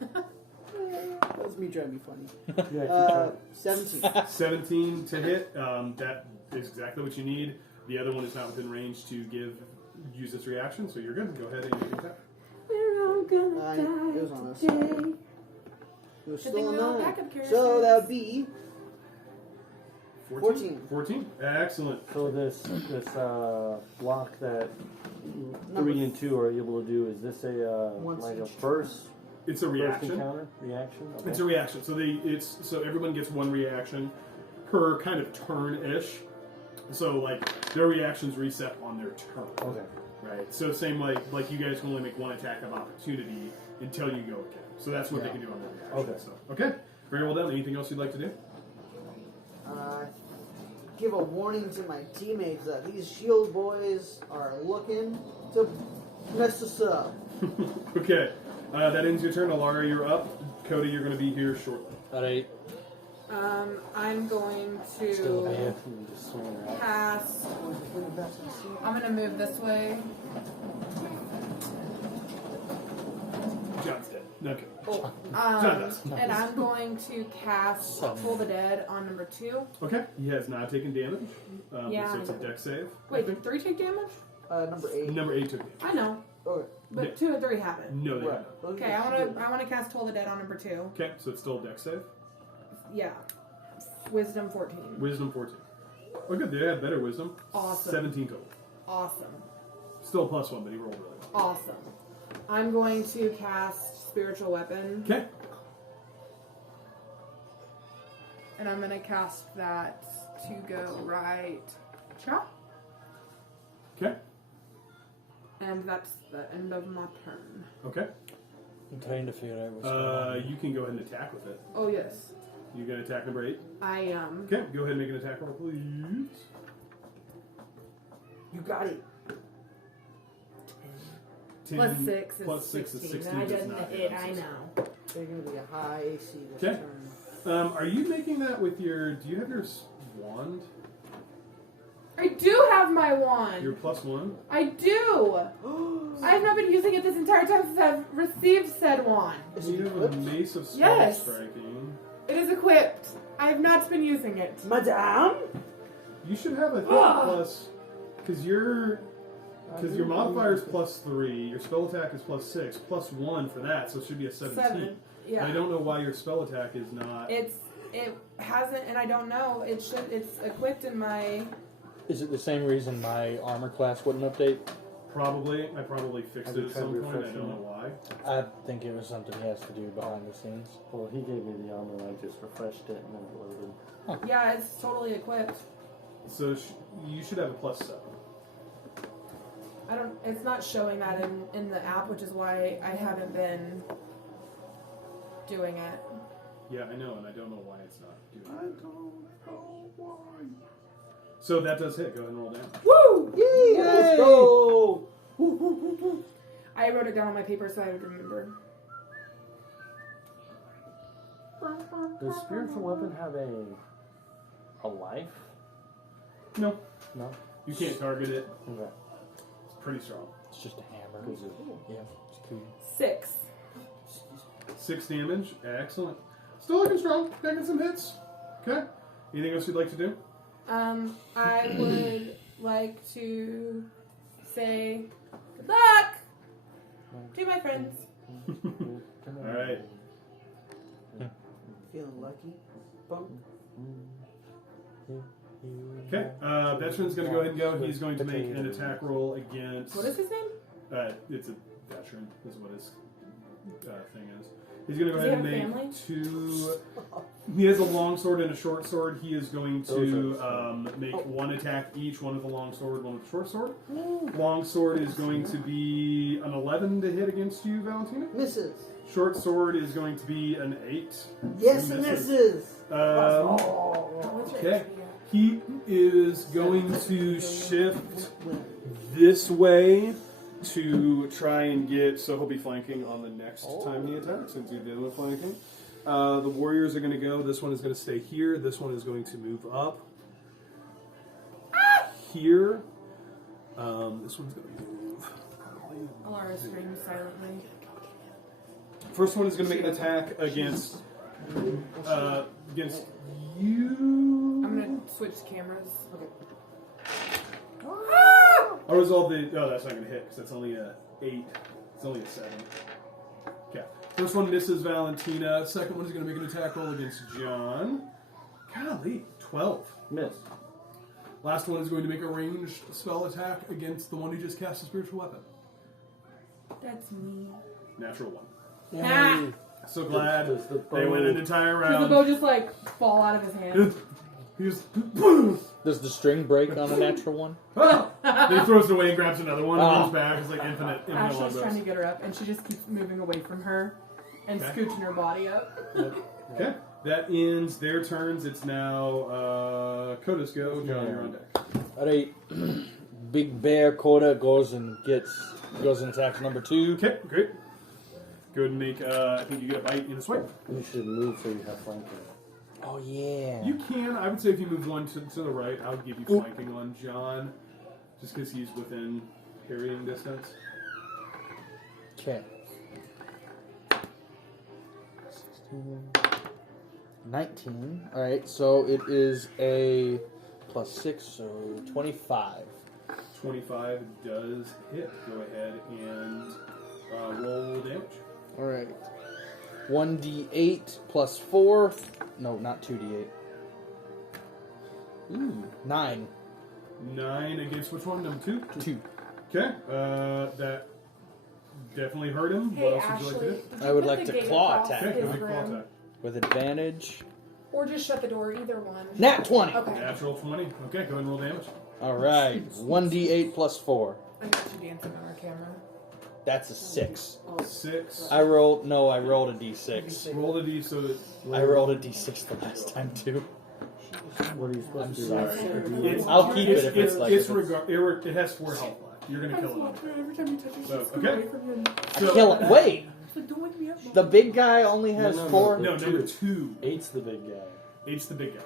That's me trying to be funny. Yeah, 17. 17 to hit. That is exactly what you need. The other one is not within range to use this reaction, so you're good. Go ahead and make your attack. We're all gonna It was on us. today. It was Good still thing a we all 9. backup characters. So that would be 14. 14. Excellent. So this block that Number 3 and 2 are able to do, is this Once like a each first It's a reaction. encounter reaction? Okay. It's a reaction. So everyone gets one reaction per kind of turn-ish. So like their reactions reset on their turn. Okay. Right. So same like you guys can only make one attack of opportunity until you go again. So that's what they can do on their reaction. Okay. So okay. Very well done. Anything else you'd like to do? give a warning to my teammates that these shield boys are looking to mess us up. Okay. That ends your turn. Alara, you're up. Cody, you're going to be here shortly. Alright. I'm going I to have to just swing around. cast. I'm gonna move this way. John's dead. Okay. Oh, John does. and I'm going to cast Toll the Dead on number 2. Okay. He has not taken damage. Yeah. So it's a deck save. Wait, did 3 take damage? Number 8. Number 8 took damage. I know, Okay. but Yeah. 2 and 3 haven't. No, they Right. haven't. Those Okay, are I shield. want to cast Toll the Dead on number 2. Okay, so it's still a deck save. Yeah, Wisdom 14. Wisdom 14. Oh, good. They had better wisdom. Awesome. 17 total. Awesome, Still a +1, but he rolled really well. awesome. I'm going to cast Spiritual Weapon, Okay. and I'm going to cast that to go right. Chop. Okay. And that's the end of my turn. Okay. I'm trying to figure out what's going on. You can go ahead and attack with it. Oh, yes. You got attack number 8. I am. Okay, go ahead and make an attack roll, please. You got it. 10 Plus 6 is plus 6 is 16. 16. I does didn't not hit, hit. I know. They're going to be a high AC this Okay. turn. Are you making that with your... Do you have your wand? I do have my Your wand. +1? I do. I have not been using it this entire time since I've received said wand. Is You it have a equipped? mace of spell Yes. striking. It is equipped. I have not been using it. Madame? You should have a hit plus... Because your modifier is +3, your spell attack is +6, +1 for that, so it should be a 17. 7. Yeah. I don't know why your spell attack is not... It hasn't, and I don't know. It's equipped in my. Is it the same reason my armor class wouldn't update? Probably. I probably fixed Have it you at tried some point. I refreshing don't it? know why. I think it was something he has to do behind the scenes. Well, he gave me the armor and I just refreshed it and then it loaded. Yeah, it's totally equipped. So you should have a +7. I don't. It's not showing that in the app, which is why I haven't been doing it. Yeah, I know, and I don't know why it's not doing it. I don't know why. So that does hit. Go ahead and roll down. Woo! Yay! Let's go! I wrote it down on my paper so I would remember. Does spiritual weapon have a life? No, No. you can't target it. Okay. It's pretty strong. It's just a hammer. Is it? Yeah, it's cool. 6. 6 damage. Excellent. Still looking strong. Taking some hits. Okay. Anything else you'd like to do? I would like to say good luck to my friends. All right. Feeling lucky? Bump. Okay. Veteran's going to go ahead and go. He's going to make an attack roll against. What is his name? It's a veteran. Is what his thing is. He's going to go Does he ahead and have a make family? 2. He has a long sword and a short sword. He is going to make 1 attack each. One with a long sword, one with a short sword. Long sword is going to be an 11 to hit against you, Valentina. Misses. Short sword is going to be an 8. Yes, it misses. What's your Okay. HP at? He is going to shift this way to try and get. So he'll be flanking on the next time he attacks, since he did with flanking. The warriors are going to go. This one is going to stay here. This one is going to move up here. This one's going to move. Alara screams silently. First one is going to make an attack against you. I'm gonna switch cameras. Okay. I'll resolve the. Oh, that's not going to hit because that's only a 8. It's only a 7. Okay. First one misses Valentina. Second one is going to make an attack roll against John. Golly, 12. Miss. Last one is going to make a ranged spell attack against the one who just cast a spiritual weapon. That's me. Natural 1. Ah! So glad Does the they went an entire Does the round. bow just like fall out of his hand? He just boom. Does the string break on a natural one? Then he throws it away and grabs another one and Ah. runs back. It's like infinite Ashley's longbows. trying to get her up, and she just keeps moving away from her and Okay. scooching her body up. Okay, that ends their turns. It's now Coda's go. John, you're on deck. Alright. Big Bear Coda goes and attacks number 2. Okay, great. Go ahead and make. I think you get a bite in a swipe. You should move so you have flanking. Oh yeah. You can. I would say if you move one to the right, I would give you flanking on John, just because he's within parrying distance. Okay. 19. Alright, so it is a +6, so 25. 25 does hit. Go ahead and roll damage. Alright. 1d8 plus 4. No, not 2d8. Ooh, 9. 9 against which one? Number 2? 2. Okay. That definitely hurt him. Hey, What else would Ashley, you like to do? did you I would put like the to gate claw across attack. Okay, his go make a claw room? attack. With advantage. Or just shut the door, either one. Nat 20! Okay. Natural 20. Okay, go ahead and roll damage. All right, 1d8 plus 4. I got you dancing on our camera. That's a 6. 6. I rolled a d6. Roll a d so that I rolled a d6 the last time too. What are you supposed to do? sorry. it's, I'll keep it if it's like- it's if it's- it has 4 health left. You're gonna kill it. Every time you touch it, So, just okay. away from you. So- Kill it. Wait, It's like, don't wake me up. the big guy only has No, no, 4. No, number 2. 8's the big guy. 8's the big guy.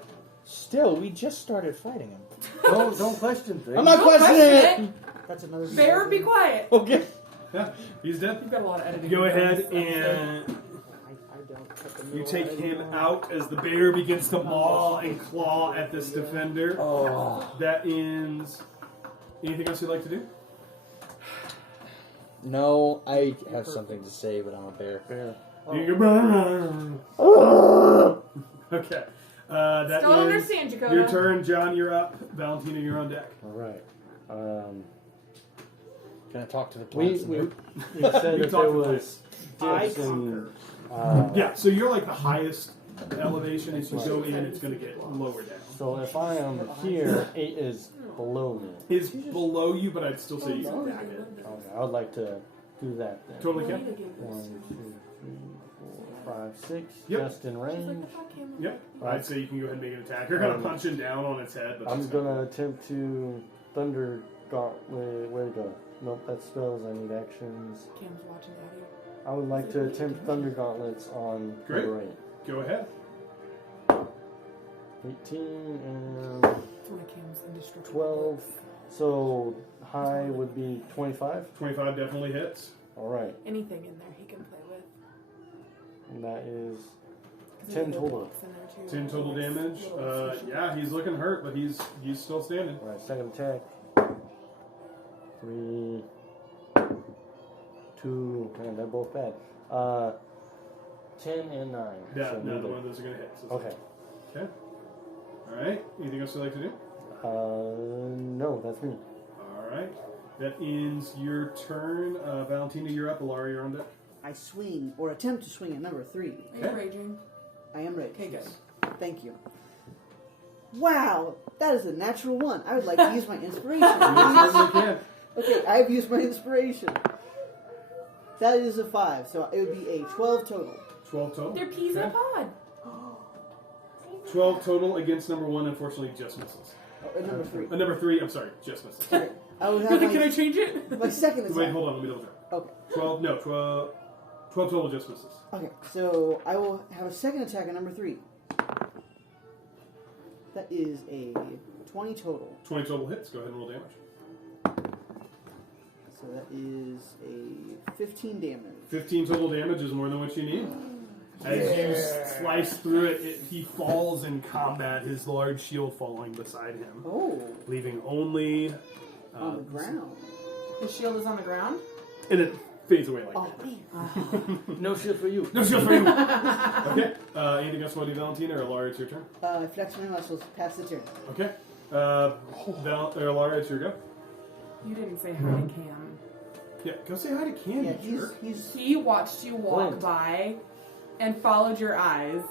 Still, we just started fighting him. Don't question things. I'm not Don't questioning question it. That's another. Bear, be quiet. Okay. Yeah, he's dead. You've got a lot of editing. Go to do ahead on this and I don't cut the you middle take out him anymore. out as the bear begins to maul and claw at this defender. Oh. That ends. Anything else you'd like to do? No, I have something to say, but I'm a bear. Bear. Okay. That Still ends understand, Dakota. your turn, John. You're up. Valentina, you're on deck. All right. Can I talk to the We plants? we, and we said You that talked there to was I dips and Yeah. So you're like the highest elevation. As you go in, it's going to get lower down. So if I am here, 8 is below me. It's below you, but I'd still say you can attack it. Okay, I would like to do that then. Totally can. 1, 2, 3, 4, 5, 6. Yep. Just in range. Yep. I'd say you can go ahead and make an attack. You're going to punch him down on its head. But I'm that's gonna attempt to thunder gauntlet. Where to go? Nope, that's spells. I need actions. Cam's watching Daddy. I would like to attempt thunder gauntlets on Great. number 8. Go ahead. 18 and It's one of Cam's indestructible 12. books. So high would be 25. 25 definitely hits. All right, Anything in there he can play with. and that is 'Cause 10 there's total. books in there, too. 10 total Like, damage. little fish. Yeah, he's looking hurt, but he's still standing. All right. Second attack. 3, 2, and they're both bad. 10 and 9. Yeah, so neither neither. one of those are going to hit. So Okay. Okay. All right. Anything else you'd like to do? No, that's me. All right. That ends your turn. Valentina, you're up. Alara, you're on deck. I swing or attempt to swing at number 3. Are you raging? I am ready. Okay, good. Thank you. Wow, that is a natural 1. I would like to use my inspiration. You certainly can. Okay, I've used my inspiration. That is a 5, so it would be a 12 total. 12 total. They're peas in a Okay. pod. 12 total against number 1, unfortunately, just misses. Oh, and number 3. Number 3, I'm sorry, just misses. Okay, I would You're have like, can I my, change it? my second attack. Wait, hold on, let me double check. Okay. 12 total just misses. Okay, so I will have a second attack at number 3. That is a 20 total. 20 total hits, go ahead and roll damage. So that is a 15 damage. 15 total damage is more than what you need. As you slice through it, he falls in combat, his large shield falling beside him, Oh, leaving only... on the ground. The shield is on the ground. And it fades away like Oh, that. man. No shit for you. No shield for you! Okay, anything else about you, Valentina, or Lara, it's your turn? I flex my muscles past the turn. Okay. Lara, it's your go. You didn't say hi to Cam. Yeah, go say hi to Cam, Yeah, you jerk. he's He watched you walk Clint. by and followed your eyes.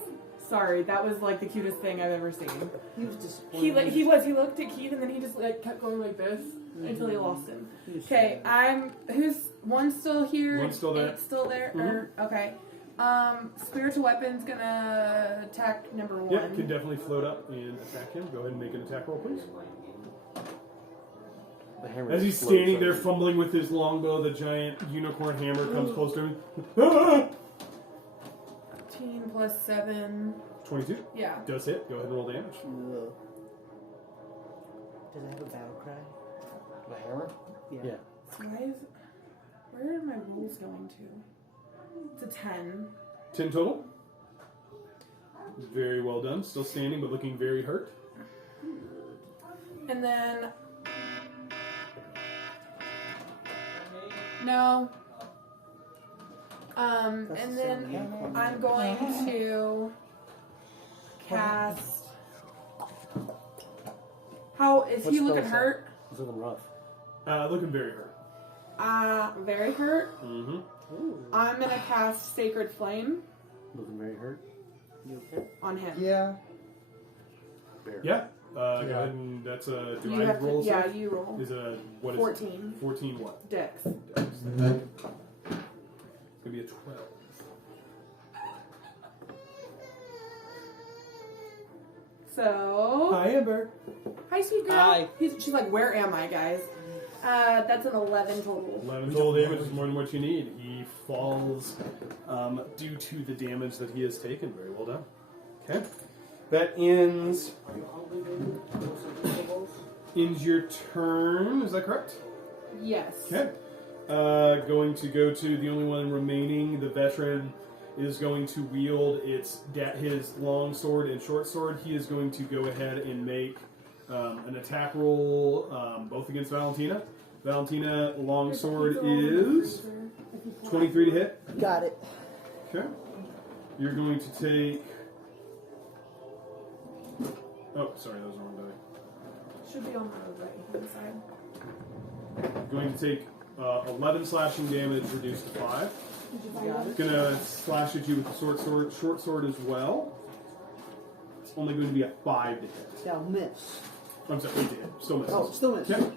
Sorry, that was like the cutest thing I've ever seen. he was disappointed. He looked at Keith and then he just like kept going like this until he lost him. He was Okay, who's one still here? One's still there. Eight's still there. Okay. Spiritual weapon's gonna attack number 1. Yep, can definitely float up and attack him. Go ahead and make an attack roll, please. The hammer As he's explodes standing on there me. fumbling with his longbow, the giant unicorn hammer comes close to him. Ah! 15 plus 7. 22. Yeah. Does hit. Go ahead and roll damage. Ugh. Does it have a battle cry? The hammer? Yeah. So where are my rolls going to? It's a 10. 10 total. Very well done. Still standing, but looking very hurt. And then... No. That's And the then sound unicorn. I'm going to cast... How... Is What he looking spell's hurt? It's looking rough. Looking very hurt. Very hurt. Mm-hmm. Ooh. I'm gonna cast Sacred Flame Looking very hurt. You okay? on him. Yeah. Bear. Yeah. Go ahead and that's a. Do You I have roll? to, yeah, save? you roll. Is a what is 14. it? 14 what? Dex. Dex. It's gonna be a 12. So, Hi, Amber. hi, sweet girl. Hi. She's like, where am I, guys? That's an 11 total. 11 total damage is more than what you need. He falls due to the damage that he has taken. Very well done. Okay. That ends your turn. Is that correct? Yes. Okay. Going to go to the only one remaining. The veteran is going to wield his long sword and short sword. He is going to go ahead and make an attack roll, both against Valentina. Valentina, long sword is 23 to hit. Got it. Okay. You're going to take. Oh, sorry, that was the wrong die. Should be on the right hand side. Going to take 11 slashing damage, reduced to 5. Did you find it? Gonna slash at you with the short sword as well. It's only going to be a 5 to hit. That'll miss. I'm sorry, 8 to hit. Still misses. Oh, still miss. Okay.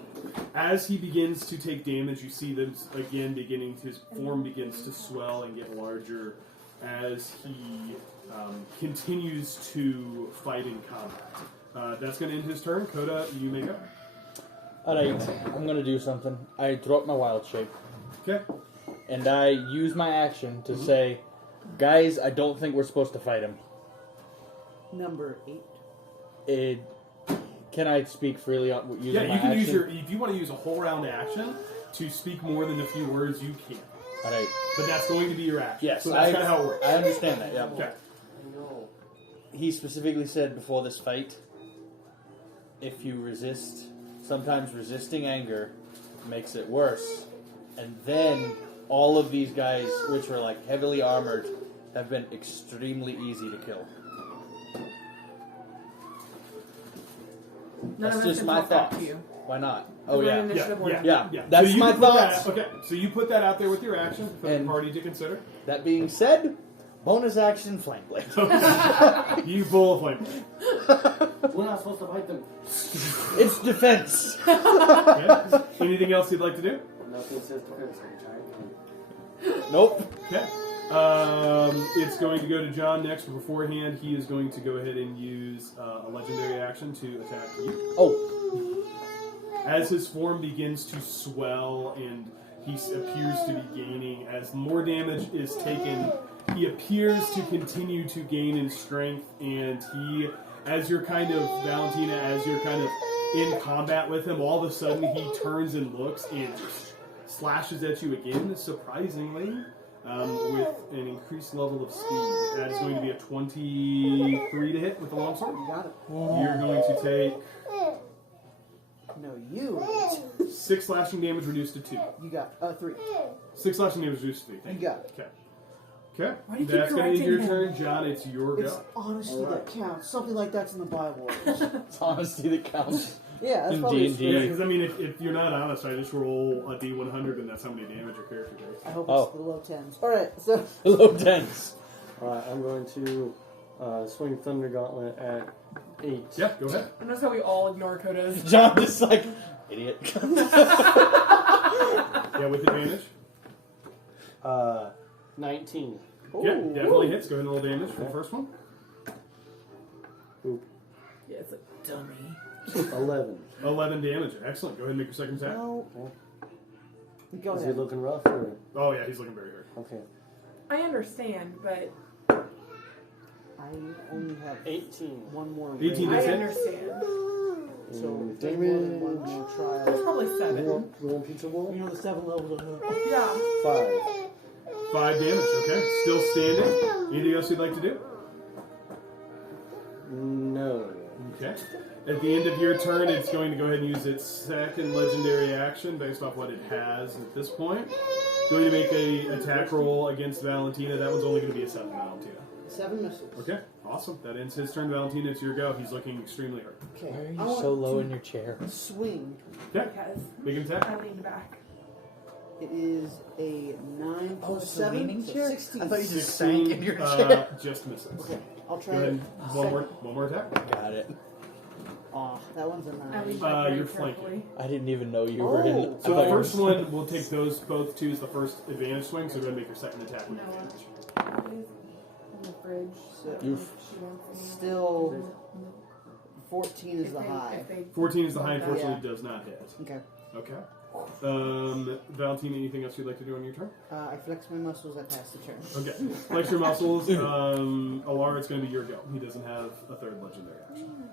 As he begins to take damage, you see them again his form begins to swell and get larger as he continues to fight in combat. That's going to end his turn. Coda, you may go. Alright, I'm gonna do something. I drop my wild shape. Okay. And I use my action to say, guys, I don't think we're supposed to fight him. Number 8. Can I speak freely on using Yeah, my you can action? use if you want to use a whole round action to speak more than a few words, you can. Alright. But that's going to be your action. Yes, So that's kind of how it works. I understand that, yeah. Okay. He specifically said before this fight, if you resist, sometimes resisting anger makes it worse. And then all of these guys, which were like heavily armored, have been extremely easy to kill. None That's of us just can my talk back thoughts. to you. Why not? We're Oh in yeah. initiative order. Yeah. That's so you my can put thoughts. That, okay, so you put that out there with your action for the And- party to consider. That being said, bonus action flame blade. You pull a flame. We're not supposed to fight them. It's defense. Okay. Anything else you'd like to do? Nothing says defense. I'm trying. Nope. Okay. It's going to go to John next, but beforehand, he is going to go ahead and use a legendary action to attack you. Oh, As his form begins to swell and he appears to be gaining, as more damage is taken, he appears to continue to gain in strength, and he, as you're kind of, Valentina, as you're kind of in combat with him, all of a sudden he turns and looks and slashes at you again, surprisingly, with an increased level of speed. That is going to be a 23 to hit with the longsword. You got it. You're going to take No, you. 6 slashing damage reduced to 2. You got 3. 6 slashing damage reduced to 3. You Thank got it. Okay. Okay. Why do you keep That's going to be your correcting turn. John, it's your It's go. honesty that counts. Something like that's in the Bible. it's honesty that counts. Yeah, that's In probably. D&D. Yeah, because I mean, if you're not honest, I just roll a d100 and that's how many damage your character takes. I hope Oh. it's the low 10s. Alright, so. Low tens. Alright, I'm going to swing Thunder Gauntlet at 8. Yeah, go ahead. And that's how we all ignore Coda's. John just like idiot. Yeah, with advantage. 19. Yeah, definitely hits. Go ahead and roll damage for the first one. Oop. Yeah, it's like, dummy. 11. 11 damage. Excellent. Go ahead and make your second attack. No. Go Is he ahead. looking rough or? Oh, yeah, he's looking very hurt. Okay. I understand, but I only have 18. one more. 18 raise. That's I it? understand. So Mm, there's more than one more It's trial. probably 7. Roll pizza roll? You know the 7 levels of Yeah. 5. 5 damage. Okay. Still standing. Anything else you'd like to do? No. Okay. At the end of your turn, it's going to go ahead and use its second legendary action based off what it has at this point. Going to make a attack roll against Valentina. That one's only going to be a 7, Valentina. 7 missiles. Okay, awesome. That ends his turn. Valentina, it's your go. He's looking extremely hurt. Okay. Why are I you want so low to in your chair? swing. Okay, Because make an attack. I leaned back. It is a 9 Oh, plus it's a 7. leaning so chair? 16. I thought you just 16, sank in your chair. Just misses. Okay, I'll Go try ahead it. and one more attack. Got it. Aw, that one's a I 9. leave that very You're carefully. flanking. I didn't even know you were in. Oh. So I the thought you were- first one, we'll take those both two as the first advantage swing, so go ahead and make your second attack with No. advantage. In the fridge. So- If You've- she wants any. Still, 14 is If the they- high. if they 14 is the high, want that. unfortunately does not hit. Okay. Okay. Valentina, anything else you'd like to do on your turn? I flex my muscles, I pass the turn. Okay. Flex your muscles. Alara, it's going to be your go. He doesn't have a third legendary action.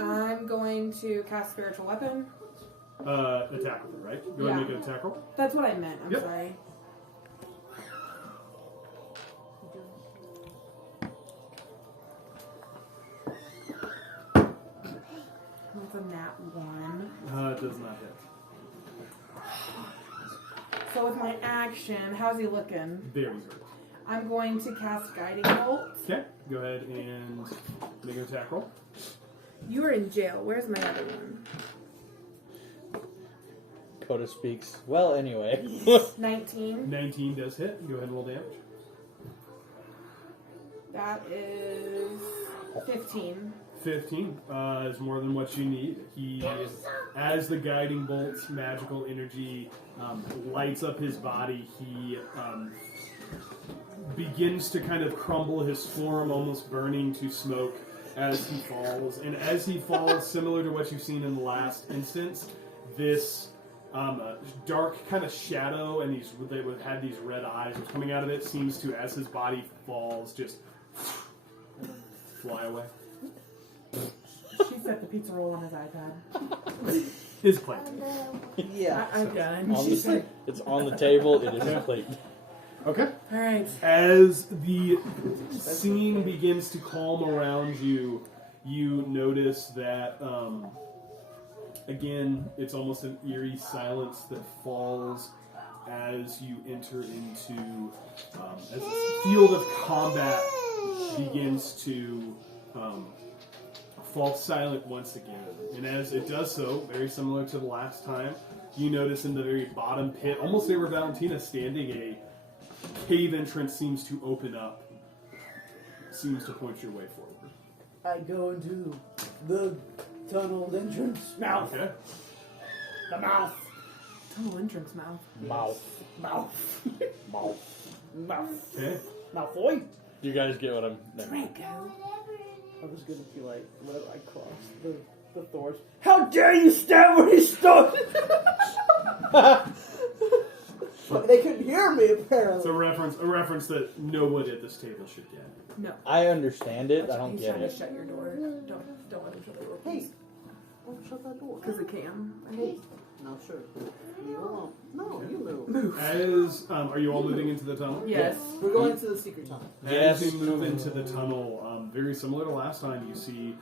I'm going to cast Spiritual Weapon. Attack with it, right? Go ahead and Yeah. make an attack roll. That's what I meant. I'm Yep. sorry. That's a nat 1. It does not hit. So with my action, how's he looking? Very good. I'm going to cast Guiding Bolt. Okay. Go ahead and make an attack roll. You are in jail. Where's my other one? Coda speaks. Well, anyway. 19. 19 does hit. Go ahead and roll damage. That is 15. 15 is more than what you need. He, as the guiding bolt's magical energy lights up his body, he begins to kind of crumble, his form almost burning to smoke as he falls. And as he falls, similar to what you've seen in the last instance, this dark kind of shadow and they had these red eyes was coming out of it seems to, as his body falls, just fly away. She set the pizza roll on his iPad. His plate. Yeah. I'm done. On the, it's on the table. It is a plate. Okay. All right. As the scene begins to calm around you, you notice that, again, it's almost an eerie silence that falls as you enter into, as this field of combat begins to fall silent once again. And as it does so, very similar to the last time, you notice in the very bottom pit, almost there where Valentina's standing, a cave entrance seems to open up, seems to point your way forward. I go into the tunnel entrance. Mouth. Okay. The mouth. Tunnel entrance mouth. Mouth. Mouth. Mouth. Mouth. Okay. Malfoy. You guys get what I'm. No. Draco. I was gonna be like, let I cross the thorns. How dare you stand where he stood! But they couldn't hear me apparently. It's a reference that no one at this table should get. No. I understand it. I don't He's get trying it. to shut your door. Don't let him shut the door. Hey, don't shut that door. Because it can. Hey, no, sure. Leave it alone. No, you move. As are you all moving into the tunnel? Yes. We're going into the secret tunnel. Yes. As you move into the tunnel, very similar to last time, you see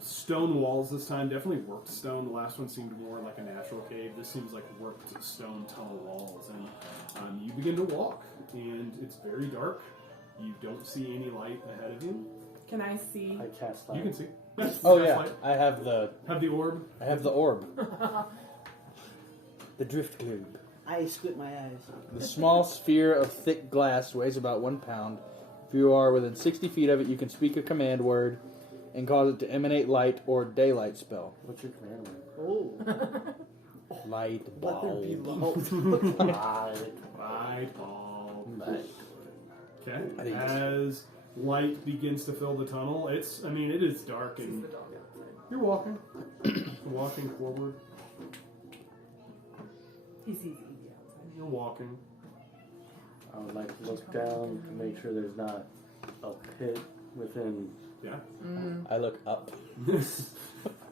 stone walls this time, definitely worked stone. The last one seemed more like a natural cave. This seems like worked stone tunnel walls. And you begin to walk, and it's very dark. You don't see any light ahead of you. Can I see? I cast light. You can see. Oh Cast yeah, light. I have the Have the orb. orb. The drift globe. I squint my eyes. The small sphere of thick glass weighs about 1 pound. If you are within 60 feet of it, you can speak a command word and cause it to emanate light or daylight spell. What's your command word? Oh. Light Let there be bulb. light. Light bulb. Light. Okay. I think As light begins to fill the tunnel, it is dark, and The dog outside. you're walking. Walking forward. He sees Evie outside. You're walking. I would like to look down to make sure there's not a pit within. Yeah. I look up.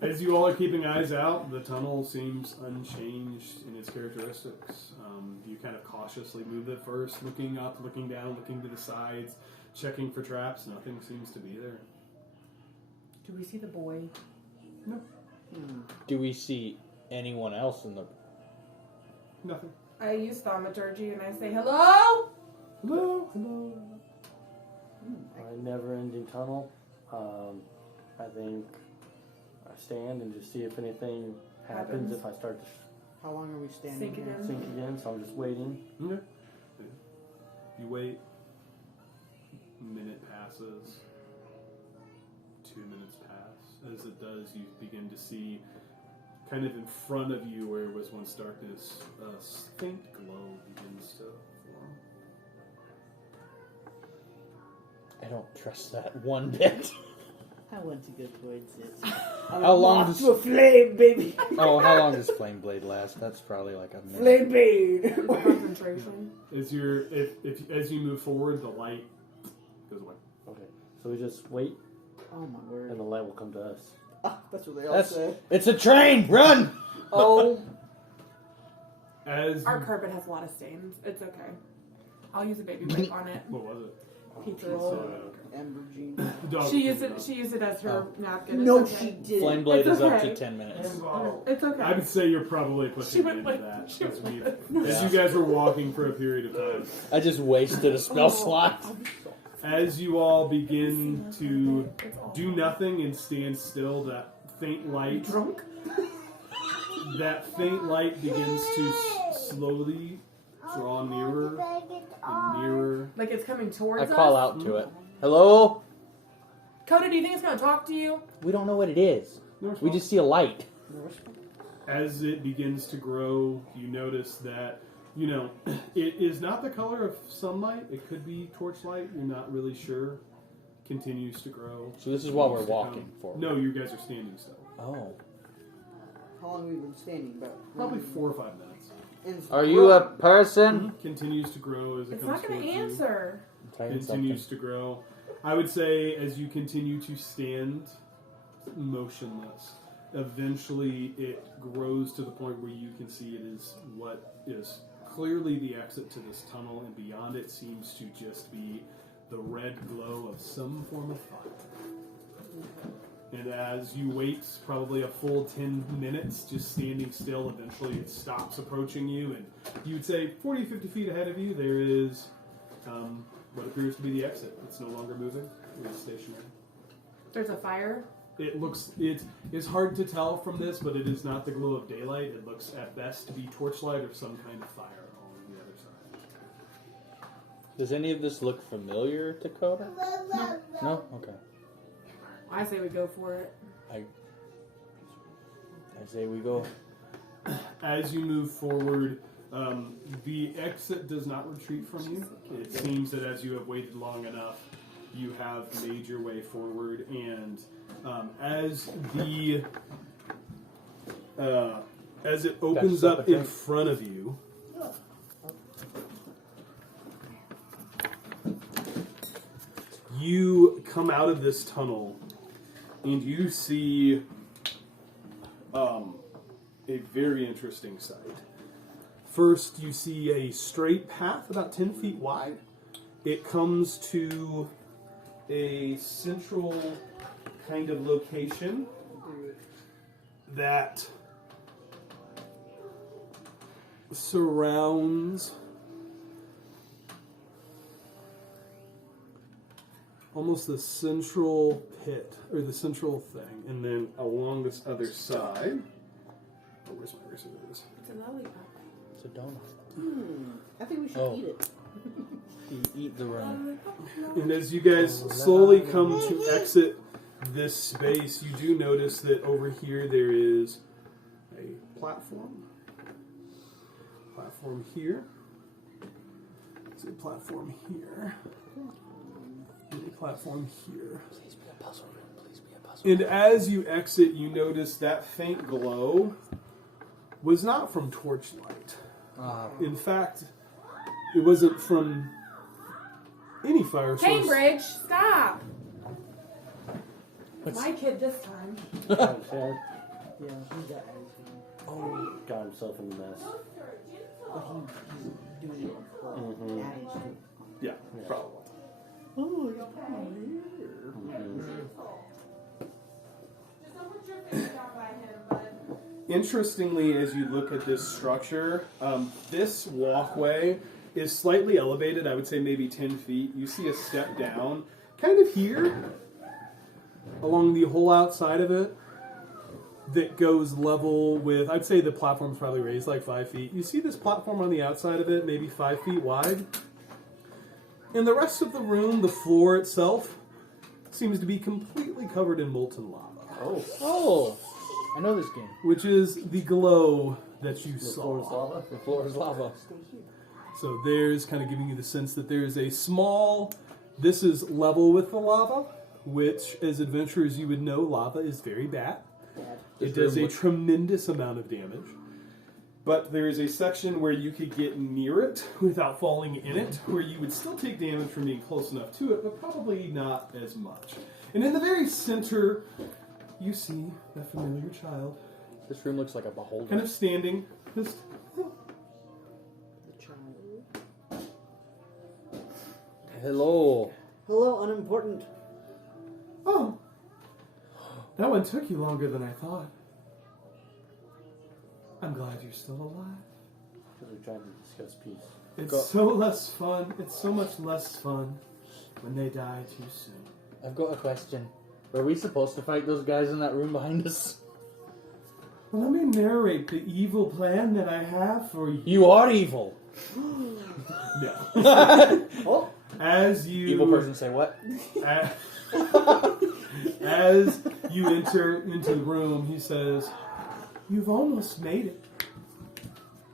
As you all are keeping eyes out, the tunnel seems unchanged in its characteristics. You kind of cautiously move it first, looking up, looking down, looking to the sides, checking for traps. Nothing seems to be there. Do we see the boy? No. Do we see anyone else in the? Nothing. I use thaumaturgy and I say, hello? Hello? Hello? A never-ending tunnel. I think I stand and just see if anything happens. Happens. If I start to How long are we standing Sink here? again. sink again, so I'm just waiting. Okay. You wait. Minute passes. 2 minutes pass. as it does, you begin to see, kind of in front of you where it was once darkness, a faint glow begins to form. I don't trust that one bit. I want to go towards it. How long does to a flame, baby? how long does Flame Blade last? That's probably like a minute. Flame blade. Concentration. As as you move forward, the light goes away. Okay. So we just wait, Oh my word. and the light will come to us. Ah, that's what they all That's say. it's a train. Run! Oh, As Our carpet has a lot of stains. It's okay. I'll use a baby wipe on it. what was it? Pizza roll. Amber Jean. The dog She was used it as her napkin. It's No, okay. she did. Flame Blade It's is up okay. to 10 minutes. It's okay. I would say you're probably She pushing went into like- that. she As, went as you guys were walking for a period of time. I just wasted a spell slot. As you all begin to It's all do nothing and stand still, that faint light drunk. begins to slowly draw nearer and nearer. Like it's coming I towards call us. out to it. Hello? Coda, do you think it's gonna talk to you? We don't know what it is. We just see a light. As it begins to grow, you notice that, it is not the color of sunlight. It could be torchlight. You're not really sure. Continues to grow. So this is while we're Continues to walking come. forward. No, you guys are standing still. Oh. How long have we been standing? About Probably 4 or 5 minutes. And it's Are you a growing. person? Continues to grow as it It's comes not gonna towards you. answer. I'm trying Continues something. to grow. I would say as you continue to stand motionless, eventually it grows to the point where you can see it is what is clearly the exit to this tunnel, and beyond it seems to just be the red glow of some form of fire. And as you wait probably a full 10 minutes just standing still, eventually it stops approaching you, and you would say 40, 50 feet ahead of you there is what appears to be the exit. It's no longer moving. It's stationary. There's a fire. It's hard to tell from this, but it is not the glow of daylight. It looks at best to be torchlight or some kind of fire on the other side. Does any of this look familiar to Coda? No? Okay. I say we go for it. I say we go. As you move forward, the exit does not retreat from you. It seems that as you have waited long enough, you have made your way forward, and as it opens That's up in front of you, you come out of this tunnel, and you see a very interesting sight. First, you see a straight path about 10 feet wide. It comes to a central kind of location that surrounds almost the central pit, or the central thing, and then along this other side, oh, where's my eraser? There it is. It's a lollipop. It's a donut. I think we should Oh. eat it. You eat the rum. And as you guys slowly come to exit this space, you do notice that over here there is a platform. Platform here. There's a platform here. And a platform here. Please be a puzzle room. Please be a puzzle And as you exit, you notice that faint glow was not from torchlight. In fact, it wasn't from any fire source. Cambridge, stop! What's- My kid this time. Got sad. Yeah, he's got attitude. Got himself in the mess. But he's doing it for Mhm. attitude. Yeah, probably. Oh, he's probably here. Interestingly, as you look at this structure, this walkway is slightly elevated, I would say maybe 10 feet. You see a step down, kind of here, along the whole outside of it, that goes level with, I'd say the platform's probably raised like 5 feet. You see this platform on the outside of it, maybe 5 feet wide. In the rest of the room, the floor itself seems to be completely covered in molten lava. Oh, Oh, I know this game. which is the glow that you the floor is saw. lava. The floor is lava. So there's kind of giving you the sense that there is a small, this is level with the lava, which as adventurers you would know lava is very bad. It does a tremendous amount of damage. But there is a section where you could get near it without falling in it, where you would still take damage from being close enough to it, but probably not as much. And in the very center, you see that familiar child, This room looks like a beholder. kind of standing, just Hello. Hello, unimportant. oh, that one took you longer than I thought. I'm glad you're still alive. Because we're trying to discuss peace. It's so less fun. It's so much less fun when they die too soon. I've got a question. Were we supposed to fight those guys in that room behind us? Well, let me narrate the evil plan that I have for you. You are evil. No. Oh, As you Evil person say what? As you enter into the room, he says, "You've almost made it.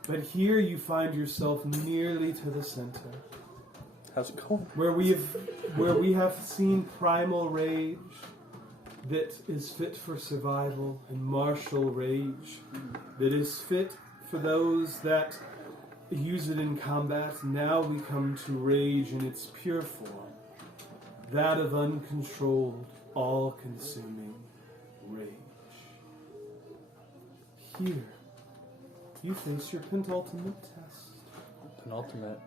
But here you find yourself nearly to the center, How's it going? where we have seen primal rage that is fit for survival, and martial rage that is fit for those that use it in combat. Now we come to rage in its pure form, that of uncontrolled, all-consuming rage. Here, you face your penultimate test. Penultimate.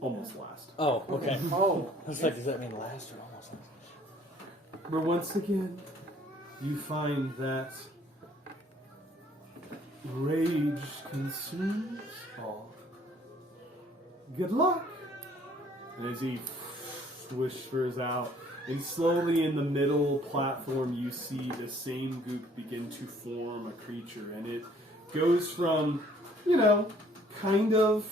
Almost last. Oh, okay. oh. I was like, does that mean last or almost last? Where once again, you find that rage consumes all. Good luck! And as he whispers out, and slowly in the middle platform you see the same goop begin to form a creature, and it goes from, kind of,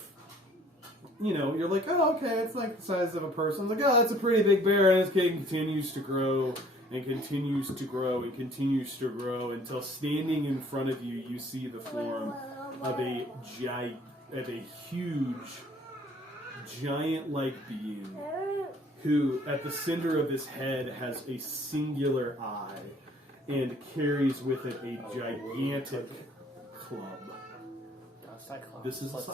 you're like, oh, okay, it's like the size of a person. It's like, oh, that's a pretty big bear, and it continues to grow, and continues to grow, and continues to grow, until standing in front of you, you see the form of a huge, giant-like being, who, at the center of his head, has a singular eye, and carries with it a gigantic club. Cyclops. This is a Let's go.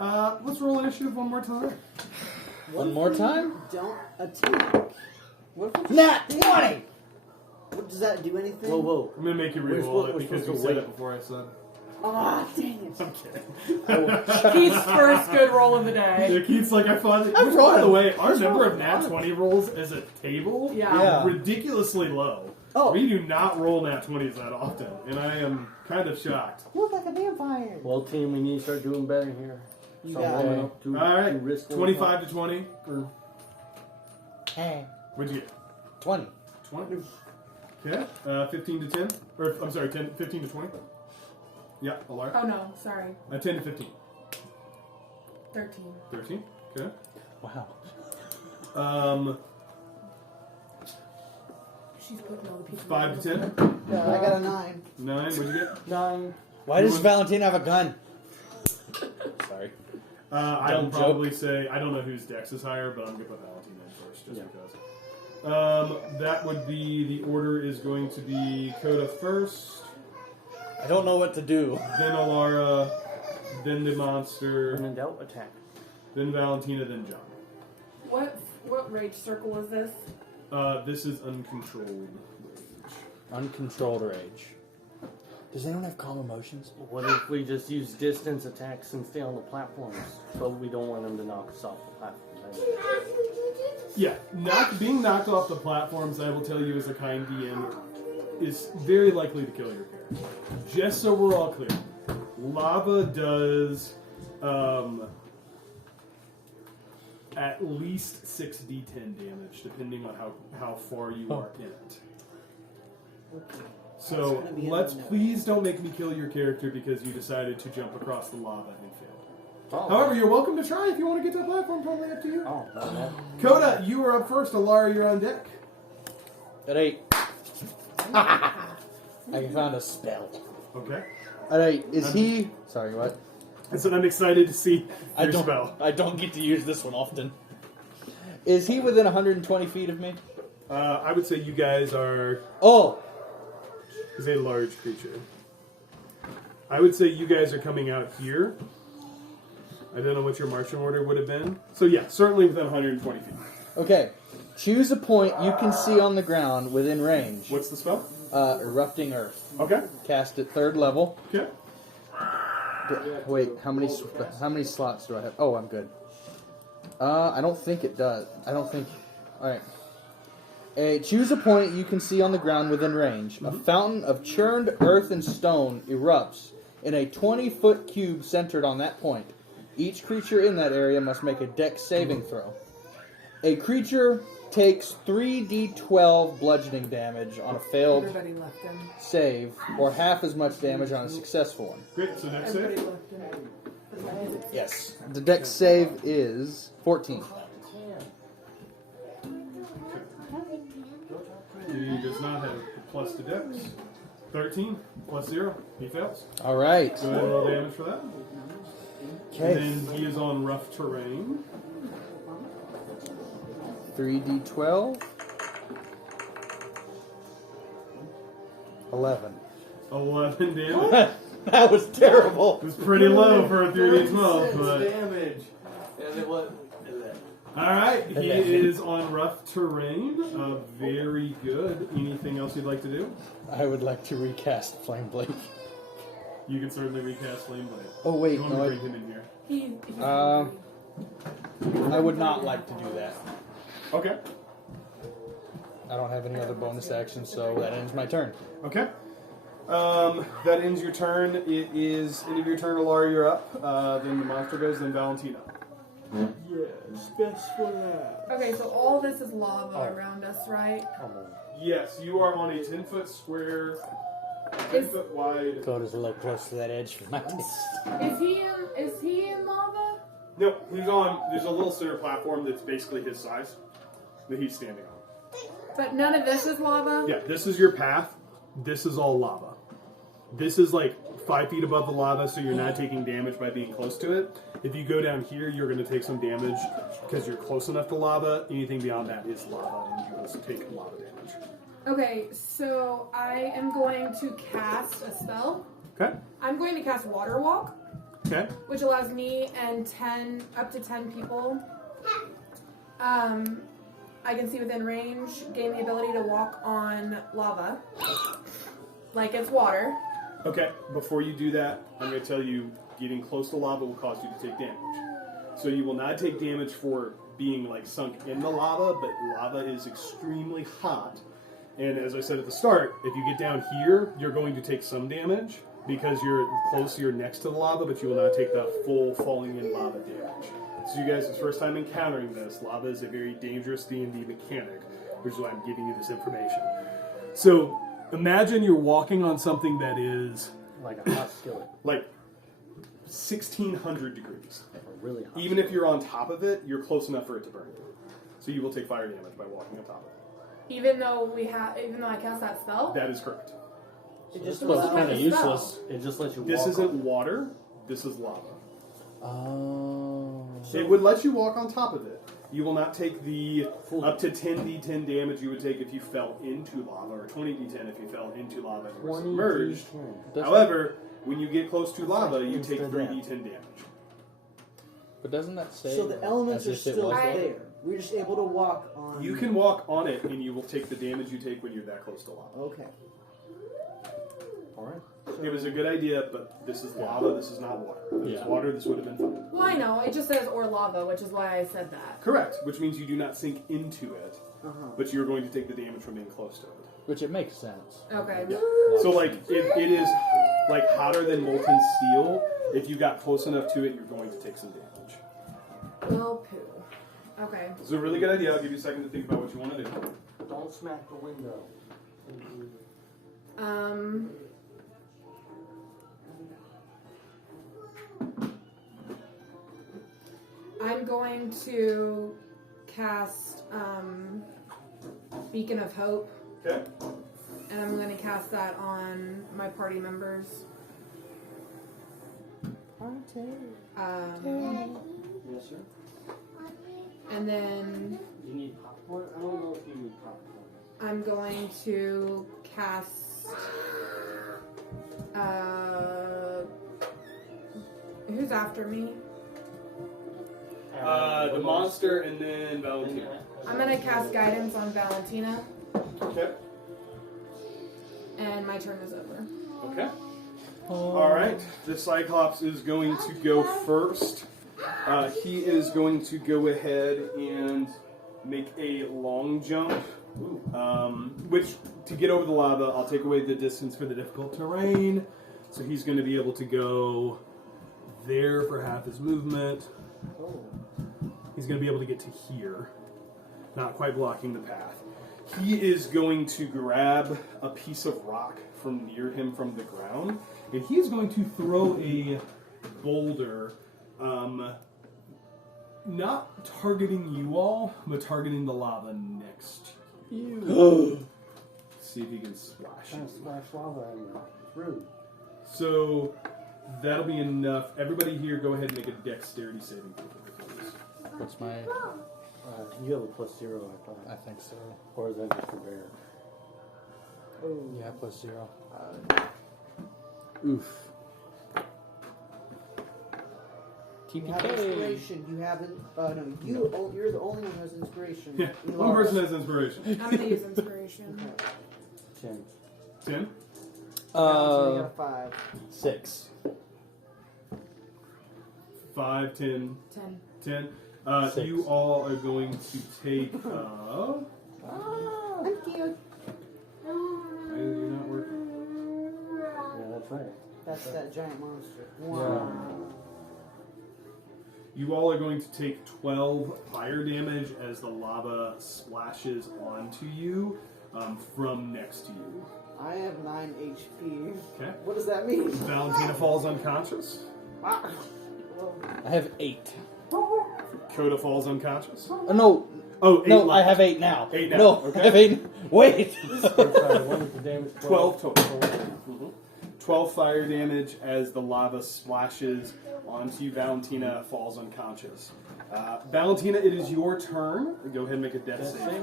Cyclops. Let's roll initiative one more time. One more time? Don't attack. What if we Nat 20! What, does that do anything? Whoa, whoa. I'm going to make you We're re-roll supposed- it we're because you supposed to said wait. it before I said. Ah, dang it. I'm kidding. Keith's first good roll of the day. Yeah, Keith's like, I find it. Which, by the way, our number of nat 20 rolls as a table Yeah. is ridiculously low. Oh. We do not roll nat 20s that often, and I am kind of shocked. You look like a vampire. Well, team, we need to start doing better here. You Someone got it. up to- All right, to risk 25 to 20. Or, Hey. what'd you get? 20. 20. Okay, 15 to 10. Or, I'm sorry, 15 to 20. Yeah, Alara. Oh no, sorry. 10 to 15. 13. 13. Okay. Wow. She's putting all the pieces 5 to together. 10. I got a 9. 9. What'd you get? 9. Why does Valentina have a gun? Sorry. I Dumb will probably say, I don't know whose dex is higher, but I'm going to put Valentina in first, just because. That would be, the order is going to be Coda first, I don't know what to do. then Alara, then the monster, When in doubt, attack. then Valentina, then John. What rage circle is this? This is uncontrolled rage. Uncontrolled rage. Does anyone have calm emotions? What if we just use distance attacks and stay on the platforms? But we don't want them to knock us off the platforms. Yeah, being knocked off the platforms, I will tell you as a kind DM, is very likely to kill your character. Just so we're all clear, lava does at least 6d10 damage, depending on how far you are in it. So please don't make me kill your character because you decided to jump across the lava and failed. Oh, However, you're welcome to try if you want to get to the platform. Totally up to you. Oh, no. Coda, you are up first. Alara, you're on deck. At 8. I found a spell. Okay. Alright, is he... Sorry, what? I said I'm excited to see I your don't, spell. I don't get to use this one often. Is he within 120 feet of me? I would say you guys are... Oh! He's a large creature. I would say you guys are coming out here. I don't know what your marching order would have been. So yeah, certainly within 120 feet. Okay. Choose a point you can see on the ground within range. What's the spell? Erupting Earth. Okay. Cast at 3rd level. Okay. Wait, how many slots do I have? Oh, I'm good. I don't think it does. I don't think... Alright. Choose a point you can see on the ground within range. A fountain of churned earth and stone erupts in a 20-foot cube centered on that point. Each creature in that area must make a dex saving throw. A creature takes 3d12 bludgeoning damage on a failed Everybody left him. save, or half as much damage on a successful one. Great. So next Everybody save. left him. Yes. The dex save is 14. He does not have a plus to dex. 13 plus 0. He fails. All right. Go ahead and roll damage for that. Okay. And then he is on rough terrain. 3d12. 11. 11 damage. That was terrible. It was pretty low for a 3d12, but... damage. And it was... Alright, he is on rough terrain. Very good. Anything else you'd like to do? I would like to recast Flame Blade. You can certainly recast Flame Blade. Oh wait, You want no. to bring him in here? He's I would not like to do that. Okay. I don't have any other bonus actions, so that ends my turn. Okay. That ends your turn. It is end of your turn, Alara, you're up. Then the monster goes, then Valentina. Yes, best for that. Okay, so all this is lava around us, right? Come on. Yes, you are on a 10-foot square, Is- 10-foot wide. Coda's a little close to that edge for my taste. Is he in lava? No, he's on. There's a little center platform that's basically his size that he's standing on. But none of this is lava? Yeah, this is your path. This is all lava. This is like 5 feet above the lava, so you're not taking damage by being close to it. If you go down here, you're going to take some damage because you're close enough to lava. Anything beyond that is lava, and you will take lava damage. Okay, so I am going to cast a spell. Okay. I'm going to cast Water Walk, Okay. which allows me and up to 10 people. I can see within range, gain the ability to walk on lava, like it's water. Okay. Before you do that, I'm going to tell you getting close to lava will cause you to take damage. So you will not take damage for being like sunk in the lava, but lava is extremely hot. And as I said at the start, if you get down here, you're going to take some damage because you're close, you're next to the lava, but you will not take the full falling in lava damage. So you guys, it's first time encountering this. Lava is a very dangerous D&D mechanic, which is why I'm giving you this information. So imagine you're walking on something that is Like a hot skillet. like 1,600 degrees. A really hot Even if you're on top of it, you're close enough for it to burn you. So you will take fire damage by walking on top of it. Even though I cast that spell? That is correct. It just Well, it's What's the kind of point of the useless. It just lets you This walk isn't on. water, this is lava. Oh. It would let you walk on top of it. You will not take the Full up to 10d10 damage you would take if you fell into lava, or 20d10 if you fell into lava and were 20 submerged. D10. However, when you get close to lava, you take Instant 3d10 damage. But doesn't that say So the elements are as if it still was I- there. We're just able to walk on. You can walk on it, and you will take the damage you take when you're that close to lava. Okay. Alright. It was a good idea, but this is lava, this is not water. If it was Yeah. water, this would have been fine. Well, I know. It just says or lava, which is why I said that. Correct, which means you do not sink into it, but you're going to take the damage from being close to it. Which it makes sense. Okay. So, like, it is, like, hotter than molten steel. If you got close enough to it, you're going to take some damage. Well, poo. Okay. It's a really good idea. I'll give you a second to think about what you want to do. Don't smack the window. I'm going to cast Beacon of Hope Okay? and I'm going to cast that on my party members. Yes, sir. And then You need popcorn? I don't know if you need popcorn. I'm going to cast. Who's after me? The monster and then Valentina. I'm going to cast guidance on Valentina, Okay. and my turn is over. Okay. All right. The Cyclops is going to go first. He is going to go ahead and make a long jump. Which, to get over the lava, I'll take away the distance for the difficult terrain. So he's going to be able to go there for half his movement. He's going to be able to get to here. Not quite blocking the path. He is going to grab a piece of rock from near him from the ground, and he is going to throw a boulder, not targeting you all, but targeting the lava next to you. See if he can splash Trying it. to splash lava at you. Rude. So that'll be enough. Everybody here, go ahead and make a dexterity saving throw, please. What's my? You have a +0, I thought. I think so. Or is that just for bear? Yeah, +0. Oof. You have TPK. inspiration. You haven't. No, you're the only one who has inspiration. Yeah, You one lost. person has inspiration. I'm going to use inspiration. 10. 10? So you got a 5. 6. 5, 10, 10. 10. 6. You all are going to take. I'm cute. Why did you not work? Yeah, that's right. That's that giant monster. You all are going to take 12 fire damage as the lava splashes onto you from next to you. I have 9 HP. Okay. What does that mean? Valentina falls unconscious. Well, I have 8. Coda falls unconscious. No. Oh, 8 No, left. I have 8 now. 8 now, No, okay. I have 8. Wait. What is the damage? 12 total. 12 fire damage as the lava splashes onto you. Valentina falls unconscious. Valentina, it is your turn. Go ahead and make a death save.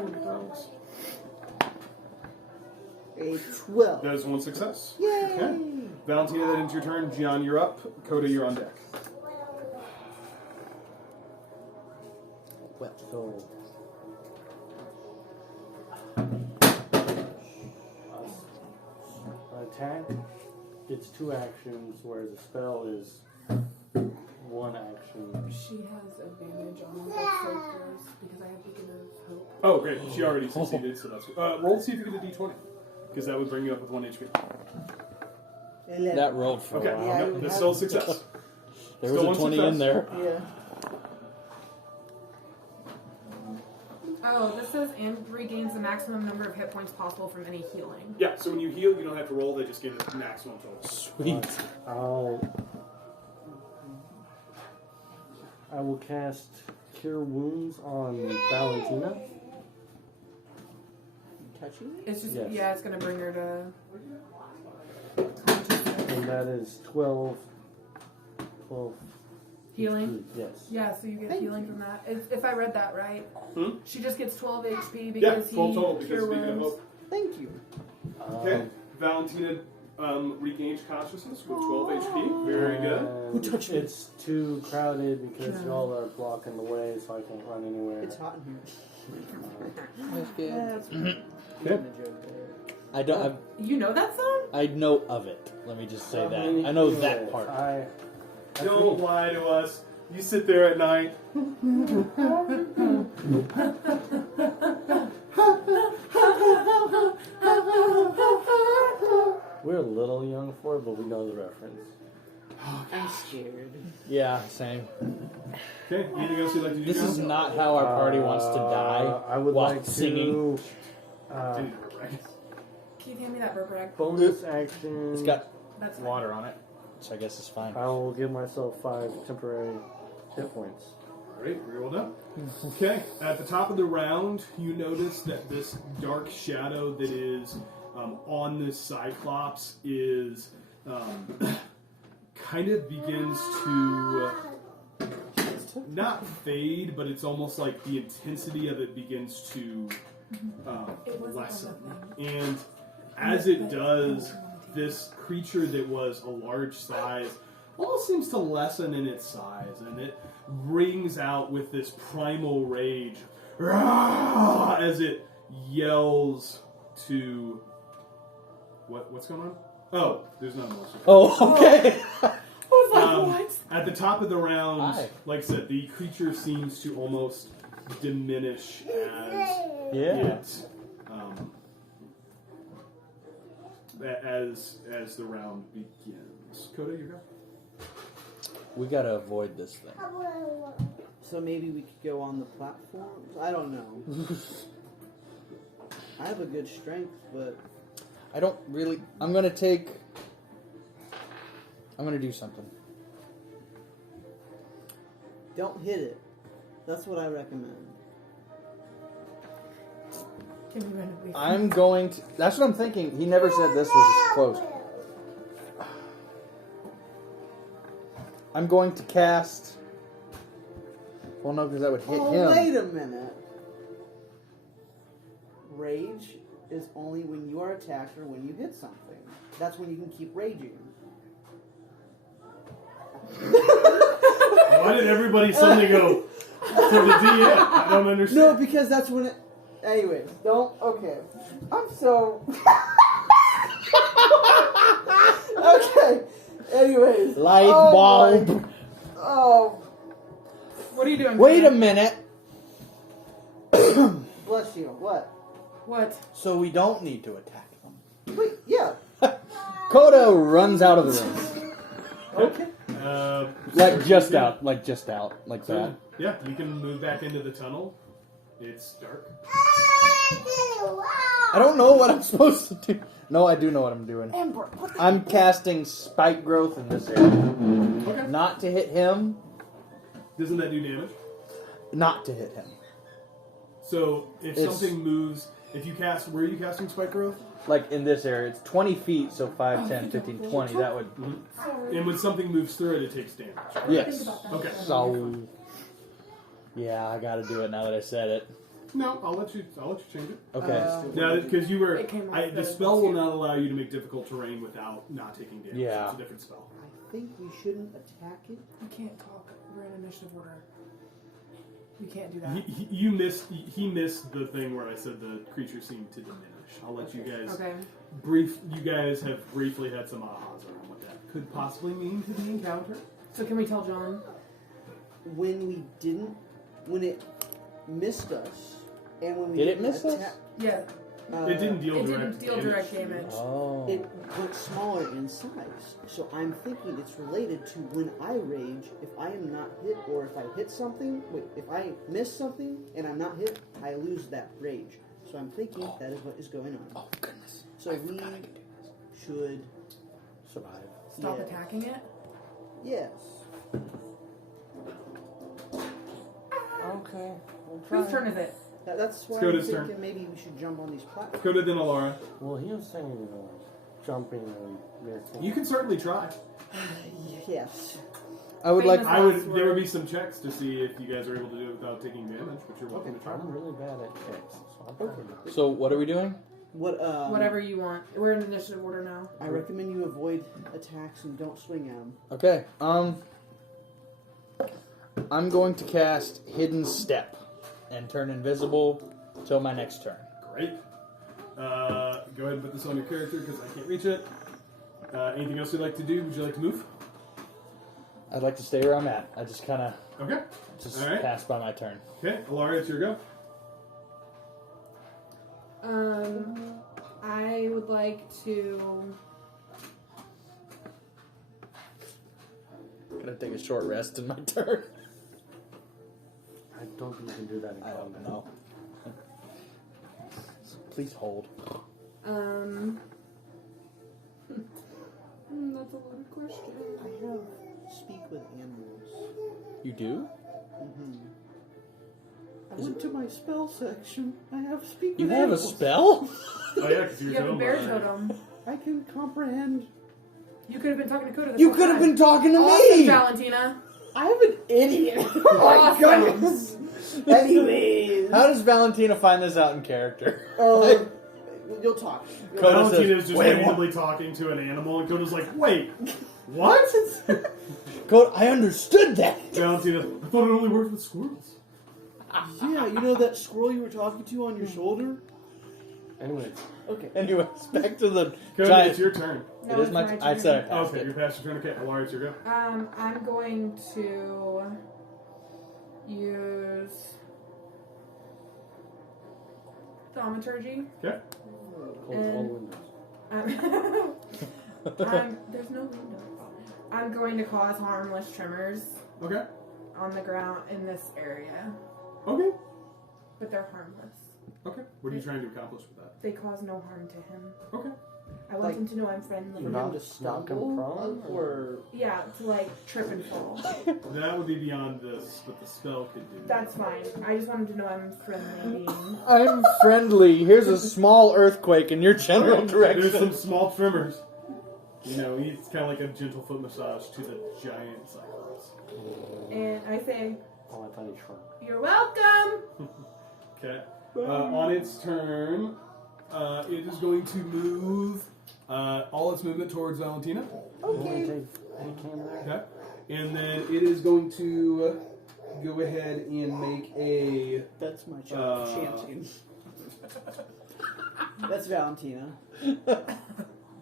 a 12. That is one success. Yay! Okay. Valentina, that ends your turn. Gian, you're up. Coda, you're on deck. So, attack gets 2 actions, whereas a spell is 1 action. She has advantage on all death save throws because I have beacon of hope. Oh, great. She already succeeded, so that's good. Roll to see if you get a d20. Because that would bring you up with 1 HP. 11. That rolled for Okay. a while. Yeah, Nope, we that's have- still a success. There Still was a one 20 in success. there. Yeah. Oh, this says and regains the maximum number of hit points possible from any healing. Yeah, so when you heal, you don't have to roll. They just gain the maximum total. Sweet. I will cast Cure Wounds on Valentina. Touching? It's just, Yes. yeah, it's going to bring her to. And that is 12 Healing? Yes. Yeah, so you get healing from that. If I read that right. Hmm? She just gets 12 HP Yeah, because 12 total he because cure of Beacon of wounds. Hope. Thank you. Okay. Valentina regains consciousness with 12 HP. Very good. Who touched it? It's too crowded because y'all are blocking the way, so I can't run anywhere. It's hot in here. That's good. Okay. I don't. You know that song? I know of it. Let me just say that. Many I know heroes. that part. Don't lie to us. You sit there at night. We're a little young for it, but we know the reference. I'm scared. Yeah, same. Okay. Anything else you'd like to do? This now? is not how our party wants to die. I would while like singing. to Didn't work, right? Keith, hand me that burp rag. bonus action. It's got That's fine. water on it, so I guess it's fine. I will give myself 5 temporary hit points. Alright, reroll that. Okay, at the top of the round, you notice that this dark shadow that is on this Cyclops is kind of begins to not fade, but it's almost like the intensity of it begins to lessen. And as it does, this creature that was a large size almost seems to lessen in its size, and it rings out with this primal rage as it yells to... What's going on? Oh, there's no more. Oh, okay. What? At the top of the round, Hi. like I said, the creature seems to almost diminish as Yeah. it as the round begins. Coda, you go. We gotta avoid this thing. So maybe we could go on the platforms? I don't know. I have a good strength, but I don't really. I'm gonna do something. don't hit it. That's what I recommend. Can we run away from I'm going to. That's what I'm thinking. He never said this was close. I'm going to cast. Well, no, because that would hit him. Wait a minute. Rage is only when you are attacked or when you hit something. That's when you can keep raging. Why did everybody suddenly go to the DM? I don't understand. No, because that's when it... Anyways, don't... Okay. I'm so... Okay. Anyways. Light Oh bulb. my- Oh. What are you doing? Wait a Coda? minute. Bless you. What? What? So we don't need to attack them. Wait, yeah. Coda runs out of the room. Okay. Like just out. Like that. So, yeah, you can move back into the tunnel. It's dark. I don't know what I'm supposed to do. No, I do know what I'm doing. I'm casting spike growth in this area. Okay. Not to hit him. Doesn't that do damage? Not to hit him. So if It's- something moves, if you cast, where are you casting spike growth? Like in this area. It's 20 feet, so 5, 10, 15, 20. That would... And when something moves through it, it takes damage. Right? Yes. Okay. So... Yeah, I gotta do it now that I said it. No, I'll let you change it. Okay. No, because you were It came off the the spell will too. not allow you to make difficult terrain without not taking damage. Yeah. It's a different spell. I think we shouldn't attack it. You can't talk. We're in initiative order. You can't do that. He missed the thing where I said the creature seemed to diminish. I'll let you guys Okay. You guys have briefly had some ahas around what that could possibly mean to the encounter. So can we tell John? When it missed us, and when we Did it didn't miss us? attack- Yeah. It didn't deal It direct didn't deal damage. direct damage. Oh. It went smaller in size. So I'm thinking it's related to when I rage, if I am not hit, or if I hit something, if I miss something and I'm not hit, I lose that rage. So I'm thinking that is what is going on. Oh, goodness. So we should, Survive. Stop Yeah. attacking it? yes. Okay. We'll Whose turn is it? That's why I'm Skoda's thinking turn. maybe we should jump on these platforms. Go to then Alara. Well, he was saying, jumping and missing. You can certainly try. Yes. I would like... Famous- There would be some checks to see if you guys are able to do it without taking damage, but you're welcome to try. I'm really bad at checks, so I'm trying. So, what are we doing? Whatever you want. We're in initiative order now. I recommend you avoid attacks and don't swing at them. Okay, I'm going to cast Hidden Step and turn invisible till my next turn. Great. Go ahead and put this on your character because I can't reach it. Anything else you'd like to do? Would you like to move? I'd like to stay where I'm at. I just kind of Okay. just All right. passed by my turn. Okay, Alara, it's your go. I would like to. Gonna take a short rest in my turn. I don't think you can do that in I don't combat. know. So please hold. That's a loaded question. I have speak with animals. You do? Mm-hmm. went to my spell section. I have speak You with have a animals. spell? Oh yeah, because You you're have a doing bear that. totem. I can comprehend. You could have been talking to Coda. You could have been talking to awesome, me! Valentina. I am an idiot. Oh my Awesome. goodness. Anyways. How does Valentina find this out in character? You'll talk. Coda says, Valentina's just "Wait, randomly talking to an animal, and Coda's like, wait, what? Coda, I understood that! Valentina, I thought it only worked with squirrels. Yeah, you know that squirrel you were talking to on your shoulder? Anyways, Okay. Anyways, back to the Coda, giant. it's your turn. No, It is it's my. turn. I said I passed Okay, it. you're past your turn. Okay, Alaria, it's your go. I'm going to use thaumaturgy. Okay. close all the windows. There's no window. I'm going to cause harmless tremors Okay. on the ground in this area, Okay. but they're harmless. Okay. What are you trying to accomplish with that? They cause no harm to him. Okay. I want Like- him to know I'm friendly. For him Knock to him stumble? prone, Or... Yeah, to like trip and fall. That would be beyond this, what the spell could do. That's fine. I just want him to know I'm a friendly being. I'm friendly. Here's a small earthquake in your general There's some direction. small tremors. You know, it's kind of like a gentle foot massage to the giant cyclops. And I say, Oh, I thought he shrunk. "You're welcome." Okay. On its turn, it is going to move all its movement towards Valentina. Okay. Take any can there? Okay. And then it is going to go ahead and make a. That's my child. Chanting. That's Valentina.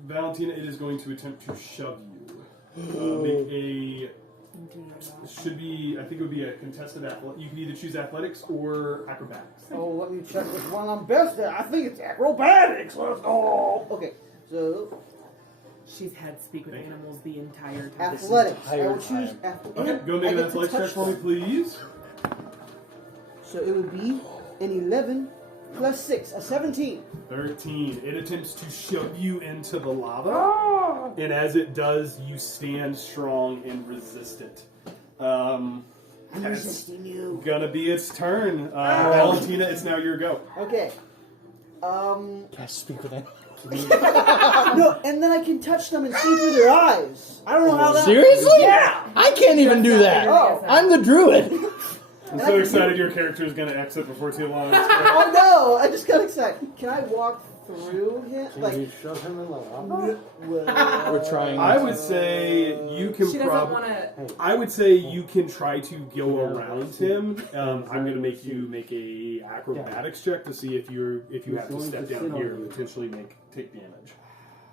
Valentina, it is going to attempt to shove you. Make a. Should be, I think it would be a contested athletic. You can either choose athletics or acrobatics. Oh, let me check which one I'm best at. I think it's acrobatics. Let's go. Okay, so She's had speak with Thank you. animals the entire time. athletics. I will entire choose time. athletics. Okay, go make an athletics check for me, please. So it would be an 11 plus 6, a 17. 13. It attempts to shove you into the lava, and as it does, you stand strong and resist it. I'm That's resisting you. gonna be its turn. Valentina, it's now your go. Okay. Can I speak with him? No, and then I can touch them and see through their eyes. I don't know how that. Seriously? Yeah. I can't even do that. Oh, I'm the druid. I'm so excited your character is gonna exit before too long. Oh no! I just got excited. Can I walk through him? Can Like, you shove him in the lava? well, We're trying. I would say you can She doesn't probably. want to. I would say you can try to go around him. I'm going to make you make a acrobatics check to see if you have to step down here and potentially take damage.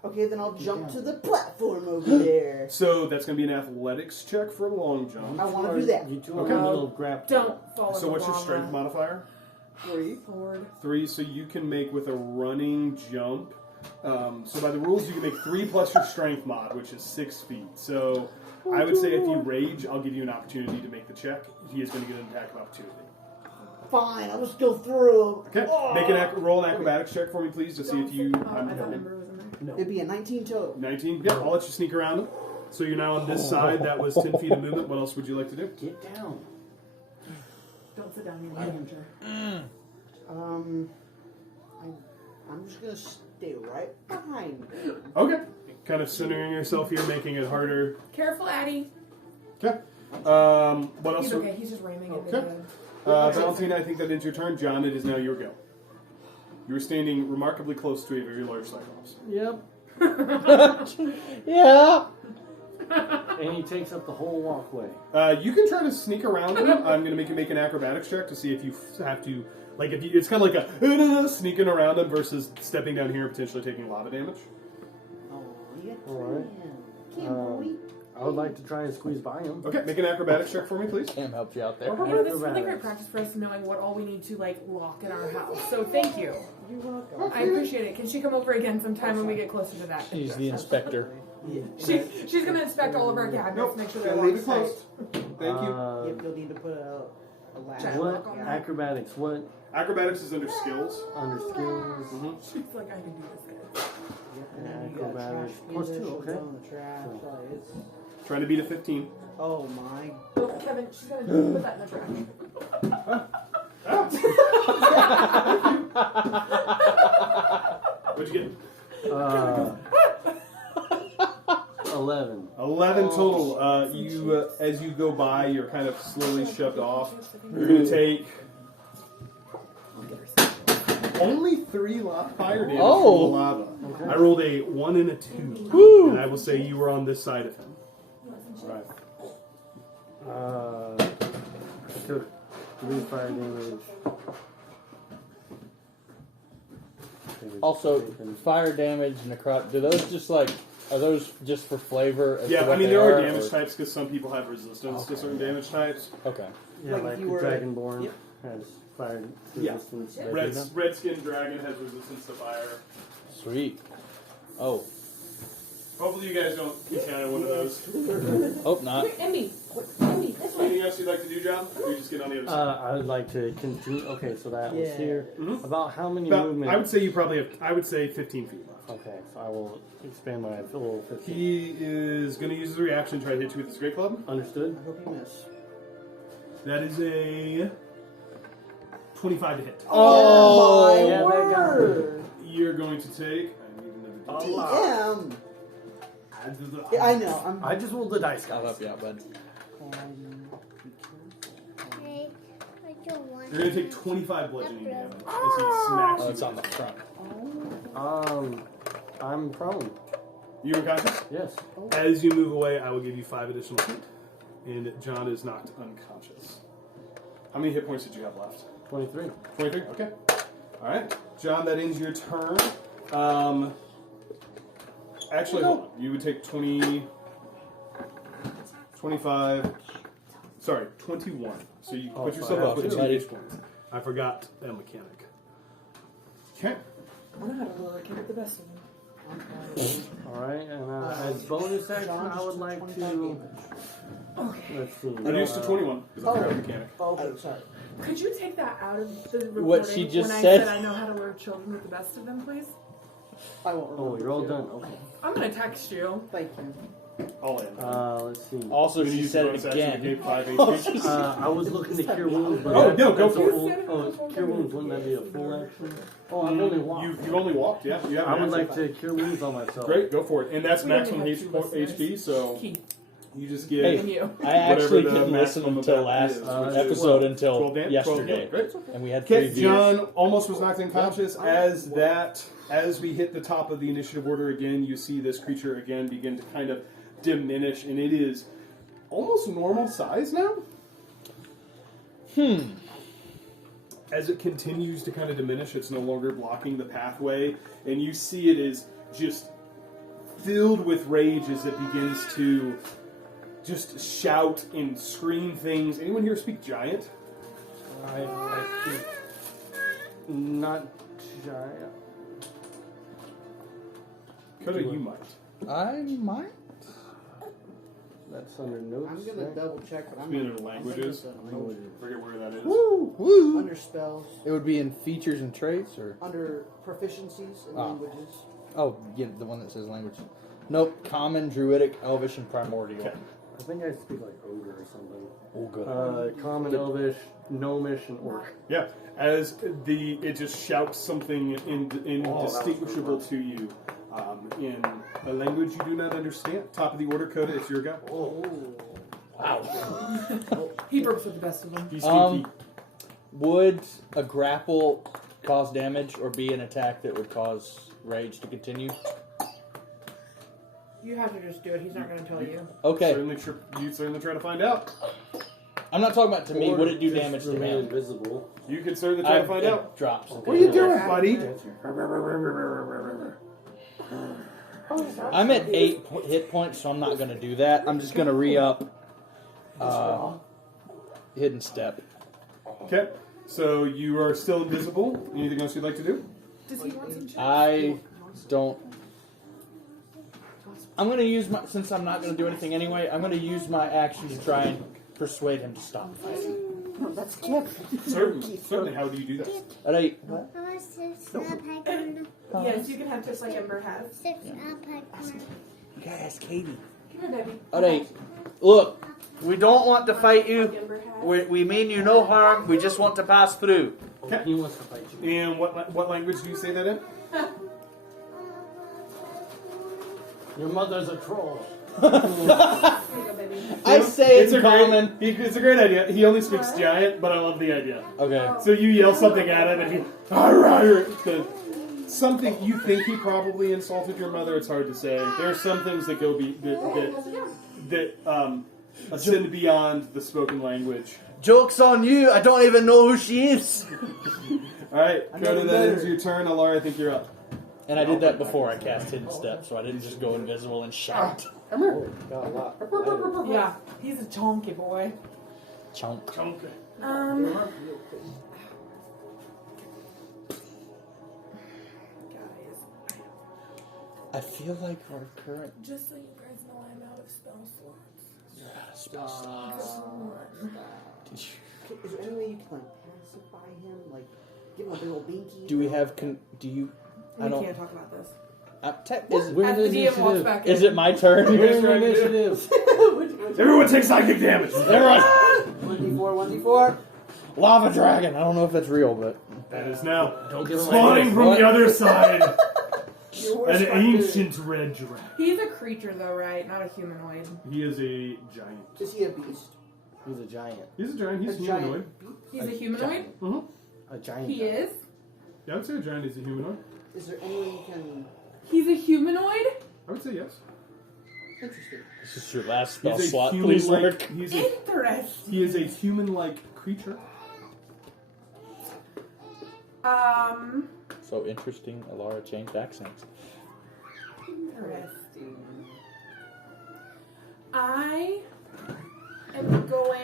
okay, then I'll jump to the platform over there. So that's going to be an athletics check for a long jump. I want to do that. You two Okay. are a little grab. Don't fall. So in what's the your lava. strength modifier? 3. Forward. 3. So you can make with a running jump. So by the rules, you can make 3 plus your strength mod, which is 6 feet. So I would say if you rage, I'll give you an opportunity to make the check. He is going to get an attack of opportunity. Fine, I'll just go through. Okay, make roll an acrobatics check for me, please, to see if you. Oh, I thought Ember was in there. It'd be a 19 total. 19. Yeah, I'll let you sneak around him. So you're now on this side. That was 10 feet of movement. What else would you like to do? Get down. Don't sit down. You'll enter. I'm just gonna stay right behind him. Okay. Kind of centering yourself here, making it harder. Careful, Addie. Okay. What else? He's okay. He's just ramming into Okay. the. Valentina, I think that ends your turn. John, it is now your go. You were standing remarkably close to a very large cyclops. Yep. Yeah. And he takes up the whole walkway. You can try to sneak around him. I'm going to make you make an acrobatics check to see if you have to. Like, if you, it's kind of like a sneaking around him versus stepping down here and potentially taking lava damage. Oh, yeah. Alright. I would like to try and squeeze by him. Okay, make an acrobatics check for me, please. Cam helped you out there. You know, this is really great practice for us knowing what all we need to like lock in our house. So thank you. You're welcome. I appreciate it. Can she come over again sometime when we get closer to that? She's the inspector. Yeah. She's gonna inspect all of our cabinets, make sure they're Gotta leave it locked closed. Thank you. Yep, you'll need to put a ladder. Check. What Lock on that. acrobatics? What Acrobatics is under skills. under skills? She's like, I can do this. And then you got trash Acrobatics. Plus can 2, she'll okay. go in the trash. Sorry, it's... Trying to beat a 15. Oh my. Oh, Kevin, she's gonna put that in the trash. What'd you get? 11. 11 total. You, as you go by, you're kind of slowly shoved off. You're going to take only 3 fire damage from the lava. Okay. I rolled a 1 and a 2. Woo! And I will say you were on this side of him. Right. I took 3 fire damage. Also, fire damage, necrot. Do those just like? Are those just for flavor? As to Yeah, what I mean, they there are or- damage types because some people have resistance to certain damage types. Okay. Yeah, Like like if the you were- Dragonborn Yep. has fire Yeah. resistance. Red skin dragon has resistance to fire. Sweet. Oh. Hopefully you guys don't encounter one of those. Hope not. Emmy, Emmy, this way. Anything else you'd like to do, John? Or you just get on the other side? I would like to continue. Okay, so that was Yeah. here. Mhm. About how many About, movement? I would say you probably have, I would say 15 feet left. Okay, so I will expand my little 15. He is going to use his reaction to try to hit you with his great club. Understood? I hope you miss. That is a 25 to hit. Oh, my yeah, that got word! You're going to take. I need another D10. Damn! Yeah, I know. I'm. I just rolled the dice, I'll guys. help you out, bud. Hey, I don't want You're going to take 25 bludgeoning damage as he smacks Oh, you. it's on the front. I'm prone. You unconscious? Yes. As you move away, I will give you 5 additional feet. And John is knocked unconscious. How many hit points did you have left? 23. 23? Okay. Alright. John, that ends your turn. Actually, hold on. You would take 20... 25... Sorry, 21. So you put yourself sorry. up with Oh, 2 sorry. H points. I forgot that mechanic. Okay. I know how to roll. I can get the best of them. Alright, and as bonus action, I would like to. Let's see. Reduced to 21, because I forgot the mechanic. Oh, okay, sorry. Could you take that out of the recording What she just when said? I said I know how to lure children with the best of them, please? I won't remember. Oh, you're all too. done. Okay. I'm gonna text you. Thank you. All in. Let's see. Also, You're gonna she use said the it bonus action to again. gain 5 Oh, HP. she's- I was looking to cure wounds, but Oh, that's- no, go that's a for it. full- Oh, cure wounds, wouldn't that be a full action? Oh, I've only walked. You've only walked, yeah. You I haven't would like actually- to cure wounds on myself. Great, go for it. And that's We only maximum have 2 listeners. HP, so Keith you just Hey, get and you. I actually whatever the didn't listen maximum until of that last is, which is episode 12 until damage. yesterday, Great. and we had 3 Okay, views. John almost was knocked unconscious. As we hit the top of the initiative order again, you see this creature again begin to kind of diminish, and it is almost normal size now. As it continues to kind of diminish, it's no longer blocking the pathway, and you see it is just filled with rage as it begins to just shout and scream things. Anyone here speak giant? I speak not giant. Coda, you might. I might. That's under notes. I'm gonna right? double check, but I'm Speaking gonna of languages. Forget where that is. Woo! Under spells, It would be in features and traits, or under proficiencies and Ah. languages. oh, yeah, the one that says language. Nope, common, druidic, elvish, and primordial. Okay. I think I speak like ogre or something. Oh, good. Common, elvish, gnomish, and orc. Yeah, as it just shouts something indistinguishable to you in a language you do not understand. Top of the order, Coda, it's your go. Wow. He burps with the best of them. Be stinky. Would a grapple cause damage or be an attack that would cause rage to continue? You have to just do it. He's not going to tell you. Okay, You certainly try to find out. I'm not talking about to me. Or Would it do just damage to remain him? invisible. You can certainly try to find it out. drops. What are you doing, buddy? I'm at 8 hit points, so I'm not going to do that. I'm just going to re-up hidden step. Okay, so you are still invisible. Anything else you'd like to do? Does he want some chips? I don't. I'm going to use my, since I'm not going to do anything anyway, I'm going to use my action to try and persuade him to stop fighting. No, that's Kip. Certainly. How do you do that? At 8. I want 6 alpaca. Yes, you can have just like Ember has. 6 alpaca. You gotta ask Katie. Come here, baby. At 8. Look, we don't want to fight you. Like Ember has. We mean you no harm. We just want to pass through. Okay. He wants to fight you. And what language do you say that in? Your mother's a troll. I say it's in common. It's a great idea. He only speaks giant, but I love the idea. Okay. So you yell something at him, and he, "Arr!" Something you think he probably insulted your mother. It's hard to say. There are some things that go that ascend beyond the spoken language. Joke's on you. I don't even know who she is. All right, I Coda, never that met ends her. your turn. Alara, I think you're up. And I did that before I cast Hidden Step, so I didn't just go invisible and shout. Oh, got a lot. Yeah, he's a chonky boy. Chunk. Okay. Guys, I feel like our current just so you guys know, I'm out of spell slots. spell slot. Is there any way you can like pacify him? Like give him a big old binky? Do we have? Do you? I We don't. can't talk about this. Where's As the the DM walks initiative? back Is in. it my turn? Where's the initiative? Everyone take psychic damage. Everyone. 1d4, 1d4. Lava dragon. I don't know if that's real, but That is now Don't give him spawning ideas. from What? the other side. Your worst An part is- ancient red dragon. He's a creature, though, right? Not a humanoid. He is a giant. Is he a beast? He's a giant. He's a giant. He's A humanoid. giant beast? He's a humanoid? Mm-hmm. A giant. He giant. is? Yeah, I would say a giant is a humanoid. Is there any way you can... He's a humanoid? I would say yes. Interesting. this is your last spell He's a slot. Please work. Interesting. He is a human-like creature. So interesting. Alara changed accents. Interesting. I am going.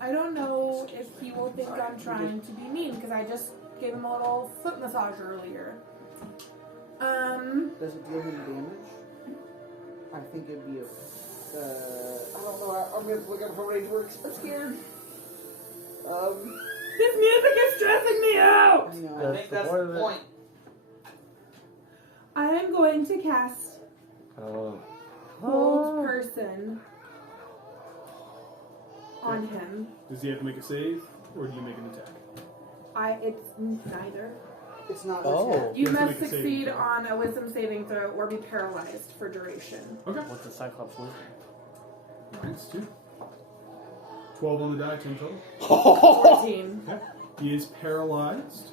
I don't know if he will think I'm trying to be mean because I just gave him a little foot massage earlier. Does it deal him damage? I think it'd be a... I don't know. I'm going to look up how rage works. I'm scared. This music is stressing me out. I know. I think that's the point. I am going to cast Oh. Hold Person on him. Does he have to make a save, or do you make an attack? It's neither. It's not Oh. an attack. You You have to must make a saving succeed throw. on a wisdom saving throw or be paralyzed for duration. Okay. What's the Cyclops wisdom? Nice, 2. 12 on the die, 10 total. 14. Okay. He is paralyzed.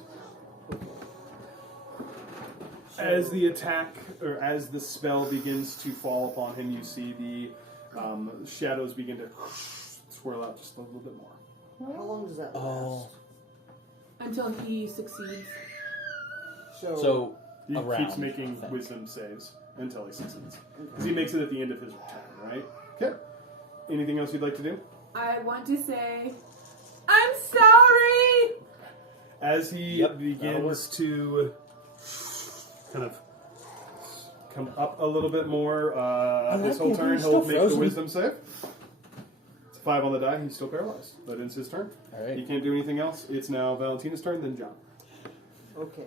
As the attack, or as the spell begins to fall upon him, you see the shadows begin to swirl out just a little bit more. How long does that last? Oh. Until he succeeds. So He around, keeps making I think. wisdom saves until he succeeds. Because he makes it at the end of his turn, right? Okay. Anything else you'd like to do? I want to say, I'm sorry! As he Yep, that'll begins to kind of come up a little bit more, this whole like it. turn He's he'll still make the frozen. wisdom save. It's 5 on the die, he's still paralyzed. That ends his turn. All right. He can't do anything else. It's now Valentina's turn, then John. Okay.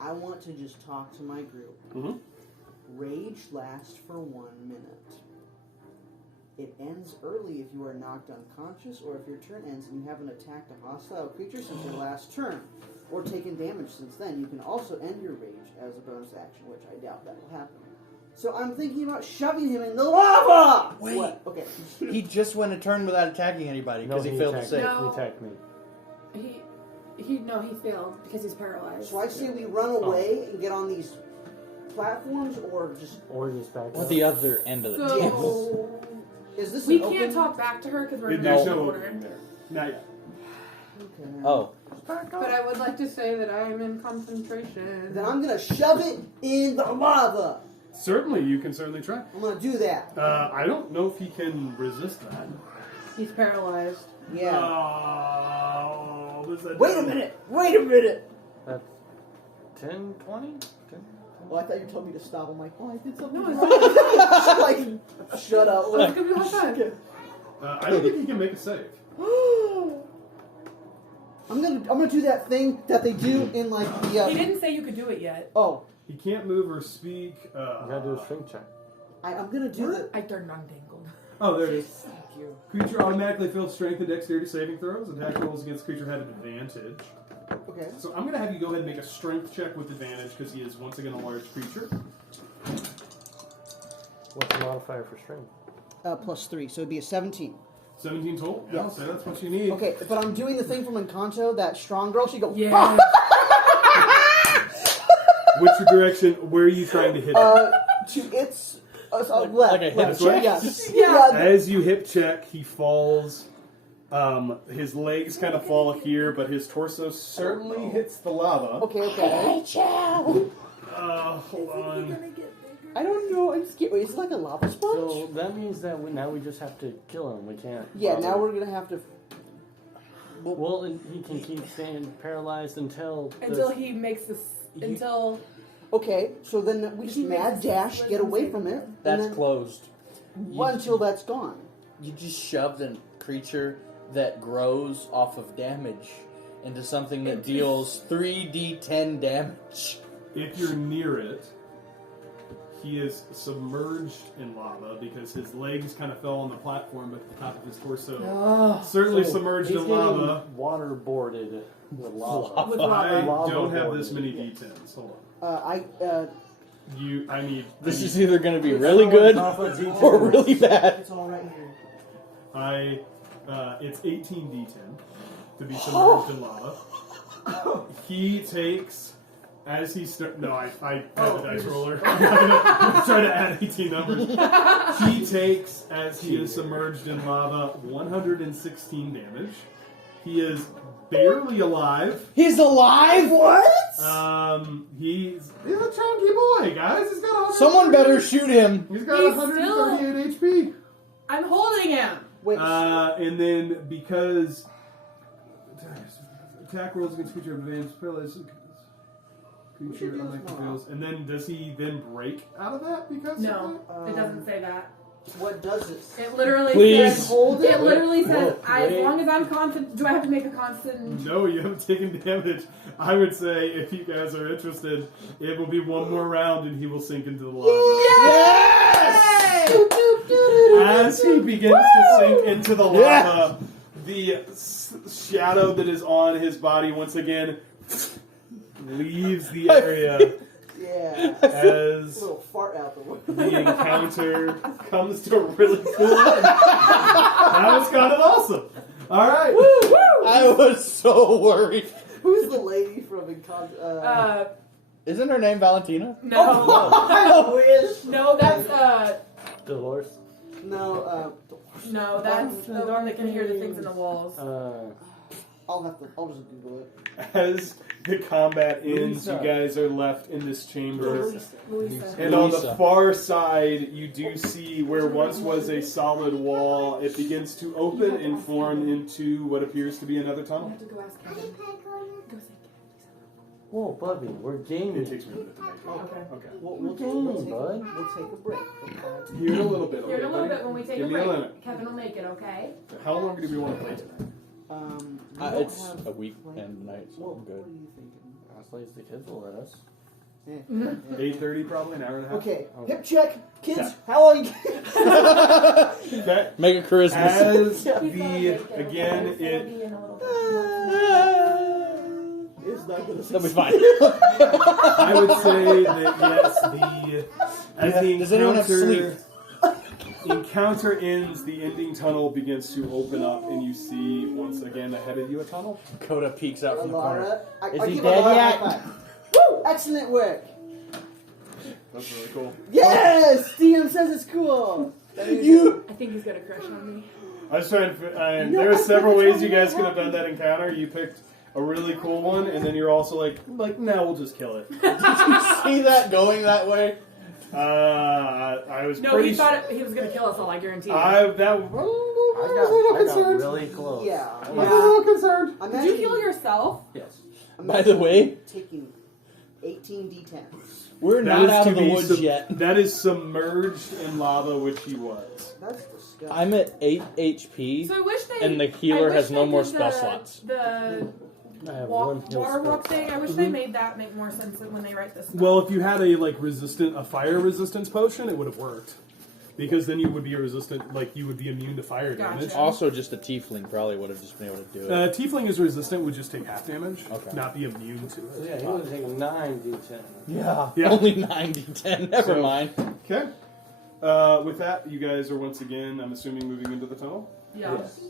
I want to just talk to my group. Mm-hmm. Rage lasts for 1 minute. It ends early if you are knocked unconscious or if your turn ends and you haven't attacked a hostile creature since your last turn, or taken damage since then. You can also end your rage as a bonus action, which I doubt that will happen. So I'm thinking about shoving him in the lava! Wait. What? Okay. He just went a turn without attacking anybody because he failed to attacked save. me. No. He attacked me. He failed because he's paralyzed. So I say we run away and get on these platforms, or just... Or just back Or up. the other end of the table. So, Is this we an can't open... talk back to her because we're in There's the no order. opening there. Not yet. Okay. Oh. But I would like to say that I am in concentration. Then I'm gonna shove it in the lava! Certainly, you can certainly try. I'm gonna do that. I don't know if he can resist that. He's paralyzed. Yeah. Oh, was that Wait a minute! Wait a minute! That's 10, 20? 10? Well, I thought you told me to stop. I'm like, oh, I did something. No, it's wrong. Like, shut up. Let's give you a high five. I don't think he can make a save. I'm gonna do that thing that they do in like the. He didn't say you could do it yet. Oh, He can't move or speak. You gotta do a strength check. I'm gonna do the. I turned untangled. Oh, there it is. you. Creature automatically fails strength and dexterity saving throws. Attack rolls against creature have advantage. Okay. So I'm going to have you go ahead and make a strength check with advantage because he is once again a large creature. What's the modifier for strength? +3, so it'd be a 17. 17 total? Yeah. Yeah, so that's what you need. Okay, but I'm doing the thing from Encanto, that strong girl. She goes, Yeah. Which direction? Where are you trying to hit it? to its left. like a hip left. check? Yes. Yeah. As you hip check, he falls. His legs kind of fall here, but his torso certainly hits the lava. Okay. Hold on. I don't know. I'm scared. Wait, is it like a lava sponge? So that means that now we just have to kill him. We can't. Yeah. Now we're gonna have to. Well, and he can keep staying paralyzed until he makes this. Until. Okay, so then we just mad dash, get away from it. and That's then, closed. until that's gone. You just shoved a creature that grows off of damage into something that deals 3d10 damage. If you're near it, he is submerged in lava because his legs kind of fell on the platform, but the top of his torso certainly submerged he's in lava. waterboarded with lava. With I lava. don't have this many d10s. Hold on. I need. This I need, is either going to be really good or really bad. It's all right here. It's 18 d10 to be submerged in lava. He takes. As he no, I have a dice roller. I'm trying to add 18 numbers. He takes, as he is submerged in lava, 116 damage. He is barely alive. He's alive? What? He's a chunky boy, guys. He's got Someone better shoot him. He's got He's 138 HP. I'm holding him. Wait. And then because attack rolls against creature of advantage, paralyzed creature unlikely fails. And then does he then break out of that because No, it doesn't say that. What does it? It literally Please. says. Hold it. It literally says. Whoa, As wait. long as I'm constant. Do I have to make a constant? No, you haven't taken damage. I would say if you guys are interested, it will be one more round and he will sink into the lava. Yes! As he begins to sink into the lava, the shadow that is on his body once again leaves the area Yeah. as Little fart out the window. the encounter comes to a really cool end. That was kind of awesome. All right. I was so worried. Who's the lady from Encanto? Isn't her name Valentina? No. I wish. No, that's Dolores. No. no, that's the one that can hear the things in the walls. I'll just Google it. As the combat ends, Louisa. you guys are left in this chamber. Louisa. And on the Louisa. far side, you do see where once was a solid wall, it begins to open and form into what appears to be another I tunnel. have to go ask Kevin. Go say Whoa, Bubby, we're It gaming. takes me a minute to make it. Okay. Okay. We'll gaming, bud. We'll take a break. Okay. Here in a little bit. Here in a okay, little buddy? bit when we take Give a me a break. limit. Kevin will make it, okay? How long do we want to play tonight? We don't It's have, a week like, and night, so What I'm are good. you thinking? As late as the kids will let us. 8:30 probably, an hour and a half. Okay, hip check. Kids, how are you? Okay. Make a charisma. As He's gonna the make it, okay? again It's gonna it be in a little bit. It's not gonna That'll be fine. I would say that yes, as the Does anyone have sleep? encounter ends, the ending tunnel begins to open up, and you see once again ahead of you a tunnel. Coda peeks out from the corner. Laura, Is I he give dead Laura a yet? high five. Woo! Excellent work. That's really cool. Yes, DM says it's cool. That means You. I think he's got a crush on me. I was trying to. No, there are I several think it's ways you really guys could have done that encounter. You picked a really cool one, and then you're also like, no, we'll just kill it. Did you see that going that way? I was No, pretty. he thought he was gonna kill us all. I guarantee you. I was a little I got concerned. really close. Yeah. I was a little concerned. I'm Did you actually heal yourself? Yes. By the way, taking 18 d10. we're That not is out to of the be woods yet. That is submerged in lava, which he was. That's disgusting. I'm at 8 HP, So I wish they. and the healer I has wish no they more did spell the, slots. The I have one heal water walk spell thing. I wish they made that make more sense when they write this. Stuff. Well, if you had a fire resistance potion, it would have worked. because then you would be resistant, like you would be immune to fire Gotcha. damage. Also, just a tiefling probably would have just been able to do it. Tiefling is resistant, would just take half damage, Okay. not be immune to So it. yeah, he would take 9d10. Yeah. Yeah. Only 90-10. Never So- mind. Okay. With that, you guys are once again, I'm assuming, moving into the tunnel. Yeah. Yes.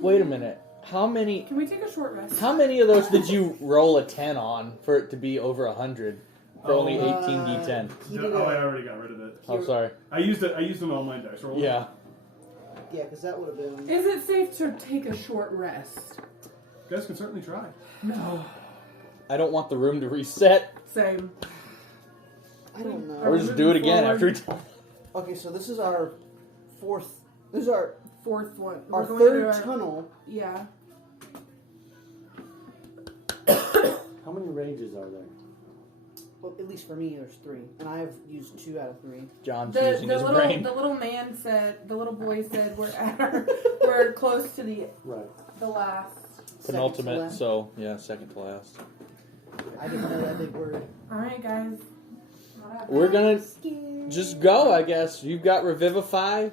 Wait a minute. How many Can we take a short rest? of those did you roll a 10 on for it to be over 100 for only 18d10? He Oh, did I a, already got rid of it. Oh, sorry. I used an online dice roll. Yeah. yeah, because that would have been. Is it safe to take a short rest? You guys can certainly try. No. I don't want the room to reset. Same. I don't know. Or just do it again every time. Okay, so this is our fourth. This is our Fourth one. our We're going third to our- tunnel. Yeah. How many rages are there? Well, at least for me, there's 3, and I have used 2 out of 3. John's The using his little brain. the little man said the little boy said we're at our, we're close to the Right. last. Second to Penultimate, last. so yeah, second to last. I didn't know that big word. All right, guys. We're gonna just go, I guess. You've got Revivify.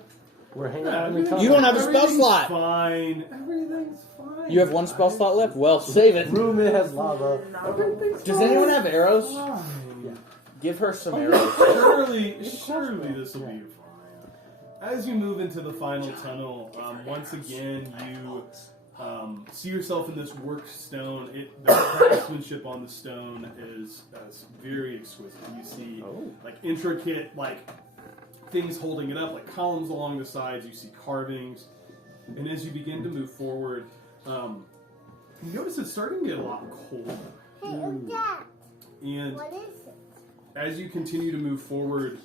We're hanging out in the tunnel. You don't have a spell Everything's slot. Fine. Everything's fine. You have one spell slot left? Well, save it. Room that has lava. Everything's Does anyone have arrows? fine. Give her some arrows. Surely this will be fine. As you move into the final tunnel, once again you see yourself in this work stone. The craftsmanship on the stone is very exquisite. You see like intricate things holding it up, like columns along the sides. You see carvings, and as you begin to move forward, you notice it's starting to get a lot colder. Hey, who's that? And What is it? as you continue to move forward,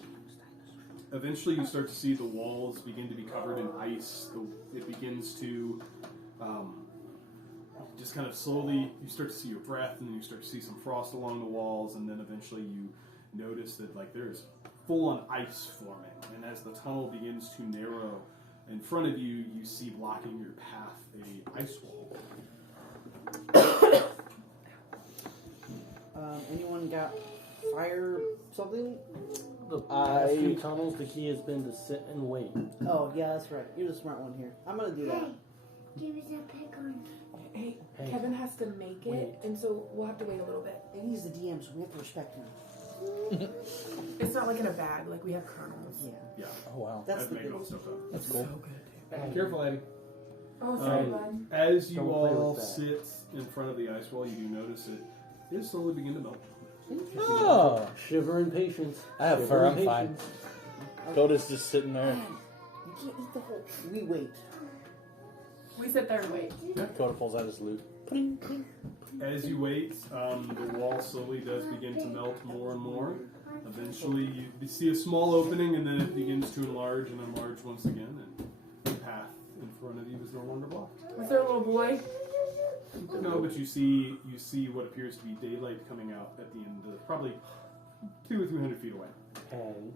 eventually you start to see the walls begin to be covered in ice. It begins to just kind of slowly, you start to see your breath, and then you start to see some frost along the walls, and then eventually you notice that there's full-on ice forming. And as the tunnel begins to narrow in front of you, you see blocking your path a ice wall. Anyone got fire something? The past few tunnels, the key has been to sit and wait. Oh, yeah, that's right. You're the smart one here. I'm going to do that. Hey, give me that pepperoni. Hey, Hey. Kevin has to make it, Wait. and so we'll have to wait a little bit. And he's the DM, so we have to respect him. It's not like in a bag, like we have kernels. Yeah. Yeah, Oh, wow. That's I've the made big all stuff up. That's cool. Careful, Abby. Oh, sorry, Um, bud. As you Don't play with all that. sit in front of the ice wall, you do notice it is slowly begin to melt. Oh. Shiver in patience. I have Shiver fur, in I'm fine. patience. Coda's just sitting there. You can't eat the whole. We wait. We sit there and wait. Coda pulls out his loot. As you wait, the wall slowly does begin to melt more and more. Eventually, you see a small opening, and then it begins to enlarge and enlarge once again, and the path in front of you is no longer blocked. Was there a little boy? No, but you see what appears to be daylight coming out at the end, probably 200 or 300 feet away. And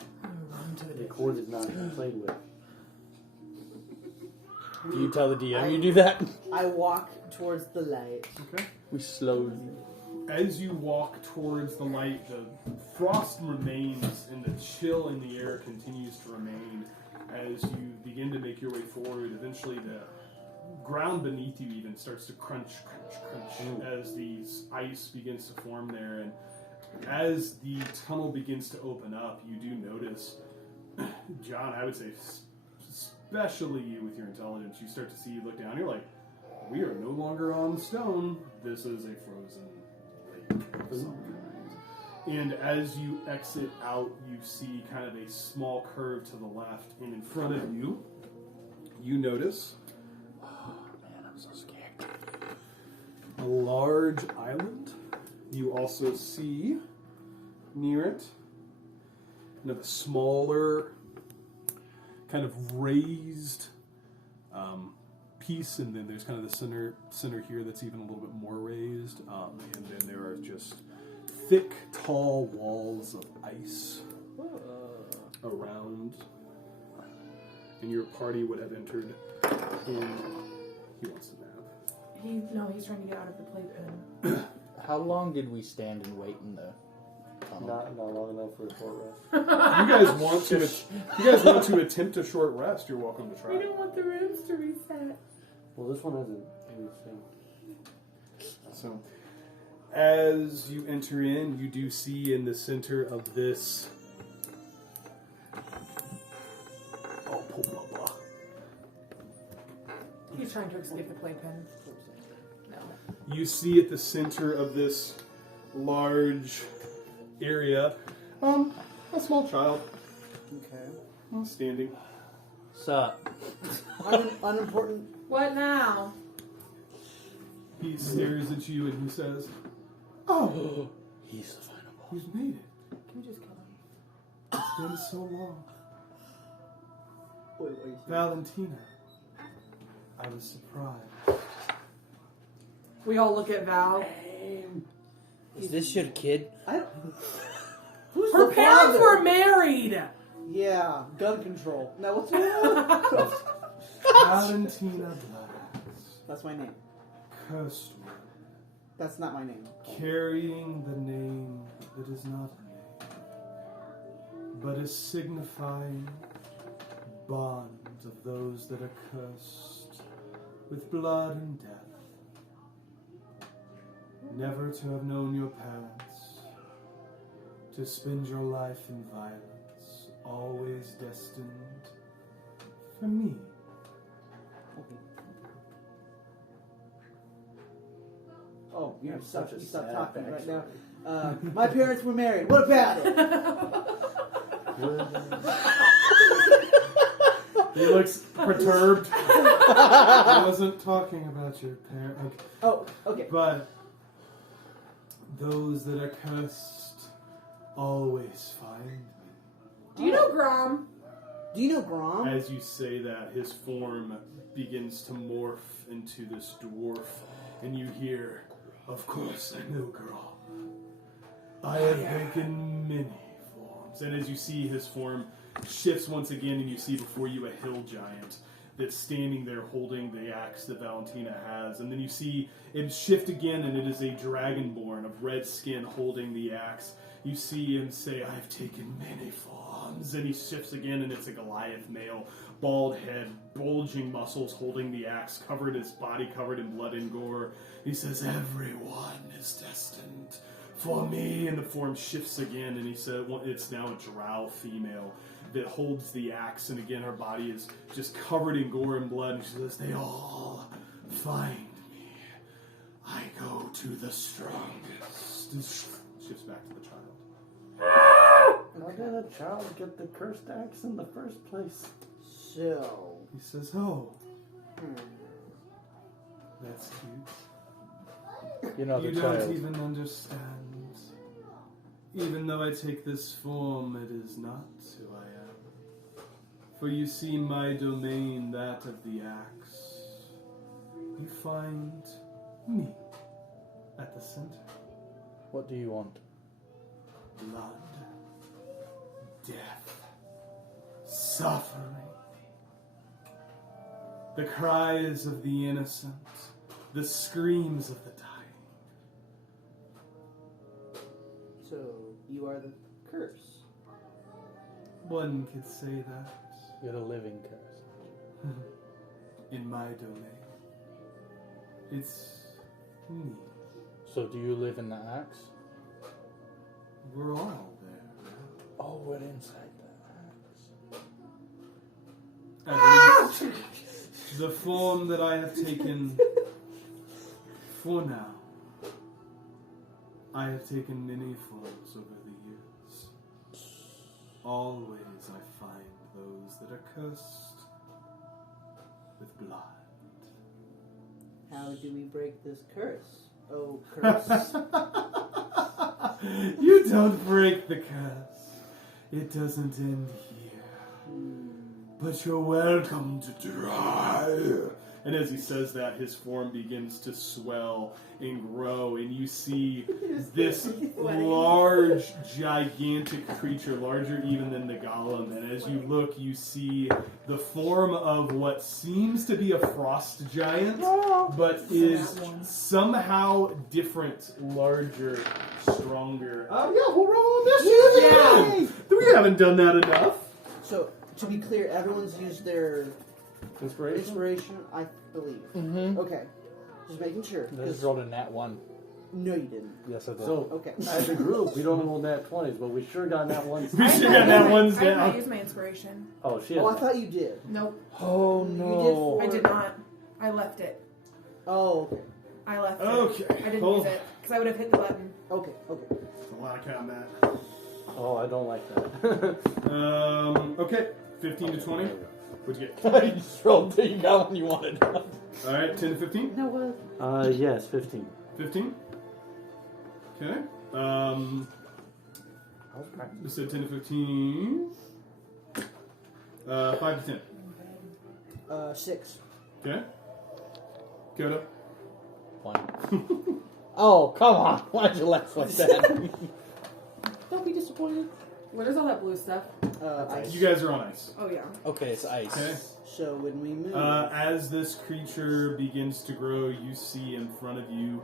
the cord is not played with. Do you tell the DM you do that? I walk towards the light. Okay. We slowly. As you walk towards the light, the frost remains and the chill in the air continues to remain as you begin to make your way forward. Eventually, the ground beneath you even starts to crunch as these ice begins to form there. And as the tunnel begins to open up, you do notice, John, I would say, especially you with your intelligence, you start to see, you look down, you're like, we are no longer on stone. This is a frozen lake of some kind. And as you exit out, you see kind of a small curve to the left, and in front of you, you notice Man, I'm so scared. a large island. You also see near it kind of a smaller, kind of raised piece, and then there's kind of the center here that's even a little bit more raised, and then there are just thick, tall walls of ice around. And your party would have entered, and he wants to nap. He's trying to get out of the playpen. How long did we stand and wait in the tunnel. Not long enough for a short rest. You guys want to attempt a short rest? You're welcome to We try. don't want the rooms to reset. Well, this one isn't anything. So, as you enter in, you do see in the center of this. Oh, blah, blah. He's trying to escape the playpen. No. You see at the center of this large area, a small child Okay. standing. Sup? Unimportant. What now? He stares at you and he says, "Oh, He's the final boss. you've made it. Can we just kill him? It's been so long. Wait. Valentina, I was surprised." We all look at Val. Is this your kid? I don't. Who's Her the parents father? were married. Yeah, gun control. Now what's going on? Valentina Blast, That's my name. cursed one, That's not my name. carrying the name that is not a name, but is signifying bond of those that are cursed with blood and death. Never to have known your parents, to spend your life in violence, always destined for me. Oh, you That's stop, such a you stop sad talking right now. backstory. My parents were married. What about it? He looks perturbed. I wasn't talking about your parents. Okay. Oh, okay. But those that are cursed always find me. Do you know Grom? Do you know Grom? As you say that, his form begins to morph into this dwarf, and you hear, "Of course I know Grom. I have taken many forms." And as you see his form shifts once again, and you see before you a hill giant that's standing there holding the axe that Valentina has. And then you see it shift again, and it is a dragonborn of red skin holding the axe. You see him say, "I've taken many forms." And he shifts again, and it's a Goliath male, bald head, bulging muscles holding the axe, his body covered in blood and gore. He says, "Everyone is destined for me." And the form shifts again, and he said, well, it's now a drow female that holds the axe, and again her body is just covered in gore and blood, and she says, "They all find me. I go to the strongest." And shifts back to the child. How did a child get the cursed axe in the first place? So, He says, "Oh, that's cute. You know the You don't child. even understand. Even though I take this form, it is not who I am. For you see my domain, that of the axe. You find me at the center. What do you want? Blood, death, suffering. The cries of the innocent, the screams of the dying. so you are the curse. One could say that. You're a living curse. In my domain. It's me. So do you live in the axe? We're all there. Oh, we're inside the axe. At least the form that I have taken for now. I have taken many forms over the years. Always I find those that are cursed with blood. How do we break this curse? Oh, curse. You don't break the curse. It doesn't end here. But you're welcome to try. And as he says that, his form begins to swell and grow, and you see this large, gigantic creature, larger even than the golem. And as you look, you see the form of what seems to be a frost giant, but is somehow different, larger, stronger. Oh yeah, we'll roll this. Yeah. We haven't done that enough. So, to be clear, everyone's used their Inspiration? inspiration, I believe. Mm-hmm. Okay. Just making sure. I just rolled a nat 1. No, you didn't. Yes, I did. So, Okay. as a group, we don't roll nat 20s, but we sure got nat 1s. We should have that ones I did not down. use my inspiration. Oh, she has Oh, I thought you did. Nope, oh, You no. I did not. I left it. Oh, okay. I left it. Okay. I didn't Cool. use it because I would have hit the button. Okay, okay. It's a lot of combat. Oh, I don't like that. Okay. 15 to 20. What'd you get? You just rolled till you got one you wanted. Alright, 10 to 15? Yes, 15. 15? Okay. We said 10 to 15. 5 to 10. 6. Okay. Coda. 1. Oh, come on. Why'd you laugh like that? Don't be disappointed. Where is all that blue stuff? Ice. You guys are on ice. Oh yeah. Okay, it's ice. Okay. So when we move, As this creature begins to grow, you see in front of you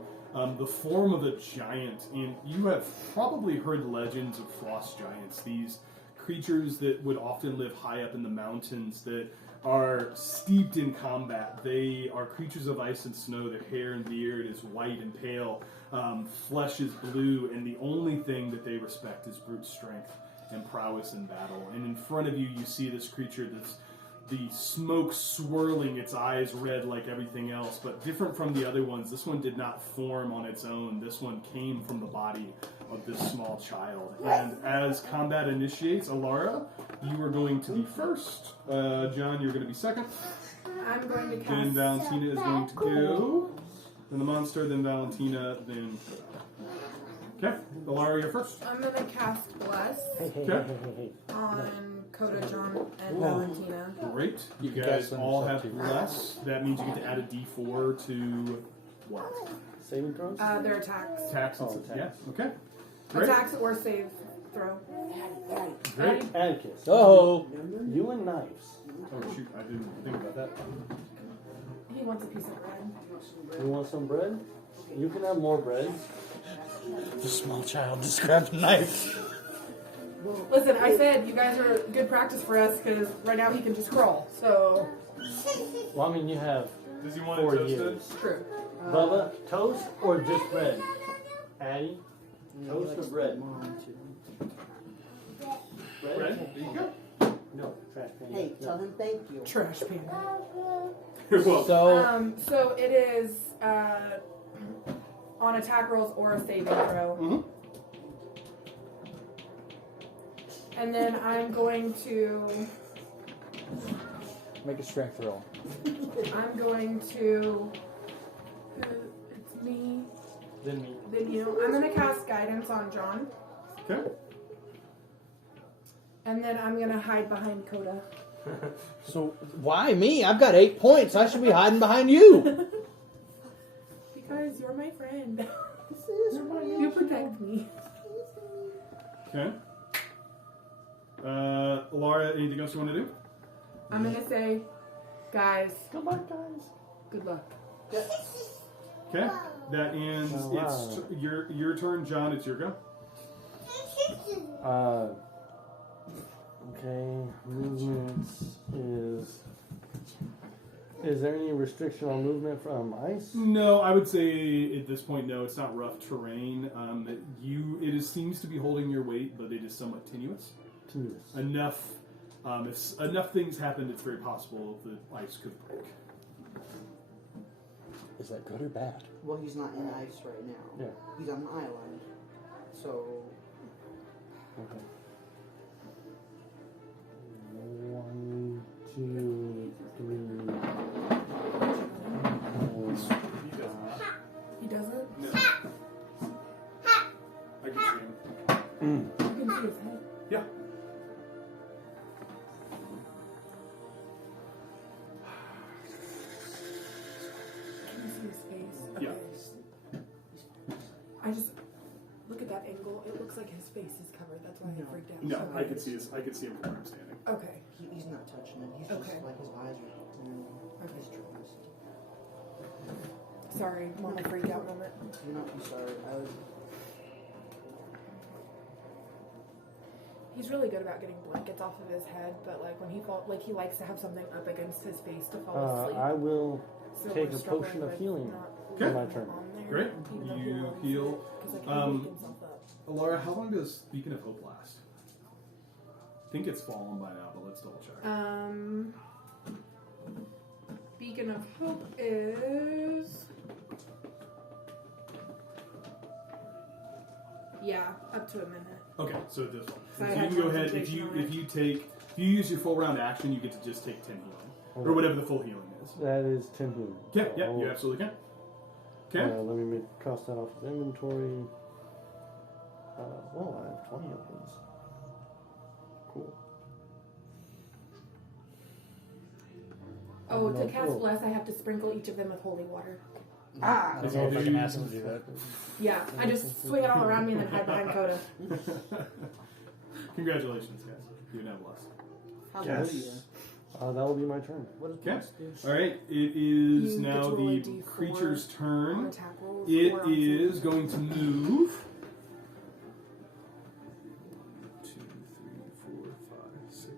the form of a giant. And you have probably heard legends of frost giants. These creatures that would often live high up in the mountains that are steeped in combat. They are creatures of ice and snow. Their hair and beard is white and pale. Flesh is blue. And the only thing that they respect is brute strength and prowess in battle. And in front of you, you see this creature that's the smoke swirling, its eyes red like everything else, but different from the other ones. This one did not form on its own. This one came from the body of this small child. And as combat initiates, Alara, you are going to be first. John, you're going to be second. I'm going to cast. Then Valentina is going to go. Then the monster, then Valentina, then... Okay, Alara, you're first. I'm going to cast Bless Okay. on Coda, John, and Valentina. Great. You You guys guys all finish have up too. less. That means you get to add a d4 to what? Saving throws? Their attacks. Tax. Oh, Yeah. tax. Okay. Great. Attacks or save throw. Great. Atticus. Oh, You and knives. Oh shoot! I didn't think about that. He wants a piece of bread. You want some bread? You can have more bread. the small child just grabbed a knife. Listen, I said you guys are good practice for us because right now he can just crawl. So Well, I mean, you have Does he want 4 it toasted? years. true. Bubba, toast or just bread? Addie, No, toast or that's bread? mine, too. Bread? There you go. No, trash can. Hey, tell him thank you. Trash pan. You're welcome. So, So it is on attack rolls or a saving throw. Mhm. And then I'm going to make a strength roll. I'm going to it's me, Then me. then you. I'm gonna cast guidance on John. Okay. And then I'm gonna hide behind Coda. So, why me? I've got 8 points. I should be hiding behind you. Because you're my friend. You protect me. Okay. Laura, anything else you want to do? I'm gonna say, guys, Come on, guys. good luck. Okay. That ends. Oh, wow. It's your turn, John. It's your go. Okay, movements is there any restriction on movement from ice? No, I would say at this point, no. It's not rough terrain. It seems to be holding your weight, but it is somewhat tenuous. Enough. If enough things happen, it's very possible the ice could break. Is that good or bad? Well, he's not in ice right now. Yeah. He's on an island. So, Okay. 1, 2, 3. He doesn't? No. I can see him. You can see his head. Yeah. Yeah. I just look at that angle. It looks like his face is covered. That's why I freaked out. No, Okay. I could see him from where I'm standing. Okay. He's not touching it. He's Okay. just like his eyes are. He's trying to. Sorry, mama freak out moment. Do not be sorry. I was. He's really good about getting blankets off of his head, but like when he he likes to have something up against his face to fall asleep. I will So take we're a struggling potion of with healing not Okay. on my turn. on there, Great. even though he You always heal. is, 'cause, like, he wakes himself up. Laura, how long does Beacon of Hope last? I think it's fallen by now, but let's double check. Beacon of Hope is up to a minute. Okay, so this one. So So I you had can go ahead concentration on it. if you use your full round action, you get to just take 10 healing. Or whatever the full healing is. That is 10 healing. Yeah, So you absolutely can. Okay. let me cross that off of inventory. I have 20 of these. Cool. Oh, to no, cast cool. Bless, I have to sprinkle each of them with holy water. I don't know if I can ask him to do that. Yeah, I just swing it all around me and then hide behind Coda. Congratulations, guys. You're now blessed. How Yes. good are you? That will be my turn. What does Okay. Bless do? Alright, it is You get now to roll a the D4 creature's On turn. attack rolls. It or on is saving. going to move. 2, 3, 4, 5, 6.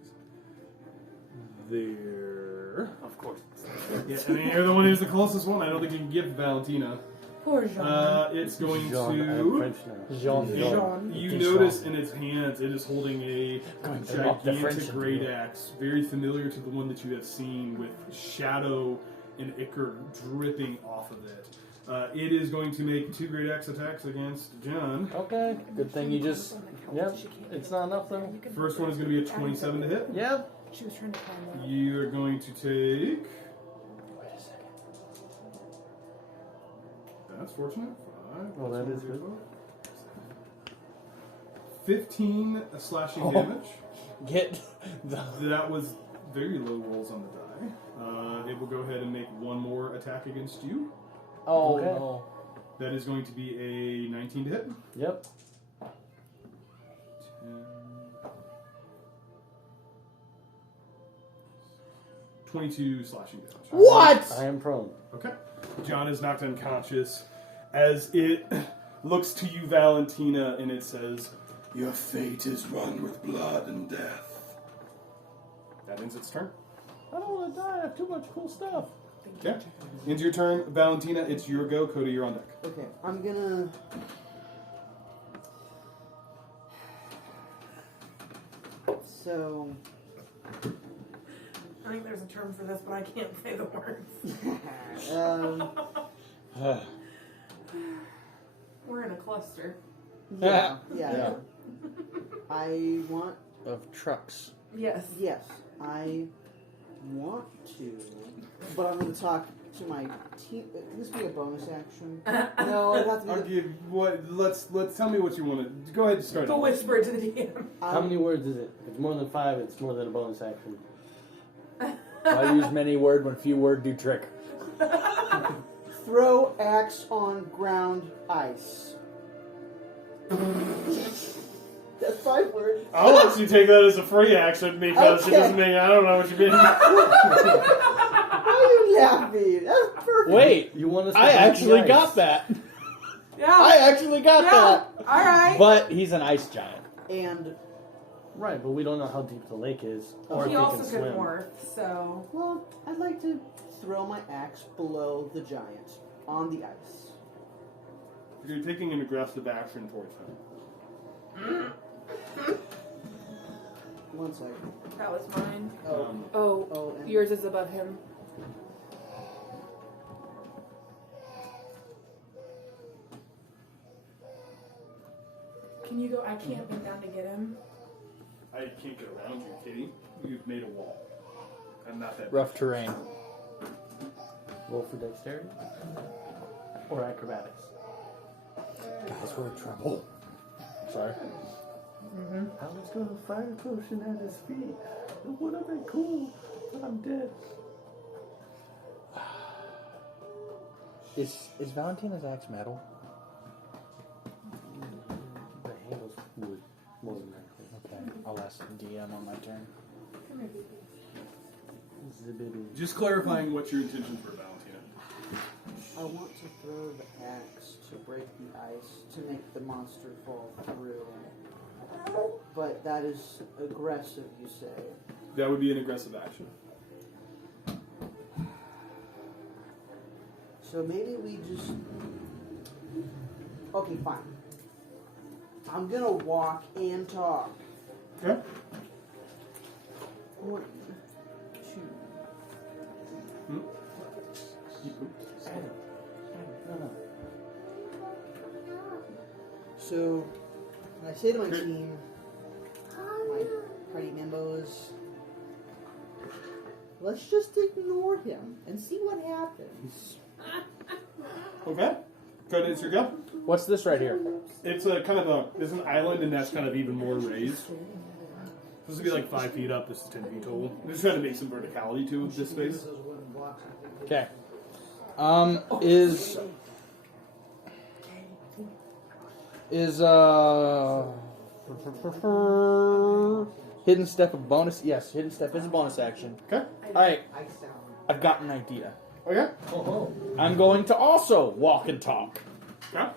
There. Of course. Yeah, I mean, you're the one who's the closest one. I don't think you can give Valentina. Poor Jean. It's going Jean, I am to. French now. Jean. You Jean. notice in its hands, it is holding a Drop the French gigantic into great it. axe, very familiar to the one that you have seen, with shadow and ichor dripping off of it. It is going to make 2 great axe attacks against John. Okay, good thing you just. Yep, it's not enough though. First one is going to be a 27 to hit. Yep. She was trying to climb up. You are going to take. Wait a second. That's fortunate. 5. Well, that is good. 15 slashing damage. Get the. That was very low rolls on the die. It will go ahead and make one more attack against you. Oh Okay. no. That is going to be a 19 to hit. Yep. 22 slashing damage. What? I am prone. Okay. John is knocked unconscious as it looks to you, Valentina, and it says, "Your fate is run with blood and death." That ends its turn. I don't want to die. I have too much cool stuff. Okay. Ends your turn. Valentina, it's your go. Coda, you're on deck. Okay, I'm gonna. So. I think there's a term for this, but I can't say the words. We're in a cluster. Yeah. Yeah. I want. Of trucks. Yes. Yes, I want to, but I'm going to talk to my team. Can this be a bonus action? No, it has to I'll be. give what. Let's tell me what you want to. Go ahead and start. Go whisper to the DM. How many words is it? If it's more than 5, it's more than a bonus action. I use many word when few word do trick. Throw axe on ground ice. That's 5 words. I'll let you take that as a free action because it Okay. doesn't mean I don't know what you mean. Why are you laughing? That's perfect. Wait, You want us to I break the actually ice. got that. Yeah. I actually got Yeah. that. All right. But he's an ice giant. And, Right, but we don't know how deep the lake is, or if He he also can could swim. morph, so well, I'd like to throw my axe below the giant on the ice. You're taking an aggressive action towards him. 1 second. that was mine. Oh, Oh, and yours is above him. Can you go? I can't bend down to get him. I can't get around you, Kitty. You've made a wall. I'm not that. Rough terrain. Roll for dexterity or acrobatics. Guys, we're in trouble. Sorry. I was gonna fire a potion at his feet. It would have been cool, but I'm dead. Is Valentina's axe metal? The handle's wood, more than likely. Okay, I'll ask the DM on my turn. Zibbity. Just clarifying what your intentions were, Valentina. I want to throw the axe to break the ice to make the monster fall through. But that is aggressive, you say. That would be an aggressive action. So maybe we just... Okay, fine. I'm gonna walk and talk. Okay. 1, 2. Hmm? No. So, when I say to my Okay. team, my party members, let's just ignore him and see what happens. Okay. Try to answer your go. What's this right here? It's a kind of a. There's an island, and that's kind of even more raised. This would be like 5 feet up. This is 10 feet total. I'm just trying to make some verticality to this space. Okay. Is hidden step a bonus? Yes, hidden step is a bonus action. Okay. All right, I've got an idea. Okay. I'm going to also walk and talk. Okay.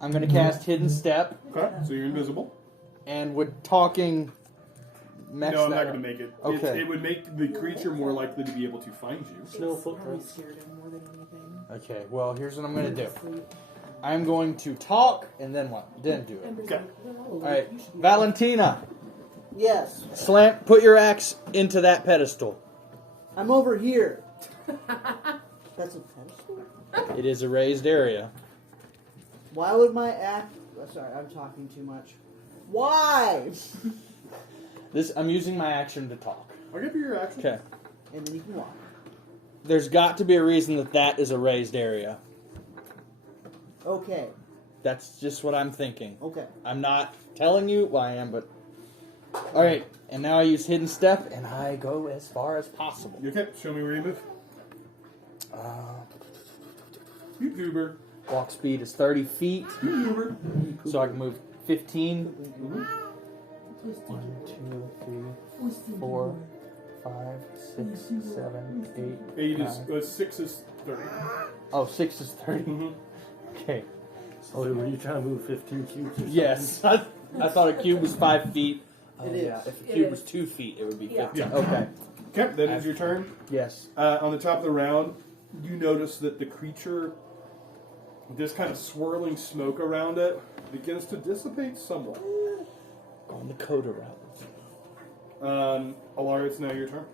I'm going to cast hidden step, Okay. So you're invisible. and with talking, mess No, I'm that not up. going to make it. Okay. It would make the creature more likely to be able to find you. Snow Probably footprints. scared him more than anything. Okay, well, here's what I'm going to do. I'm going to talk, and then what? Then do it. Okay. All right, Valentina, Yes, slant. Put your axe into that pedestal. I'm over here. That's a pedestal? It is a raised area. Why would my act... Oh, sorry, I'm talking too much. Why? I'm using my action to talk. I'll give you your action. Okay. And then you can walk. There's got to be a reason that is a raised area. Okay, That's just what I'm thinking. okay. I'm not telling you why I am, but... Alright, and now I use hidden step, and I go as far as possible. You okay? Show me where you move. YouTuber. Walk speed is 30 feet, YouTuber. so I can move 15. Mm-hmm. 1, 2, 3, 4, 5, 6, 7, 8, 8 is... 9. 6 is 30. Oh, 6 is 30. Mm-hmm. Okay. Oh, were you trying to move 15 cubes or something? Yes. I thought a cube was 5 feet. It is. Yeah, if a It cube is. was 2 feet, it would be Yeah. 15. Yeah. Okay. Okay, that is your turn. Yes. On the top of the round, you notice that the creature, this kind of swirling smoke around it, begins to dissipate somewhat. Going the Coda route. Alara, it's now your turn.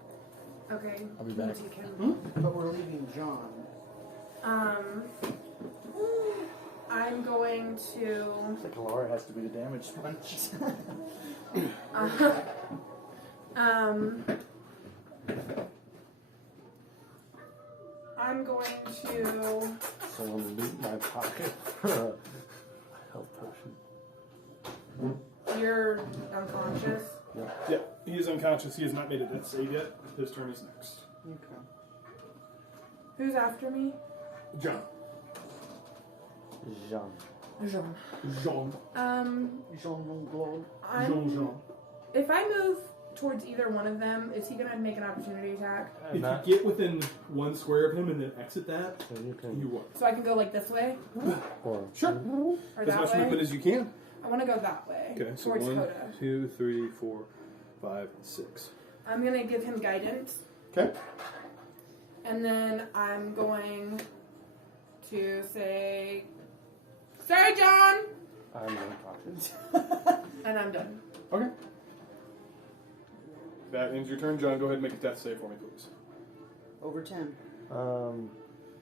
Okay. I'll be back. Take him. But we're leaving John. I'm going to. I think Alara has to be the damage sponge. I'm going to. Someone loot my pocket for a health potion. You're unconscious. Yeah, he is unconscious. He has not made a death save yet. His turn is next. Okay. Who's after me? John. Jean. Jean. Jean. Jean-Claude. Jean. If I move towards either one of them, is he gonna make an opportunity attack? If you get within 1 square of him and then exit that, So you can, you won. So I can go like this way or Sure. or As that much way. movement as you can. I want to go that way. Okay, so towards 1, Coda. 2, 3, 4, 5, 6. I'm gonna give him guidance, Okay. and then I'm going to say, "Sorry, John," I'm unconscious. and I'm done. Okay. That ends your turn. John, go ahead and make a death save for me, please. Over 10.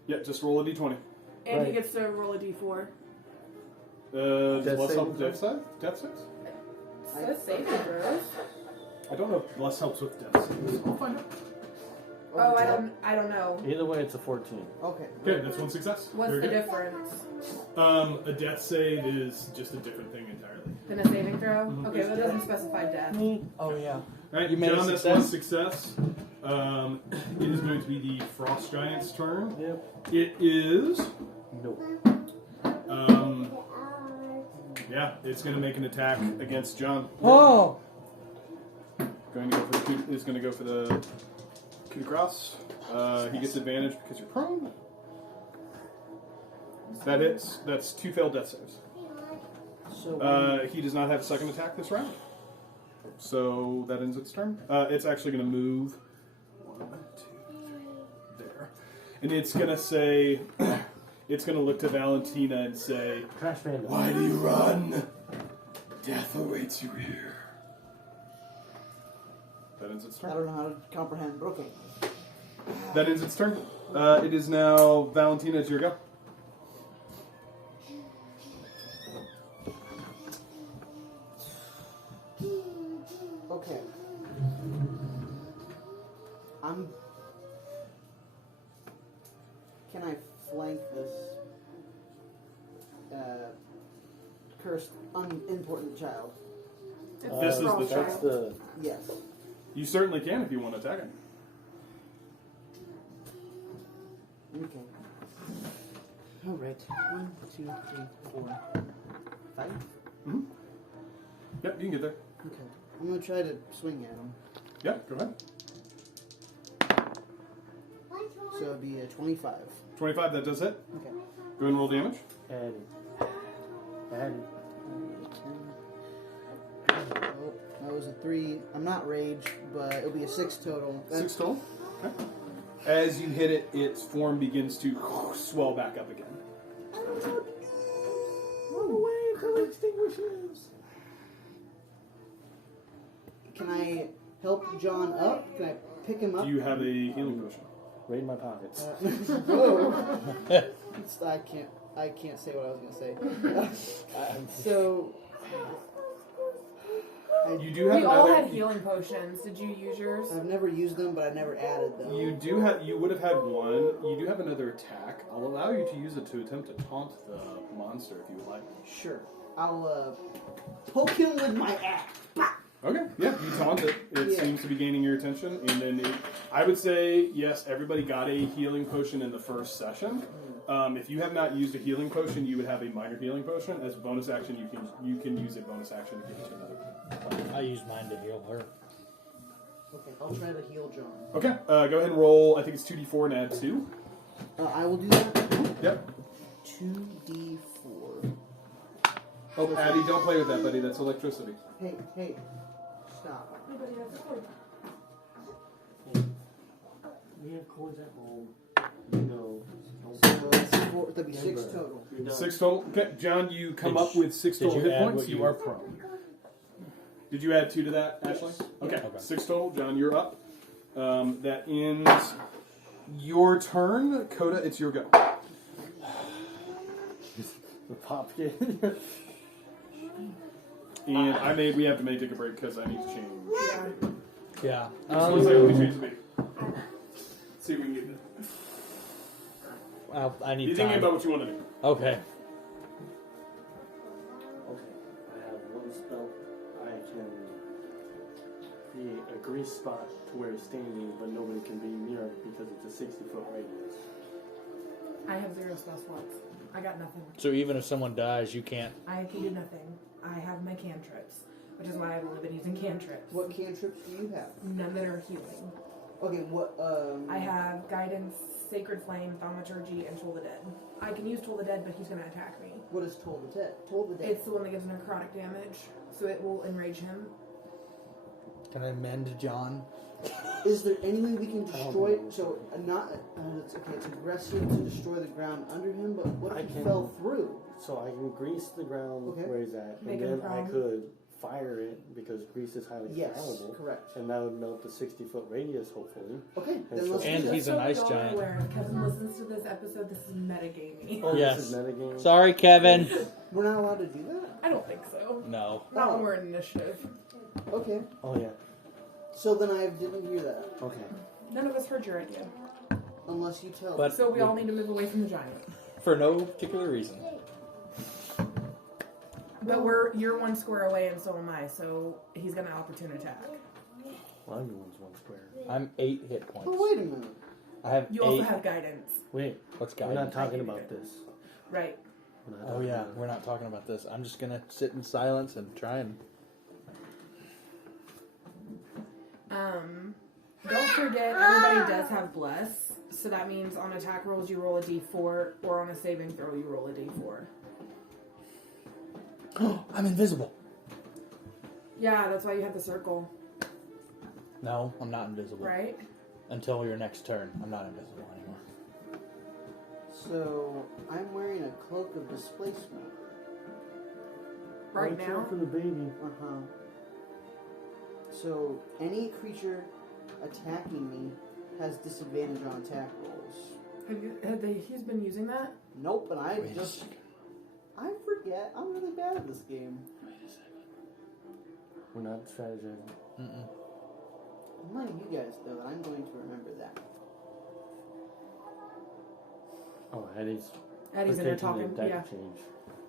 Yeah, just roll a d20. And he Right. gets to roll a d4. Does Death less save help as with death save? Death saves? Says saving throws. I don't know if less helps with death saves. I'll find out. Oh, I don't know. Either way, it's a 14. Okay. Okay, that's 1 success. What's Very the good. difference? A death save is just a different thing entirely. Than a saving throw? Mhm. Okay, that doesn't specify death. Oh, yeah. Right, You made a John, that's success? 1 success. It is going to be the Frost Giant's turn. Yep. It is. No. Yeah, it's going to make an attack against John. Oh! Going to go for the is going to go for the coup de grace. He gets advantage because you're prone. That hits. That's 2 failed death saves. So He does not have a second attack this round. So that ends its turn. It's actually going to move 1, 2, 3 there, and it's going to say, it's going to look to Valentina and say, Crash Panda. "Why do you run? Death awaits you here." That ends its I turn. don't know how to comprehend, but okay. That ends its turn. It is now Valentina. It's your go. Okay. Can I flank this cursed, unimportant child? This is the Frost turn. That's Giant. the. Yes. You certainly can if you want to attack him. Okay. All right. 1, 2, 3, 4, 5. Mm-hmm. Yep, you can get there. Okay. I'm gonna try to swing at him. Yeah, go ahead. So it'd be a 25. 25, that does hit. Okay. Go ahead and roll damage. Add it. Add it. Oh, that was a 3. I'm not rage, but it'll be a 6 total. 6 total. Okay. As you hit it, its form begins to swell back up again. Run away until it extinguishes. Can I help John up? Can I pick him up? Do you have a healing potion? Right in my pockets. Whoa. I can't say what I was gonna say. So You do have We all another. had healing potions. Did you use yours? I've never used them, but I never added them. You do have. You would have had one. You do have another attack. I'll allow you to use it to attempt to taunt the monster if you would like. Sure. I'll poke him with my axe. Okay. Yeah, you taunt it. It Yeah. seems to be gaining your attention, and then I would say yes. Everybody got a healing potion in the first session. If you have not used a healing potion, you would have a minor healing potion. As a bonus action, you can use a bonus action to give it to another. I used mine to heal her. Okay, I'll try to heal John. Okay. Go ahead and roll. I think it's 2d4 and add 2. I will do that. Yep. 2d4. Oh, Addy, don't play with that, buddy. That's electricity. Hey, stop. We have coins at home. No. So that'd be 6 total. 6 total. Okay, John, you come up with 6 did total you hit add points. what You you- are prone. Did you add 2 to that, Ashley? Okay. 6 total. John, you're up. That ends your turn. Coda, it's your go. The pop kid. And we have to take a break because I need to change. Yeah. So let's say we change the beat. See if we can get it. I need Be thinking time. about what you want to do. Okay. Okay, I have one spell. I can create a grease spot to where it's standing, but nobody can be near it because it's a 60-foot radius. I have 0 spell slots. I got nothing. So even if someone dies, you can't. I can do nothing. I have my cantrips, which is why I've only been using cantrips. What cantrips do you have? None that are healing. Okay, what, I have guidance, sacred flame, thaumaturgy, and toll the dead. I can use toll the dead, but he's going to attack me. what is Toll the Dead? Toll the Dead. It's the one that gives necrotic damage, so it will enrage him. Can I mend John? Is there any way we can I don't destroy know. So, it's okay, it's aggressive to destroy the ground under him, but what I if he can- fell through? So I can grease the ground Okay. where he's at, Make and him then I prone. could fire it because grease is highly Yes, flammable, correct. and that would melt the 60-foot radius, hopefully. Okay, And then let's And do that. he's an ice giant. Aware, Kevin listens to this episode. This is metagaming. Oh, Yes. this is metagame. Sorry, Kevin. We're not allowed to do that? I don't think so. No. Not when we're in initiative. Okay, Oh yeah. so then I didn't hear that. Okay. None of us heard your idea. Unless you tell But- me. So we all need to move away from the giant. For no particular reason. But you're 1 square away and so am I, so he's gonna opportune attack. Well, everyone's one square. I'm 8 hit points. Oh, wait a minute. I have You 8. also have guidance. Wait, What's we're guidance? not talking about this. Right. We're not Oh talking yeah, about we're not talking about this. I'm just gonna sit in silence and try and. Don't forget, everybody does have bless. So that means on attack rolls you roll a d4, or on a saving throw you roll a d4. Oh, I'm invisible. Yeah, that's why you have the circle, No, I'm not invisible. right? Until your next turn, I'm not invisible anymore. So, I'm wearing a cloak of displacement. Right Watch now. out for the baby. Uh-huh. So, any creature attacking me has disadvantage on attack rolls. He's been using that? Nope, and I Wait a just... second. I forget. I'm really bad at this game. Wait a second. We're not strategizing. Mm-mm. I'm letting you guys know that I'm going to remember that. Oh, Eddie's Eddie's in there taking talking. the diaper Yeah. change.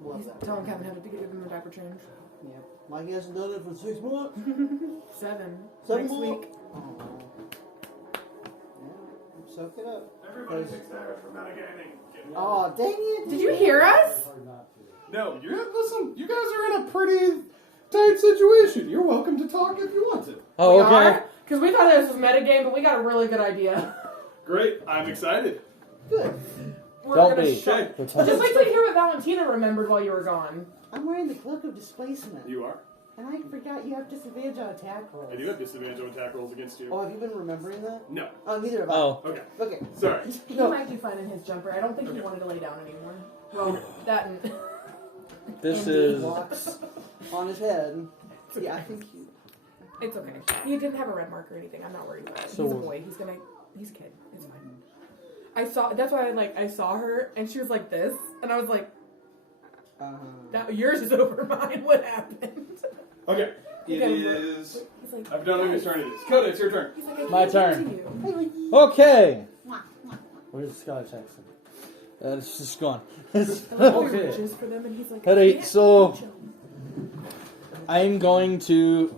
Love He's that. telling Kevin how to give him a diaper change. Yep. Like he hasn't done it for 6 months. 7. 7 Next more. week. Oh. Yeah, soak it up. Everybody takes hours from metagaming. Oh, dang it! Did you hear us? No, listen, you guys are in a pretty tight situation. You're welcome to talk if you want to. Oh, okay. Because we thought this was metagame, but we got a really good idea. Great, I'm excited. Good. We're Don't gonna be. Okay. Let's Just have- wait till you hear what Valentina remembered while you were gone. I'm wearing the cloak of displacement. You are? And I forgot you have disadvantage on attack rolls. I do have disadvantage on attack rolls against you. Oh, have you been remembering that? No. Oh, neither have I. Oh, Okay, Okay. sorry. He No. might be fine in his jumper. I don't think he wanted to lay down anymore. Well, that and... this Indeed. is. Locks on his head. Yeah, I think you... It's okay. He didn't have a red mark or anything. I'm not worried about it. So- He's a boy. He's a kid. It's fine. That's why I saw her and she was like this, and I was like, yours is over mine. What happened? Okay, it Okay, is... He's like, I've done my turn it is. Coda, it's your turn. He's like, I My can't get turn. to you. Okay. Where's the Scottish accent? It's just gone. I love Okay. the riches for them, and he's like, Alright, can't so- reach 'em. I'm going to.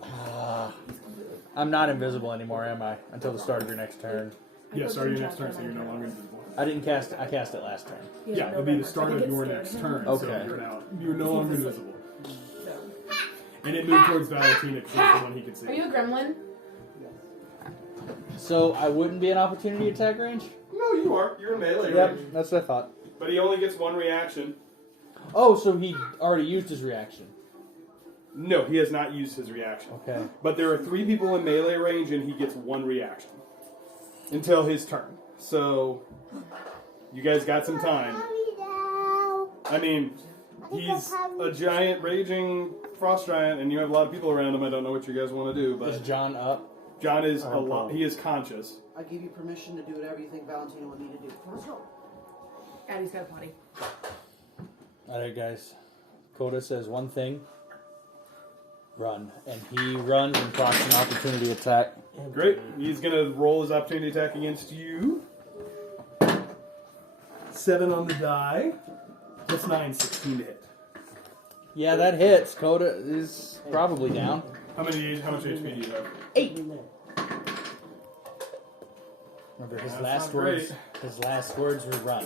I'm not invisible anymore, am I? Until the start of your next turn. Yeah, put start the your next chapter turn, so in you're my no longer notes. invisible. I didn't cast. I cast it last turn. He has Yeah, no it'll be the red start marks. I of think your it's next scared. turn, Okay. so you're now... You're no longer invisible. So. And it moved towards Valentina because it's the one he could see. Are you a gremlin? So I wouldn't be an opportunity attack range. No, you are. You're in melee Yep, range. that's what I thought. But he only gets one reaction. Oh, so he already used his reaction. No, he has not used his reaction. Okay. But there are 3 people in melee range, and he gets 1 reaction until his turn. So you guys got some time. I mean, he's a giant raging frost giant, and you have a lot of people around him. I don't know what you guys want to do, Is but John up? John is a lot. He is conscious. I give you permission to do whatever you think Valentina would need to do. Let's go. Addie's got a potty. Alright, guys. Coda says one thing. Run. And he runs and procs an opportunity attack. Great. He's gonna roll his opportunity attack against you. 7 on the die. Plus 9, 16 to hit. Yeah, that hits. Coda is probably down. How much HP do you have? 8. Remember his That's last not words. great. His last words were run.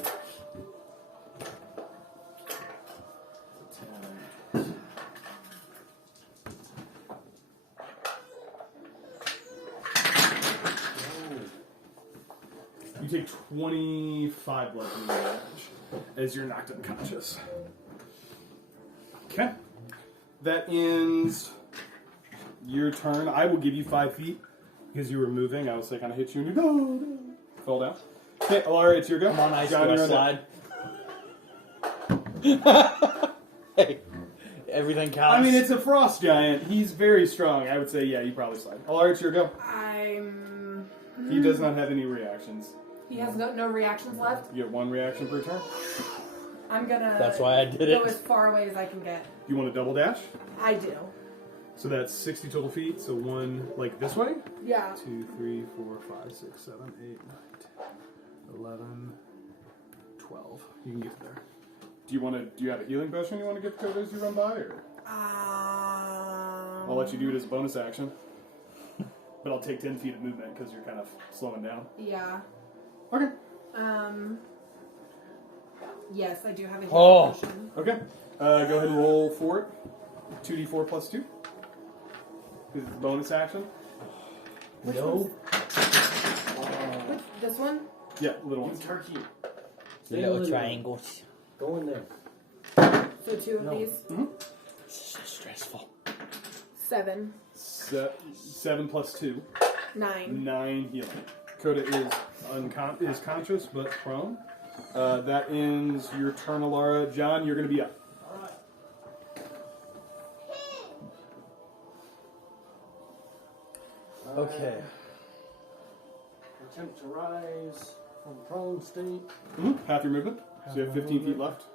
You take 25 bludgeoning damage as you're knocked unconscious. Okay. That ends your turn. I will give you 5 feet because you were moving. I will say kind of hit you and you go. Fall down. Okay, Alara, it's your go. Come on, ice, John, go you're on slide. Hey, everything counts. I mean, it's a frost giant. He's very strong. I would say, yeah, you probably slide. Alara, it's your go. He does not have any reactions. He has no reactions left. You get 1 reaction per turn. I'm gonna. That's why I did go it. as far away as I can get. You want to double dash? I do. So that's 60 total feet. So 1 like this way. Yeah. 2, 3, 4, 5, 6, 7, 8, 9, 10, 11, 12. You can get there. Do you have a healing potion you want to give Coda as you run by, or I'll let you do it as a bonus action. But I'll take 10 feet of movement because you're kind of slowing down. Yeah. Okay. Yes, I do have a healing Oh. potion. Okay. Go ahead and roll for it. 2d4 plus 2. This is bonus action. Which No. one's- this one? Yeah, little ones. Turkey. The little triangles. Go in there. So 2 of No. these. This is so stressful. 7. 7 plus 2. 9. 9 healing. Coda is conscious but prone. That ends your turn, Alara. John, you're going to be up. Okay. Attempt to rise from prone state. Half your movement. So you have 15 feet left.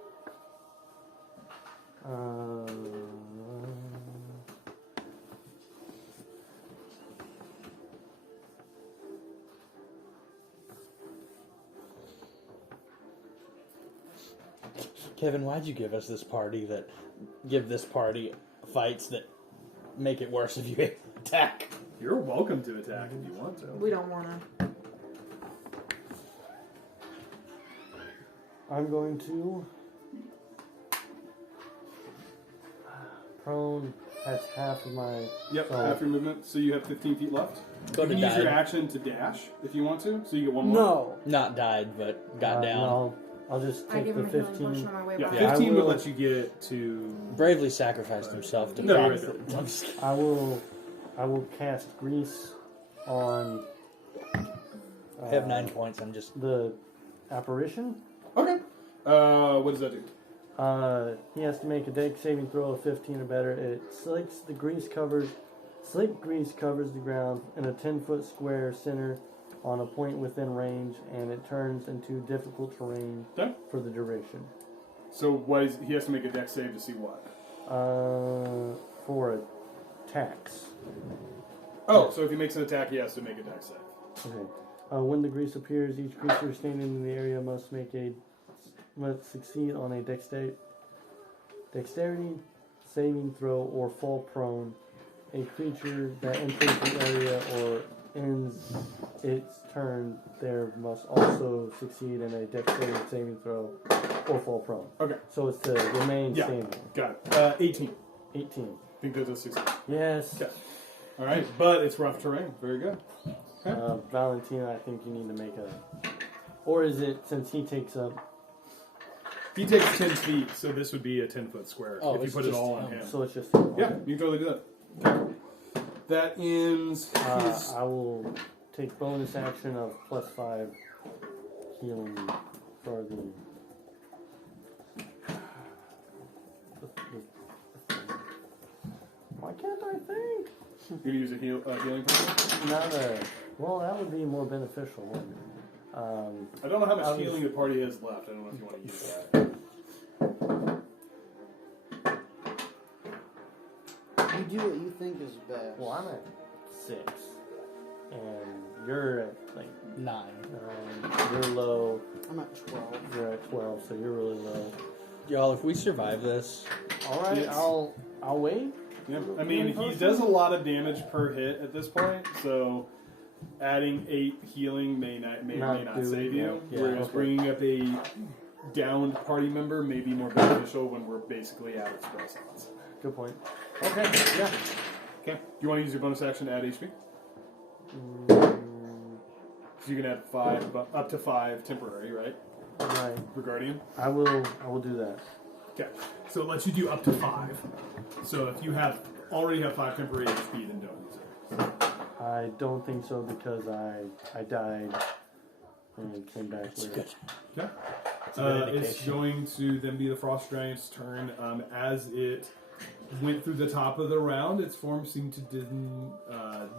Kevin, why'd you give us this party fights that make it worse if you attack? You're welcome to attack if you want to. We don't want to. I'm going to prone. That's half of my. Yep, So- half your movement. So you have 15 feet left. Go You to can use your died. action to dash if you want to. So you get one more. No. Not died, but got down. No, I'll just I take give the him a healing 15. potion on my way Yeah, back. Yeah, I 15 would will- let you get to. Bravely sacrificed himself to No, protect right it. I'm just kidding. I will cast grease on. I have 9 points. I'm just. The apparition. Okay. What does that do? He has to make a dex saving throw of 15 or better. It slick grease covers the ground in a 10-foot square center on a point within range, and it turns into difficult terrain Okay. for the duration. So he has to make a dex save to see what? For attacks. Oh, so if he makes an attack, he has to make a dex save. Okay. When the grease appears, each creature standing in the area must succeed on a dexterity saving throw or fall prone. A creature that enters the area or ends its turn there must also succeed in a dexterity saving throw or fall prone. Okay. So it's to remain Yeah. standing. Got it. 18. 18. I think that's a 16. Yes. Okay. All right, but it's rough terrain. Very good. Valentina, I think you need to make a... Or is it, since he takes up... He takes 10 feet, so this would be a 10-foot square Oh, if you it's put it just all on him. him. So it's just... Yeah, you can totally do that. Okay. That ends his... I will take bonus action of +5 healing for the... Why can't I think? You can use a healing potion. Not a... Well, that would be more beneficial, wouldn't it? I don't know how much I'll healing the party has left. I don't know if you want to use that. You do what you think is best. Well, I'm at 6. And you're at, like, 9. you're low. I'm at 12. You're at 12, so you're really low. Y'all, if we survive this, Alright, Yes. I'll wait. Yeah. I mean, he does a lot of damage per hit at this point, so adding 8 healing may or may not do save it, you. yeah. Whereas Okay. bringing up a downed party member may be more beneficial when we're basically out of spell slots. Good point. Okay, yeah. Okay. Do you want to use your bonus action to add HP? Mm, So you can add 5, up to 5 temporary, right? right. For Guardian. I will do that. Okay. So it lets you do up to 5. So if you already have 5 temporary HP, then don't use it. I don't think so because I died and came back it's with good. Okay. a good It's indication. going to then be the Frost Giant's turn. As it went through the top of the round, its form seemed to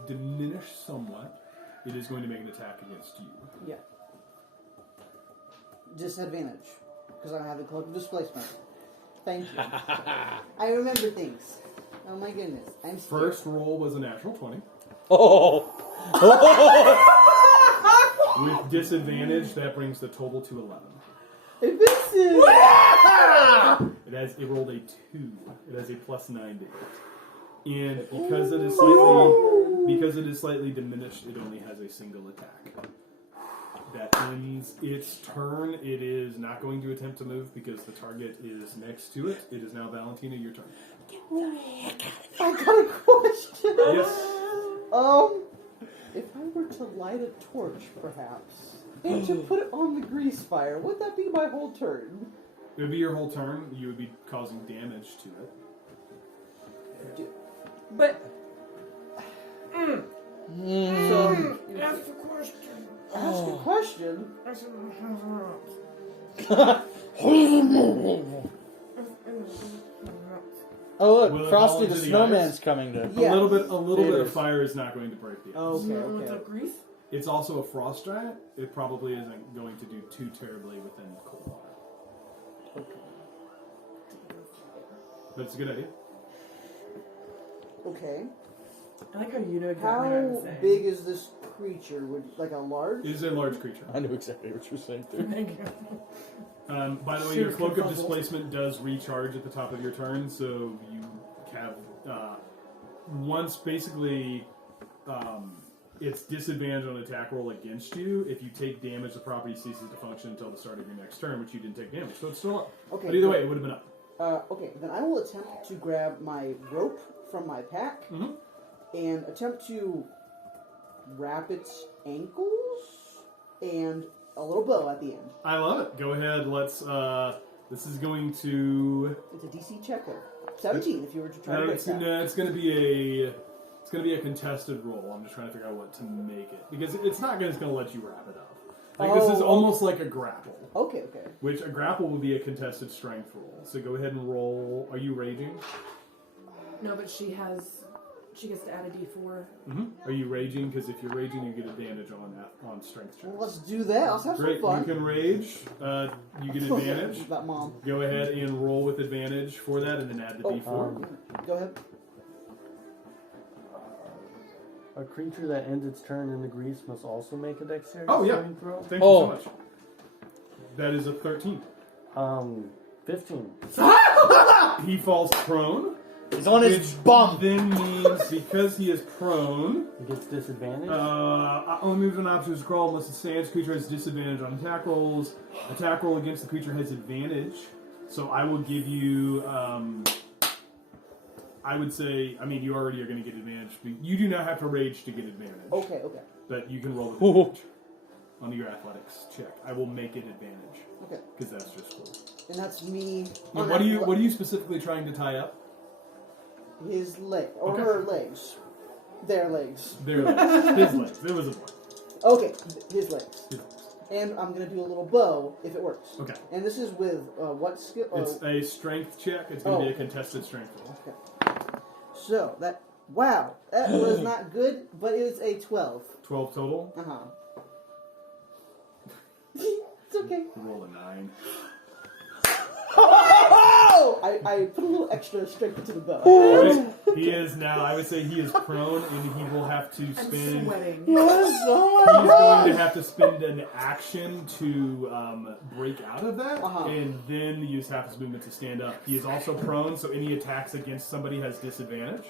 diminish somewhat. It is going to make an attack against you. Yeah. Disadvantage. Because I don't have the cloak of displacement. Thank you. I remember things. Oh my goodness. I'm scared. First roll was a natural 20. Oh! With disadvantage, that brings the total to 11. Evasive! It rolled a 2. It has a +9 to hit. And because it is slightly diminished, it only has a single attack. That ends its turn. It is not going to attempt to move because the target is next to it. It is now Valentina, your turn. I got a question. Yes. If I were to light a torch, perhaps, and to put it on the grease fire, would that be my whole turn? It would be your whole turn. You would be causing damage to it. But So, ask the question. ask a question. Oh look, Will it Frosty fall the into the Snowman's ice? coming to. Yeah. A little bit It of is. fire is not going to break the ice. Okay, With the okay. grease? It's also a frost giant. It probably isn't going to do too terribly within cold water. Okay. But it's a good idea. Okay. I like how you know exactly what I'm How saying. big is this creature? Would like a large? It is a large creature. I knew exactly what you were saying too. Thank you. By the way, your cloak of displacement does recharge at the top of your turn, so you have once basically it's disadvantage on attack roll against you. If you take damage, the property ceases to function until the start of your next turn, which you didn't take damage, so it's still up. Okay. But either way, it would have been up. Okay, then I will attempt to grab my rope from my pack Mhm. and attempt to wrap its ankles and a little bow at the end. I love it. Go ahead. Let's. This is going to. It's a DC check of 17 if you were to try to No, break it's, that. no, it's going to be a. It's going to be a contested roll. I'm just trying to figure out what to make it because it's not going to let you wrap it up. Like this is Oh, almost like a grapple, Okay, okay. which a grapple would be a contested strength roll. So go ahead and roll. Are you raging? No, but she gets to add a D4. Mm-hmm. Are you raging? Because if you're raging, you get advantage on strength checks. Well, let's do that. Let's have Great. some You fun. can rage. You get advantage. That mom. Go ahead and roll with advantage for that, and then add the d4. Go ahead. A creature that ends its turn in the grease must also make a dexterity Oh, yeah. saving throw. Thank you so much. That is a 13. 15. He falls prone. He's on his Which bum. then means because he is prone, He gets disadvantage. only moves an option to scroll unless the stands creature has disadvantage on attack rolls. Attack roll against the creature has advantage. So I will give you, I would say, I mean, you already are going to get advantage. But you do not have to rage to get advantage. Okay, okay. But you can roll with advantage on your athletics check. I will make it advantage Okay. because that's just cool. And that's me. Now, on what that are you specifically trying to tie up? His leg. Or Okay. her legs. Their legs. Their legs. His legs. It was a boy. Okay, his legs. His legs. And I'm going to do a little bow if it works. Okay. And this is with what skill? It's a strength check. It's going to be a Okay. contested strength roll. So, wow, that was not good, but it was a 12. 12 total. Uh-huh. It's okay. Roll a 9. I put a little extra strength into the bow. He is now, I would say he is prone and he will have to I'm spend... sweating. Yes, oh He's my going to gosh! have to spend an action to break out of that, Uh-huh. and then use half his movement to stand up. He is also prone, so any attacks against somebody has disadvantage.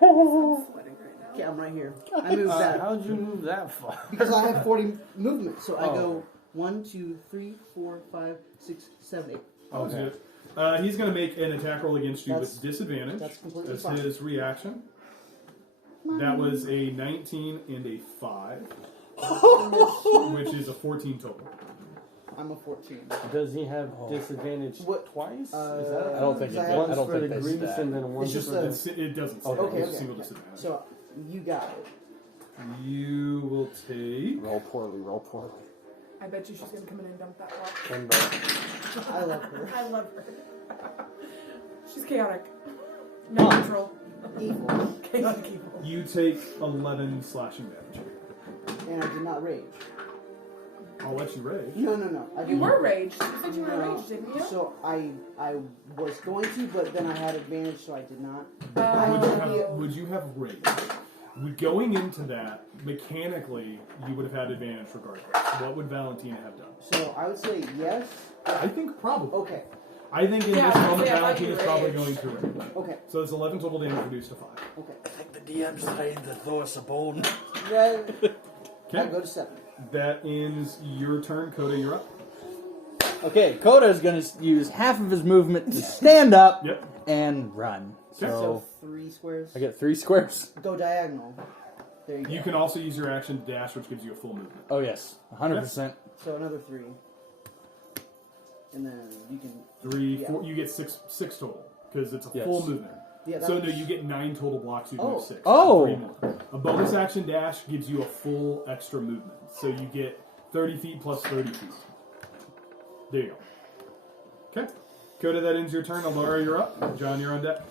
Okay, I'm right here. I moved that. How'd you move that far? Because I have 40 movement, so I Oh. go 1, 2, 3, 4, 5, 6, 7, 8. Okay. He's going to make an attack roll against you That's- with disadvantage. that's completely That's fine. his reaction. That was a 19 and a 5, which is a 14 total. I'm a 14. Does he have disadvantage What- twice? Is I that don't think I it have- once I don't for think the they grease stat. and then one It's just for the... It doesn't say. Okay, It's okay. a single disadvantage. So, you got it. You will take... Roll poorly, roll poorly. I bet you she's gonna come in and dump that rock. And, I love her. I love her. She's chaotic. No control. Evil. Chaotic evil. You take 11 slashing damage. And I did not rage. I'll let you rage. No. I You didn't. were raged. You said you were No. raged, didn't you? So I was going to, but then I had advantage, so I did not. Would you have rage? Going into that, mechanically, you would have had advantage regardless. What would Valentina have done? So I would say yes. I think probably. Okay. I think in Yeah, this I was moment, gonna say, I thought Valentina you is probably raged. going to rage. Okay. So it's 11 total damage reduced to 5. Okay. I think the DM's trying to throw us a bone. Yeah. I Okay. go to 7. That ends your turn. Coda, you're up. Okay, Koda's gonna use half of his movement to stand up Yep. and run. So So 3 squares. I get 3 squares. Go diagonal. There you go. You can also use your action to dash, which gives you a full movement. Oh yes, 100%. So another 3. And then you can. 3, Yeah. 4. You get six total because it's a Yes. full movement. Yeah. So that no, was- you get 9 total blocks. You can Oh. move 6. Oh. 3 more. A bonus action dash gives you a full extra movement. So you get 30 feet plus 30 feet. There you go. Okay. Coda, that ends your turn. Alora, you're up. John, you're on deck.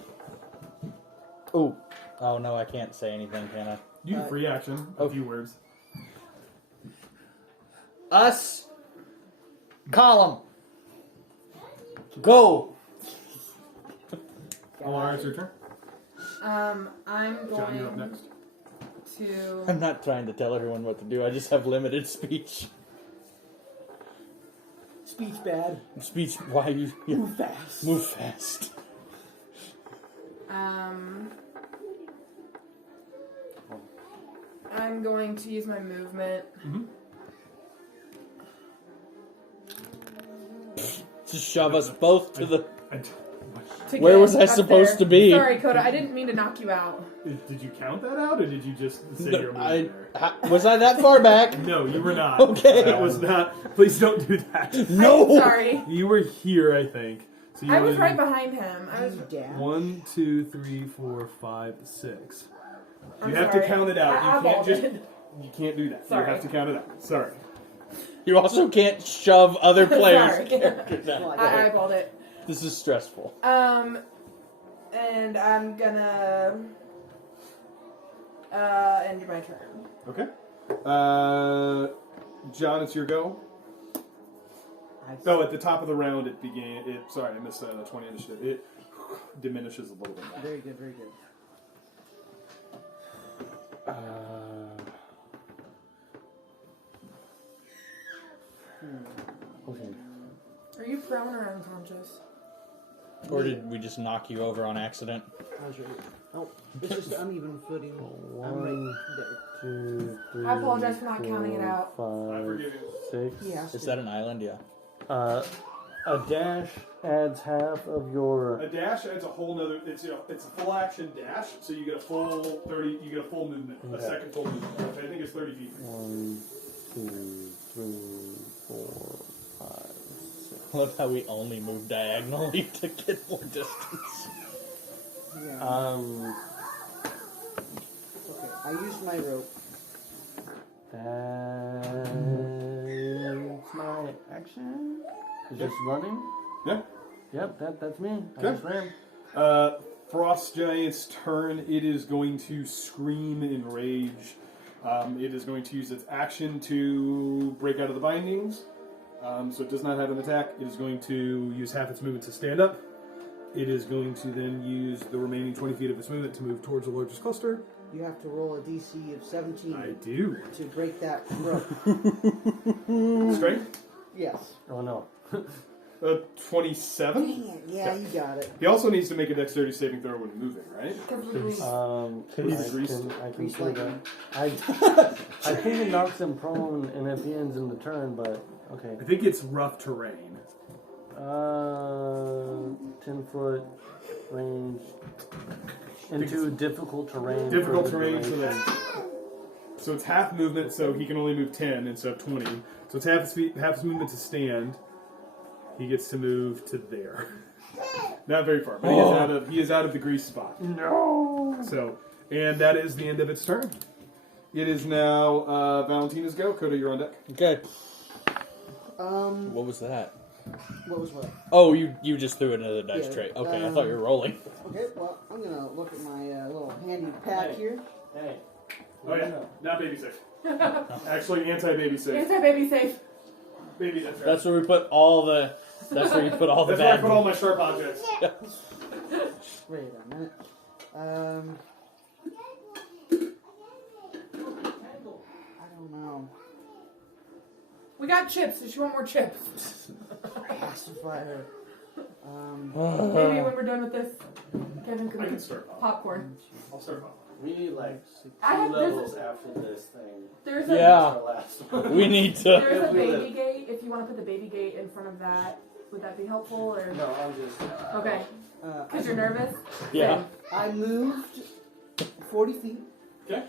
Oh. Oh no, I can't say anything, can I? You can free action. A few words. Us. Column. Go. Alora, it's your turn. I'm John, you're up going next. to. I'm not trying to tell everyone what to do. I just have limited speech. Speech bad. Speech. Why you Move fast. move fast? I'm going to use my movement. To shove us both to the. To Where get was I up supposed there. to be? Sorry, Coda. I didn't mean to knock you out. Did you count that out, or did you just say you're moving I there? was I that far back? No, you were not. Okay. That was not. Please don't do that. No. I'm sorry. You were here, I think. So you I was would- right behind him. I was. Dad. 1, 2, 3, 4, 5, 6. I'm You have sorry. to count it out. I You can't eyeballed just. it. You can't do that. Sorry. You have to count it out. Sorry. You also can't shove other players' Sorry. characters down. Well, I eyeballed it. This is stressful. And I'm gonna end my turn. Okay. John, it's your go. Oh, at the top of the round, it began. Sorry, I missed the 20 initiative. It diminishes a little bit. Very good, very good. Okay. Are you prone or unconscious? Or did we just knock you over on accident? How's your? Oh, it's just uneven footing. I'm 1, right there. 2, 3. I apologize for not counting it 4, out. 5, forgive you. 6. Yeah. Is that an island? Yeah. A dash adds half of your. A dash adds a whole nother. It's a full action dash, so you get a full 30. You get a full movement, a Okay. second full movement, which I think is 30 feet. 1, 2, 3, 4, 5, 6. I love how we only move diagonally to get more distance. Yeah. Okay, I used my rope. That's my action. Is just running. Yeah. Yep, that's me. I Okay. just ran. Frost Giant's turn. It is going to scream in rage. It is going to use its action to break out of the bindings. So it does not have an attack. It is going to use half its movement to stand up. It is going to then use the remaining 20 feet of its movement to move towards the largest cluster. You have to roll a DC of 17 I do. to break that rope. Strength? Yes. Oh no. 27. Dang, yeah, you got it. He also needs to make a dexterity saving throw when moving, right? I can Grease do lightning. that. I think it knocks him prone and if he ends in the turn, but okay. I think it's rough terrain. 10-foot range into difficult terrain. Difficult for the terrain, so duration. so it's half movement, so he can only move 10 instead of 20. So it's half his movement to stand. He gets to move to there. Not very far, but he is out of the grease spot. No. So, and that is the end of its turn. It is now Valentina's go. Coda, you're on deck. Okay. What was that? was what? Oh, you just threw another dice Yeah, tray. Okay, I thought you were rolling. Okay, well, I'm gonna look at my little handy pack here. Hey. Oh yeah, not baby safe. Actually, anti-baby safe. Anti-baby safe. Baby, that's right. That's where we put all the. That's where you put all the That's where I bad. put all my sharp objects. Wait a minute. I don't know. We got chips. Did you want more chips? Pacifier. Maybe when we're done with this, Kevin I can can start off. popcorn. I'll start off. We need like I have- 2 levels after this thing. There's a That's Yeah. our last one. We need to. there's a If we baby live. gate. If you want to put the baby gate in front of that, would that be helpful or No, I'm just. okay? Because you're nervous. Yeah. I moved 40 feet. Okay.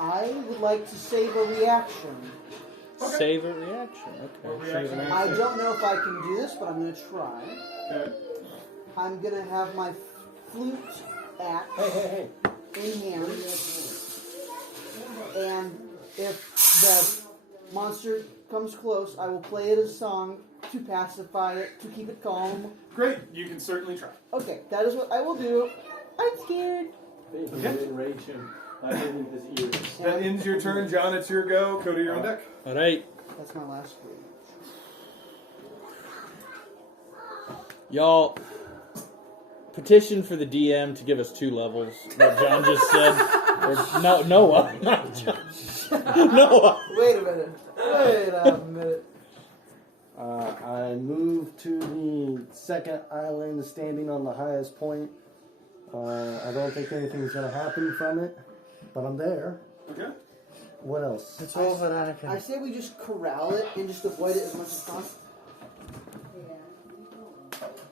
I would like to save a reaction. Okay. Save a reaction. What Okay. reaction? I don't know if I can do this, but I'm going to try. Okay. I'm going to have my flute axe Hey. in hand. And if the monster comes close, I will play it a song to pacify it, to keep it calm. Great. You can certainly try. Okay, that is what I will do. I'm scared. He's enrage him. I hit him his ears. That ends your turn, John. It's your go. Cody, you're on deck. All right, That's my last three. y'all. Petition for the DM to give us 2 levels. What John just said. Or no, Noah. Not John. Noah. Wait a minute. Wait a minute. I moved to the second island, standing on the highest point. I don't think anything's gonna happen from it, but I'm there. Okay. What else? It's all that I say we just corral it and just avoid it as much as possible.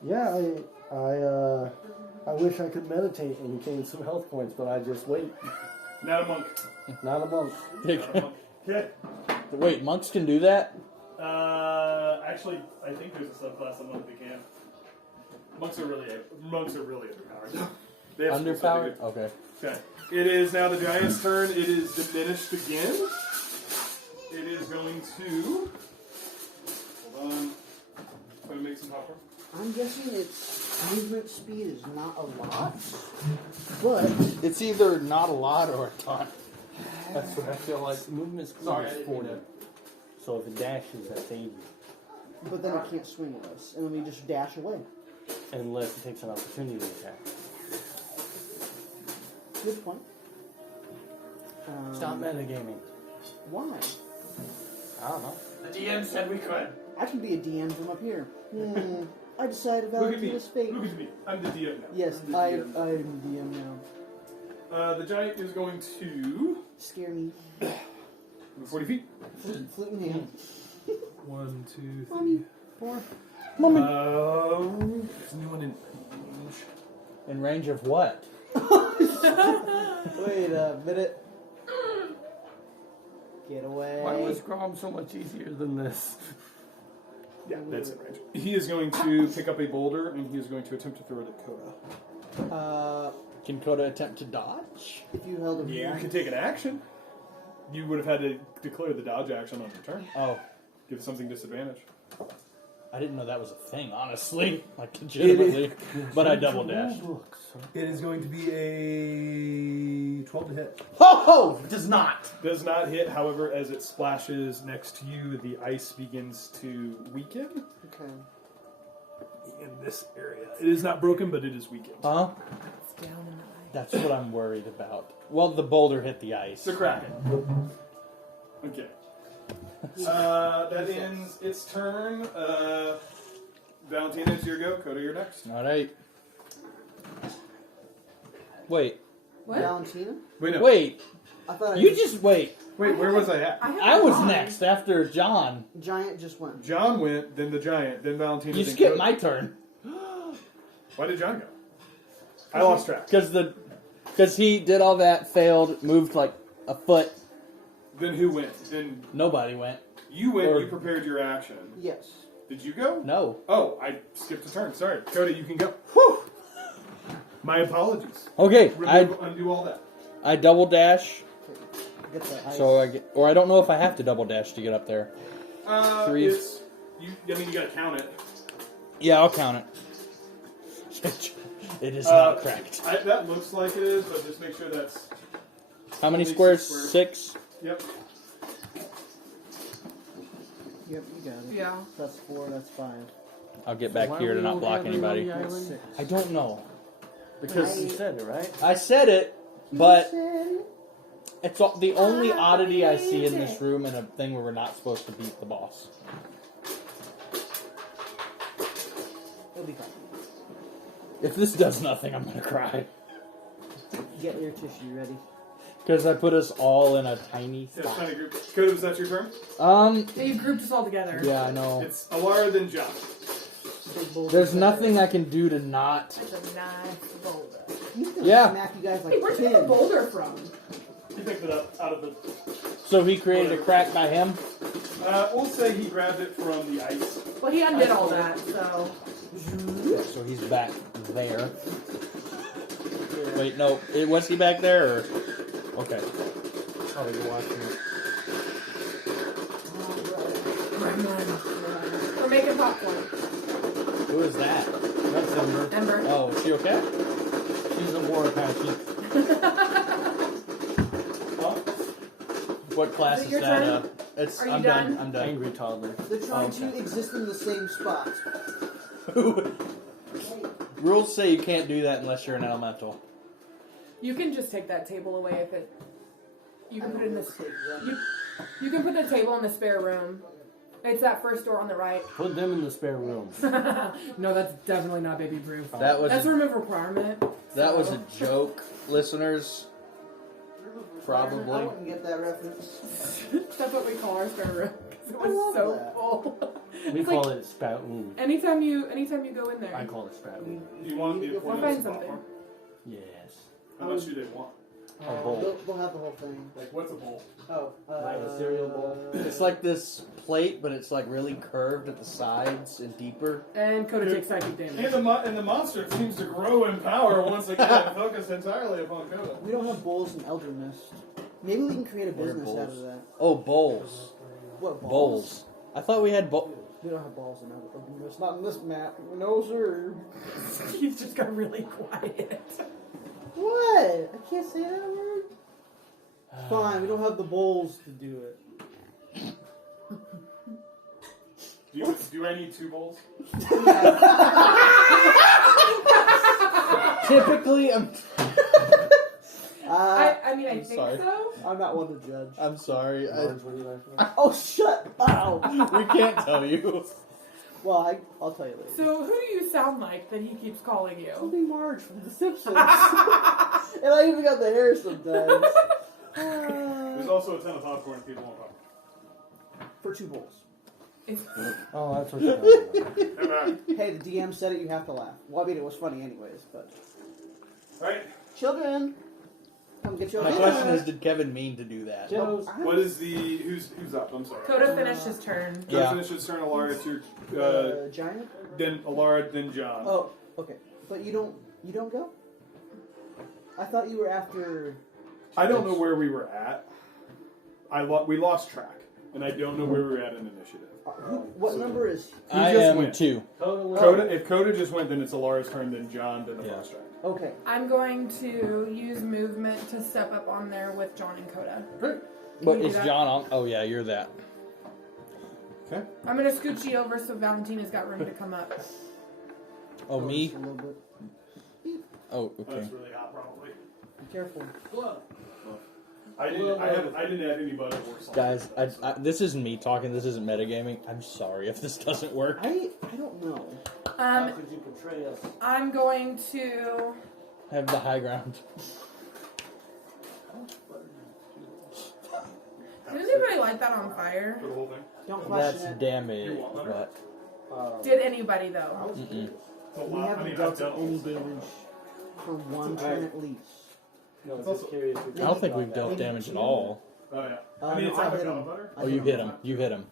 Yeah, I wish I could meditate and gain some health points, but I just wait. Not a monk. Not a monk. Not a monk. Okay. Wait, monks can do that? Actually, I think there's a subclass of monk that can. Monks are really underpowered. They have some stuff Underpowered? Okay. to do. Okay. It is now the giant's turn. It is diminished again. It is going to. Hold on. I'm going to make some popcorn. I'm guessing its movement speed is not a lot, but It's either not a lot or a ton. That's what I feel like. Movement speed Sorry, I is didn't mean 40. So if it dashes, that's 80. then it can't swing at us, and then we just dash away. Unless it takes an opportunity attack. Good point. Stop metagaming. Why? I don't know. The DM said we could. I can be a DM from up here. I decided Look at me. Valentina's fate. Look at me. I'm the DM now. Yes, I'm the I DM. am DM now. The giant is going to Scare me. move 40 feet. Flute in hand. 1, 2, 3, Mommy. 4. Mommy. There's anyone in range? In range of what? Wait a minute. Get away. Why was Grom so much easier than this? Yeah, that's in range. He is going to pick up a boulder and he is going to attempt to throw it at Coda. Can Coda attempt to dodge? If you held a You reaction. can take an action. You would have had to declare the dodge action on your turn. Oh, Give something disadvantage. I didn't know that was a thing, honestly. Like, legitimately. But I double dashed. It is going to be a 12 to hit. Oh, does not. Does not hit, however, as it splashes next to you, the ice begins to weaken Okay. in this area. It is not broken, but it is weakened. Huh? It's down in the eye. That's what I'm worried about. Well, the boulder hit the ice. It's a kraken. Okay. That ends its turn. Valentina, it's your go. Coda, you're next. All right. Wait. What? Valentina? Wait, no. Wait. I thought You just wait. Wait, where was I at? I was next after John. Giant just went. John went, then the giant, then Valentina. You then skipped Coda. my turn. Why did John go? I lost track. Because he did all that, failed, moved like a foot. Then who went? Then Nobody went. you went. Or- You prepared your action. Yes. Did you go? No. Oh, I skipped a turn. Sorry, Coda, you can go. Whew. My apologies. Okay, Undo all that. I double dash, Get the ice. so I don't know if I have to double dash to get up there. 3. It's, I mean, you gotta count it. Yeah, I'll count it. It is not correct. That looks like it is, but just make sure that's. How many Only squares? 6 squares. 6? Yep. Yep, you got it. Yeah. That's 4, that's 5. I'll get back here to not block anybody. That's 6. I don't know. Because you said it, right? I said it, but it's the only oddity I see in this room and a thing where we're not supposed to beat the boss. It'll be fine. If this does nothing, I'm gonna cry. Get your tissue ready. Because I put us all in a tiny Yeah, spot. trying to group. Coda, was that your turn? So you've grouped us all together. Yeah, I know. It's Alara, then John. Big boulder. There's nothing I can do to not. It's a nice boulder. He's gonna Yeah. smack you guys like Hey, where'd you get the 10. boulder from? He picked it up out of the. So he created a crack by him? We'll say he grabbed it from the ice. Well, he undid all that, so. So he's back there. Wait, no. Was he back there? Or? Okay. Oh, you're watching it. We're making popcorn. Who is that? That's Ember. Ember. Oh, is she okay? She's a war Apache. What class Is it is your that? turn? It's. Are you I'm done? I'm done. Angry toddler. They're trying Okay. to exist in the same spot. Rules say you can't do that unless you're an elemental. You can just take that table away if it. You can put it in this. Take that. You can put the table in the spare room. It's that first door on the right. Put them in the spare room. No, that's definitely not baby proof. That was That's a room of requirement. that was so- a joke, listeners. I Probably. wouldn't get that reference. That's what we call our spare room. 'Cause it I was love so that. full. We It's call like- it spout-oon. Anytime you go in there. I call it spout-oon. Do you want the You'll appointments find of something. popcorn? Yes. How much do they want? A bowl. They'll have the whole thing. Like, what's a bowl? Oh, Like a cereal bowl? It's like this plate, but it's like really curved at the sides and deeper. And Coda takes psychic damage. And the monster seems to grow in power once again, focused entirely upon Coda. we don't have bowls in Elder Mist. Maybe we can create a What are business out bowls? of that. Oh, bowls. What Bowls. I thought we had bowls. We don't have balls in Elder Mist. Not in this map. No, sir. He's just got really quiet. What? I can't say that word. Fine, we don't have the bowls to do it. Do I need 2 bowls? Typically, I'm I mean, I think sorry. so. I'm not one to judge. I'm sorry. Orange, what do you like for? Oh, shut up! We can't tell you. Well, I'll tell you later. So who do you sound like that he keeps calling It'll you? be Marge from The Simpsons. And I even got the hair sometimes. There's also a ton of popcorn if people want popcorn. For 2 bowls. Oh, that's what you're talking about. Hey, the DM said it, you have to laugh. Well, I mean, it was funny anyways, but... Right? Children! Come get your My dinner. question is, did Kevin mean to do that? Kiddos. What is the... Who's up? I'm sorry. Coda finished his turn. Coda Yeah. finished his turn, Alara, it's your... Giant? then Alara, then John. Oh, okay. But you don't go? I thought you were after... I don't know where we were at. We lost track. And I don't know where we were at in initiative. What number is... I just am went. 2. If Coda just went, then it's Alara's turn, then John, then the Yeah. fast track. Okay. I'm going to use movement to step up on there with John and Coda. Great. But you do is that? John on? Oh yeah, you're that. Okay. I'm going to scooch you over so Valentina's got room to come up. Oh, me? Just a little bit. Oh, okay. That's really hot, probably. Be careful. I didn't have anybody worse on Guys, this isn't me talking. This isn't metagaming. I'm sorry if this doesn't work. I don't know. How could you portray us? I'm going to... Have the high ground. Did anybody light that on fire? for the whole thing. Don't question That's it. damage, You want better? but Did anybody though? mm-mm. It's a We lot. haven't I've dealt done any almost everything. damage for one turn at least. No, It's just also- curious. I don't think we've dealt damage at all. Oh, yeah. No, I mean, it's I not hit like him. butter. Oh, you hit him. You hit him.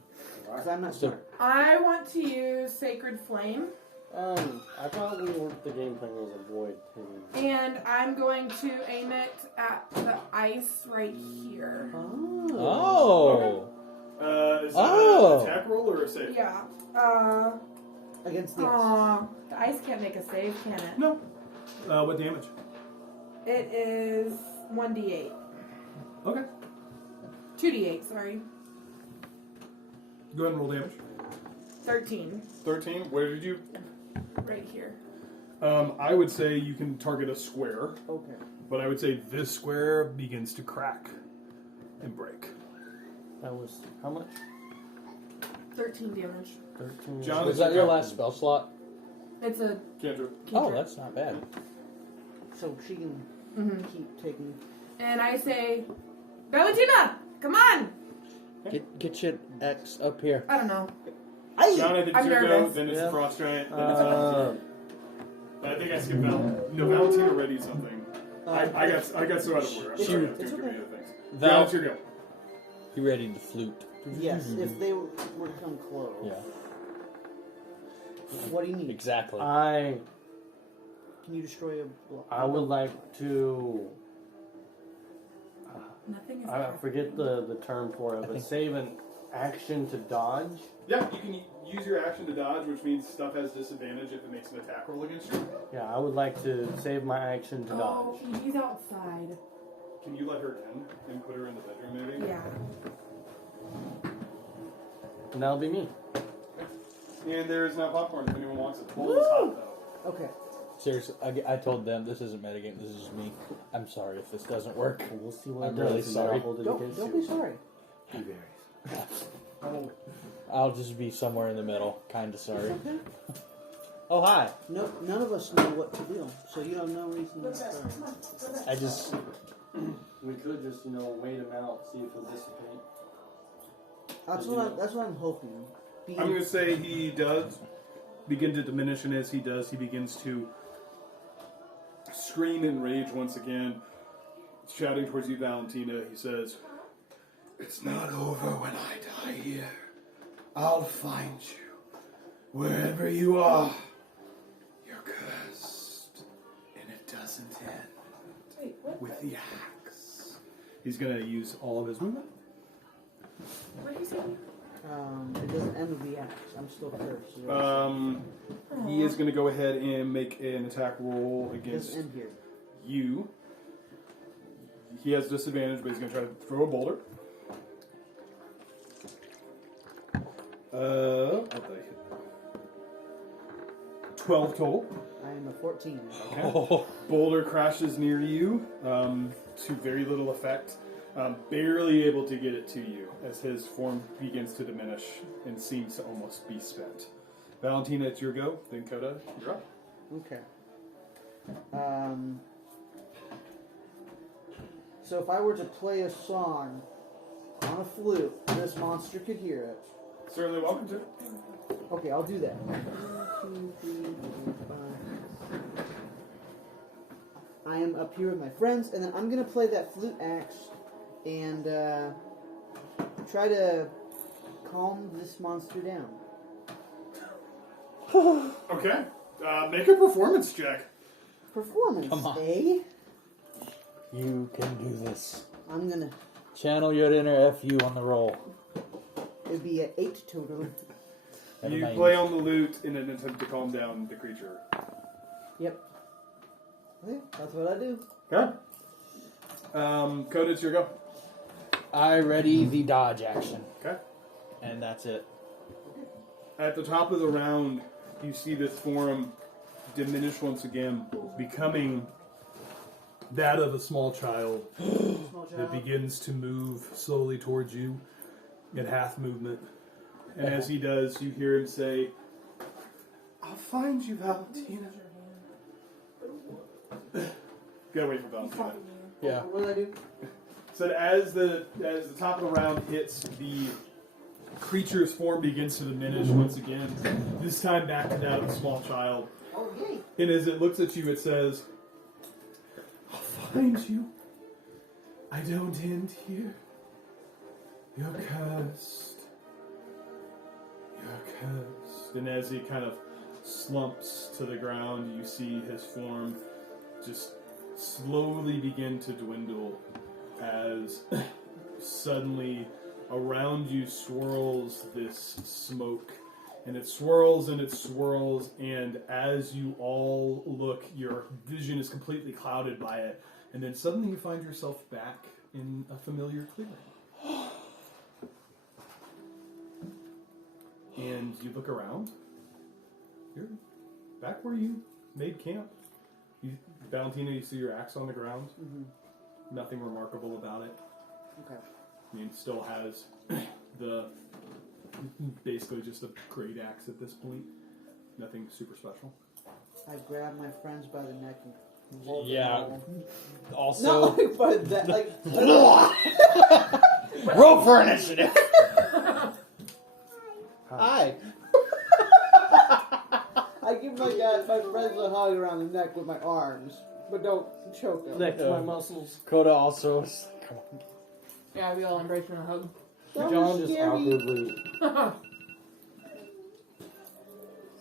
Because I'm not So- smart. I want to use Sacred Flame, I probably want the game plan was avoid hitting. and I'm going to aim it at the ice right here. Oh. Is that Oh. an attack roll or a save? Yeah. Against the ice. Aw. The ice can't make a save, can it? No. What damage? It is 1d8. Okay. 2d8, sorry. Go ahead and roll damage. 13. 13. Where did you? Right here. I would say you can target a square, Okay. but I would say this square begins to crack and break. That was how much? 13 damage. 13. John, Was that your last spell slot? It's a Cantrip. Oh, cantrip. that's not bad. So she can keep taking. And I say, Valentina, come on! Get your X up here. I don't know. John, I think I'm it's your go, nervous. then it's Yeah. the Frost Giant, then it's Valentina. I think I skipped Valentina ready something. I got so out of order. I'm sorry, I have too It's many okay. other things. Val- John, it's your go. You ready to flute? Yes, if they were to come close. Yeah, What do you need? exactly. I Can you destroy a block? would like to. Nothing is I perfect. forget the term for it, but save an action to dodge. Yeah, you can use your action to dodge, which means stuff has disadvantage if it makes an attack roll against you. Yeah, I would like to save my action to Oh, dodge. he's outside. Can you let her in and put her in the bedroom, maybe? Yeah. And that'll be me. And there's now popcorn if anyone wants it. The bowl is hot, though. Okay. Seriously, I told them this isn't metagame. This is just me. I'm sorry if this doesn't work. We'll see what I'm it does. really and then sorry. I'll hold it against Don't you. be sorry. He varies. I'll just be somewhere in the middle. Kind of sorry. Okay. Oh, hi. No, none of us know what to do, so you have no reason to be sorry. I just. We could just, wait him out, see if he'll dissipate. That's what I'm hoping. I'm going to say he does begin to diminish, and as he does, he begins to scream in rage once again, shouting towards you, Valentina. He says, "It's not over when I die here. I'll find you. Wherever you are, you're cursed. And it doesn't end Wait, what? with the axe." He's going to use all of his movement. What did you say? It doesn't end with the axe. I'm still cursed. is what I'm He is going to go ahead and make an attack roll saying. It against doesn't end here. you. He has disadvantage, but he's going to try to throw a boulder. What did I hit? 12 total. I am a 14. Okay. Oh, Boulder crashes near you to very little effect. Barely able to get it to you as his form begins to diminish and seems to almost be spent. Valentina, it's your go. Then Coda, you're up. Okay. So if I were to play a song on a flute, this monster could hear it. Certainly welcome to. Okay, I'll do that. 1, 2, 3, 4, 5. I am up here with my friends, and then I'm gonna play that flute axe and try to calm this monster down. Okay. Make a performance check. Performance, Come on. eh? you can do this. I'm gonna. Channel your inner FU on the roll. It'd be an 8 total. Never You mind. play on the lute in an attempt to calm down the creature. Yep. Okay, that's what I do. Okay. Coda, it's your go. I ready the dodge action, Okay. and that's it. At the top of the round, you see this form diminish once again, becoming that of a small child Small that child. begins to move slowly towards you in half movement. And as he does, you hear him say, "I'll find you, Valentina." Gotta wait for Valentina. Yeah. What did I do? So as the top of the round hits, the creature's form begins to diminish once again. This time back to that of a small child. Oh, yay. And as it looks at you, it says, "I'll find you. I don't end here. You're cursed. You're cursed." And as he kind of slumps to the ground, you see his form just slowly begin to dwindle as suddenly around you swirls this smoke. And it swirls and it swirls, and as you all look, your vision is completely clouded by it. And then suddenly you find yourself back in a familiar clearing. And you look around. You're back where you made camp. Valentina, you see your axe on the ground. Mm-hmm. Nothing remarkable about it. Okay. I mean, it still has the basically just a great axe at this point. Nothing super special. I grab my friends by the neck and hold Yeah. them all. Also, Not like by that, like. roll for initiative. Hi. I give my friends a hug around the neck with my arms, but don't choke them. Flex my muscles. Coda also. Come on. Yeah, we all embrace and hug. That John was just scary. awkwardly.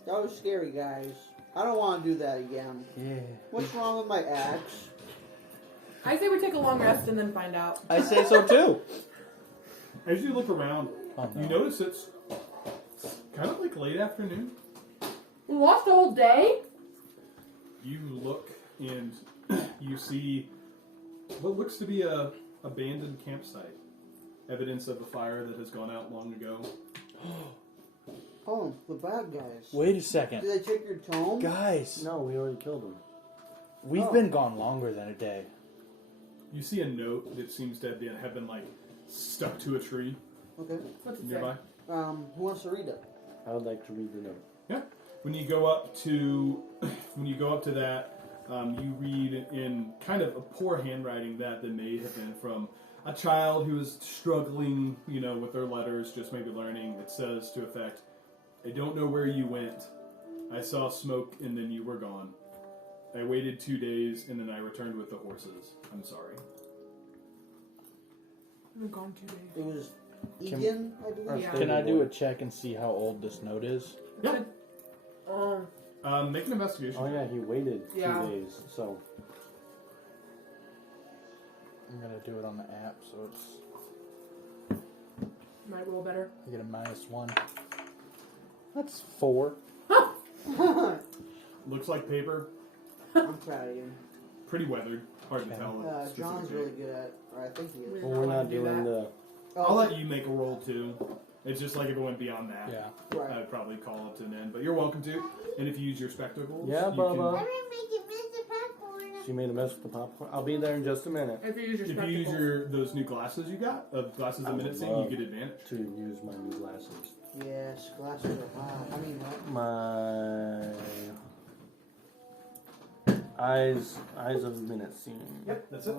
That was scary, guys. I don't want to do that again. Yeah. What's wrong with my axe? I say we take a long rest and then find out. I say so too. As you look around, Oh, no. you notice it's kind of like late afternoon. We lost the whole day? You look and you see what looks to be a abandoned campsite. Evidence of a fire that has gone out long ago. Oh, the bad guys. Wait a second. Did they take your tome? Guys, No, we already killed him. we've Oh. been gone longer than a day. You see a note that seems to have been like stuck to a tree Okay. What's it say? nearby. Who wants to read it? I would like to read the note. Yeah. When you go up to that, you read in kind of a poor handwriting that may have been from a child who is struggling, with their letters, just maybe learning. It says to effect, "I don't know where you went. I saw smoke and then you were gone. I waited 2 days and then I returned with the horses. I'm sorry." We've been gone 2 days. It was Can- Egan, I believe. Yeah. Can I do a check and see how old this note is? Yeah. Oh, Make an investigation. Oh yeah, he waited 2 Yeah. days. So I'm gonna do it on the app, so it's might roll better. I get a -1. That's 4. Looks like paper. I'm proud of you. Pretty weathered. Hard to Okay. tell. John's specifically. really good at, or I think he is. well, we're not doing the. I'll let you make a roll too. It's just like if it went beyond that. Yeah. Right. I would probably call it to an end, but you're welcome to. And if you use your spectacles, Yeah, you Bubba. I'm gonna make it Mr. Popcorn. She made a mess with the popcorn. I'll be there in just a minute If you use your If you spectacles. use those new glasses you got, glasses I a would minute thing, love- you get advantage. to use my new glasses. Yes, glasses are hot. I mean, what? My eyes of minute seeing. Yep, that's it.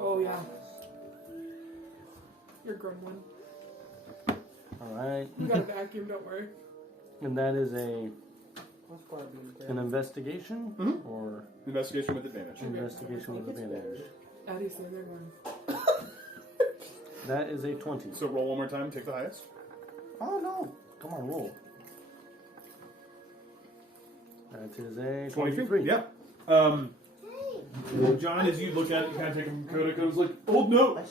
Oh, yeah. You're a grown one. All right, We got a vacuum, don't worry. and that is a That's part of being fair. an investigation Mhm. or Investigation with advantage. investigation with advantage. Addie's the other one. That is a 20. So roll one more time, take the highest. Oh no! Come on, roll. That is a 23. 23. Yeah. John, as you look at it, you kind of take him from Coda. Coda's like, old note.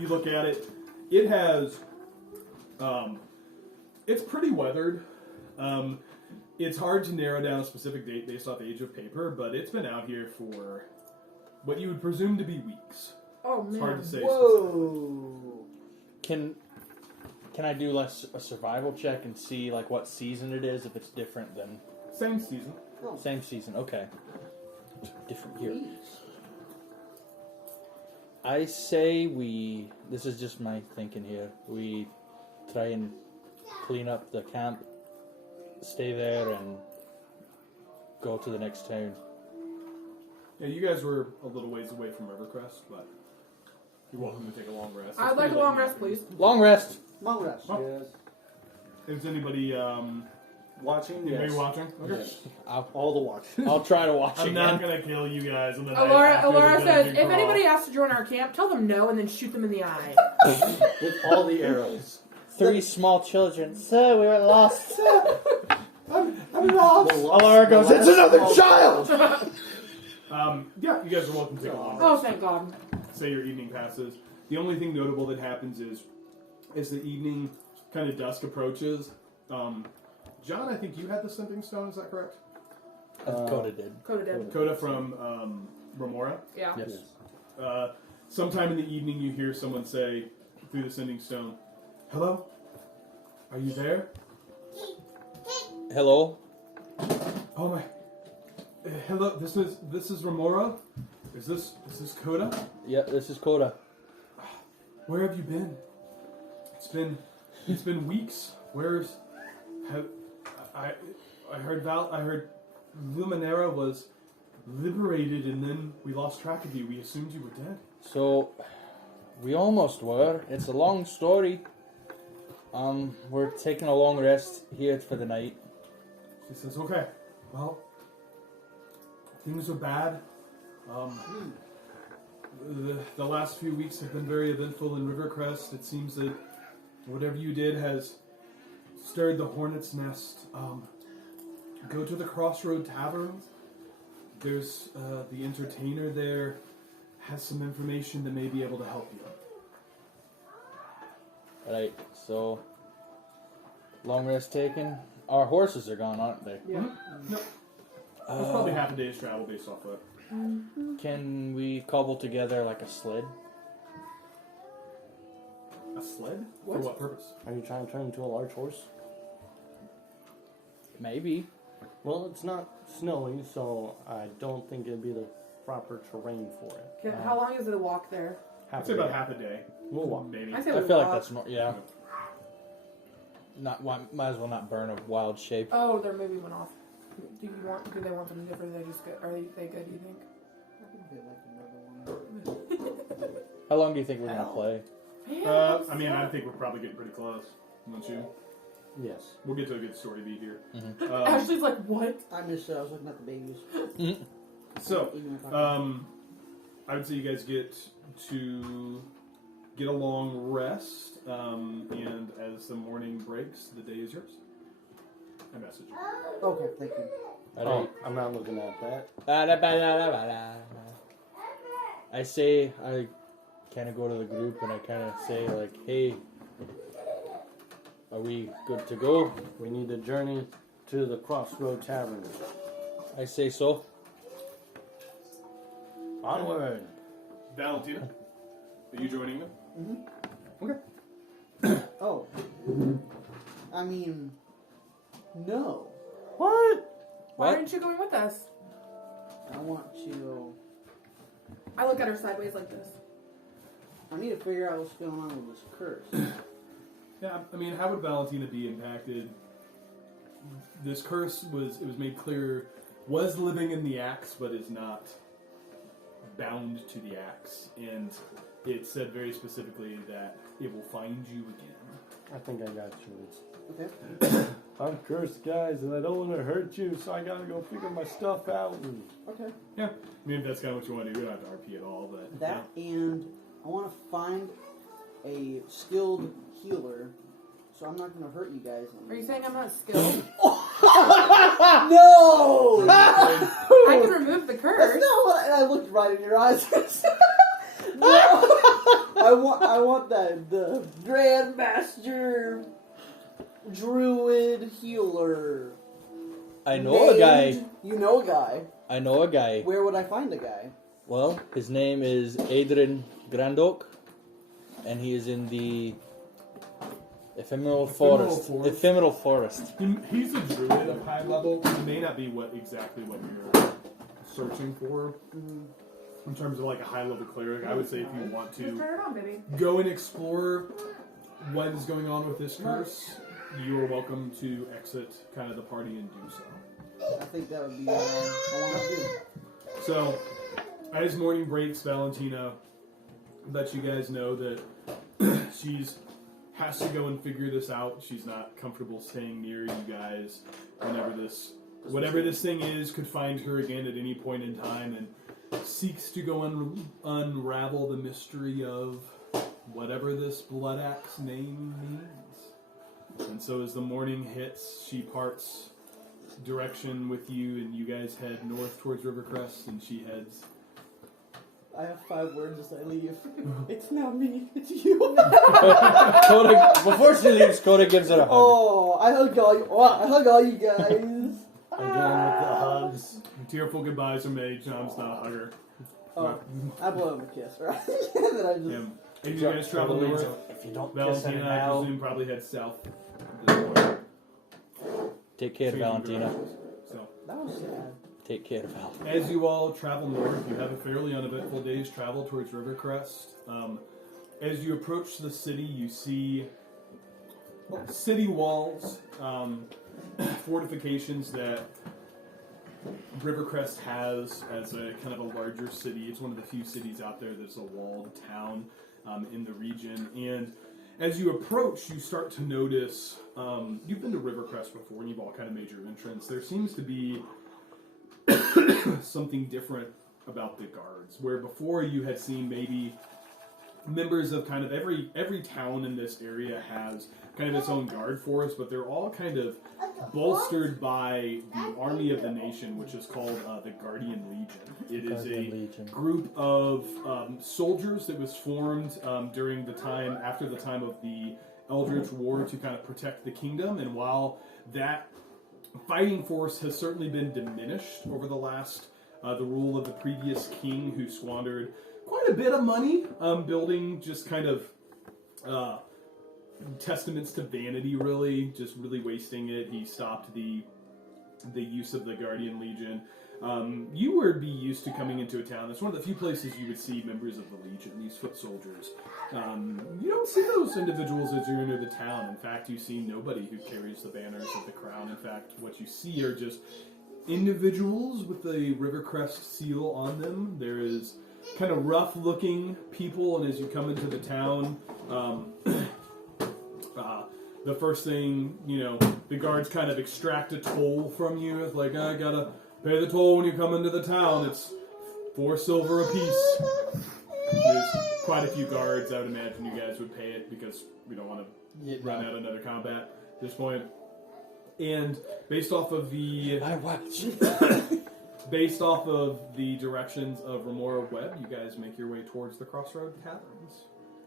You look at it. It has, it's pretty weathered. It's hard to narrow down a specific date based off age of paper, but it's been out here for what you would presume to be weeks. Oh, It's hard man. to say. Whoa! Can I do a survival check and see like what season it is if it's different than Same season. same season? Okay. Different year. Jeez. I say we. This is just my thinking here. We try and clean up the camp, stay there, and go to the next town. Yeah, you guys were a little ways away from Rivercrest, but you're welcome to take a long rest. It's I'd like pretty a late long in the rest, afternoon. please. Long rest. Long rest. Oh. Yes. Is anybody Watching? anybody Yes. watching? Okay. Yes. I'll, All the watch. I'll try to watch I'm again. not gonna kill you guys. And then Alora says, if anybody asks to join our camp, tell them no and then shoot them in the eye. With all the arrows. 3 small children. So we were lost. I'm lost. Alara goes, it's another child! Yeah, you guys are welcome to take a long Oh, rest. thank God. Say your evening passes. The only thing notable that happens is, as the evening kind of dusk approaches, John, I think you had the scenting stone. Is that correct? Coda did. Coda dead. Coda from Remora. Yeah. Yes. Sometime in the evening, you hear someone say through the sending stone, "Hello, are you there?" Hello? Oh my. Hello. This is Remora. Is this Coda? Yeah, this is Coda. Where have you been? It's been weeks. I heard Luminera was liberated, and then we lost track of you. We assumed you were dead. So, we almost were. It's a long story. We're taking a long rest here for the night. She says, "Okay, well, things are bad. The last few weeks have been very eventful in Rivercrest. It seems that whatever you did has stirred the hornet's nest. Go to the Crossroad Tavern. There's the entertainer there has some information that may be able to help you." Right, so long rest taken. Our horses are gone, aren't they? Yeah. Nope. It's probably half a day's travel based off that. Can we cobble together like a sled? A sled? What? For what purpose? Are you trying to turn into a large horse? Maybe. Well, it's not snowing, so I don't think it'd be the proper terrain for it. How long is it a walk there? I'd say about half a day. We'll walk. Maybe. I say I we feel like walk. that's more. Yeah. Might as well not burn a wild shape. Oh, their movie went off. Do they want something different? Are they just good? Are they good? Do you think? I think they like another one. How long do you think we're gonna play? I mean, I think we're probably getting pretty close. Don't you? Yes. We'll get to a good story beat here. Ashley's like, what? I missed it. I was looking at the babies. So, Even if I- I would say you guys get to get a long rest, and as the morning breaks, the day is yours. I message you. Okay, thank you. Oh, I'm not looking at that. I say, I kind of go to the group and I kind of say like, hey, are we good to go? We need to journey to the Crossroad Tavern. I say so. Onward. Valentina, are you joining them? Mm-hmm. Oh. I mean, no. What? Why aren't you going with us? I want to. I look at her sideways like this. I need to figure out what's going on with this curse. Yeah, I mean, how would Valentina be impacted? This curse was made clear, was living in the axe, but is not bound to the axe. And it said very specifically that it will find you again. I think I got you. Okay. I'm cursed, guys, and I don't want to hurt you, so I gotta go figure my stuff out. And Okay. Yeah, I mean, if that's kind of what you want to do, you don't have to RP at all, but... That and I want to find a skilled healer, so I'm not going to hurt you guys. Are you saying I'm not skilled? No! I can remove the That's curse. not what I looked right in your eyes. No! I want the Grandmaster Druid healer. I know a guy. Named- You know a guy. I know a guy. Where would I find a guy? Well, his name is Adrian Grandoak, and he is in the Ephemeral Forest. Ephemeral Forest. He's a druid of high level. He may not be exactly what you're searching for. In terms of like a high level cleric, I would say if you want Just to turn it on, baby. go and explore what is going on with this curse, you are welcome to exit kind of the party and do so. I think that would be what I want to do. So, as morning breaks, Valentina lets you guys know that she's has to go and figure this out. She's not comfortable staying near you guys whenever whatever this thing is could find her again at any point in time, and seeks to go unravel the mystery of whatever this blood axe name means. And so as the morning hits, she parts direction with you, and you guys head north towards Rivercrest, and she heads... I have 5 words as I leave. It's not me, it's you. Coda, before she leaves, Coda gives her a hug. Oh, I hug all you guys. again with the hugs. Tearful goodbyes are made. John's not a hugger. Oh, I blow him a kiss, right? Then I just. Yeah. As you guys travel north, If you don't kiss it Valentina, I now, presume, probably head south. at this point. Take care, So you can go Valentina. north. So, That was sad. Take care, Val. as you all travel north, you have a fairly uneventful day's travel towards Rivercrest. As you approach the city, you see city walls fortifications that Rivercrest has as a kind of a larger city. It's one of the few cities out there that's a walled town in the region. And as you approach, you start to notice, you've been to Rivercrest before and you've all kind of made your entrance. There seems to be something different about the guards, where before you had seen maybe members of kind of every town in this area has kind of its own guard force, but they're all kind of bolstered by the army of the nation, which is called the Guardian Legion. It is a group of soldiers that was formed during the time, after the time of the Eldritch War, to kind of protect the kingdom. And while that fighting force has certainly been diminished over the last, the rule of the previous king, who squandered quite a bit of money building just kind of testaments to vanity, really, just really wasting it. He stopped the use of the Guardian Legion. You would be used to coming into a town. It's one of the few places you would see members of the Legion, these foot soldiers. You don't see those individuals as you enter the town. In fact, you see nobody who carries the banners of the crown. In fact, what you see are just individuals with the Rivercrest seal on them. There is kind of rough-looking people, and as you come into the town, the first thing, the guards kind of extract a toll from you. It's like, I gotta pay the toll when you come into the town. It's 4 silver apiece. There's quite a few guards. I would imagine you guys would pay it because we don't want to run out another combat at this point. And based off of the based off of the directions of Remora Webb, you guys make your way towards the Crossroad Taverns.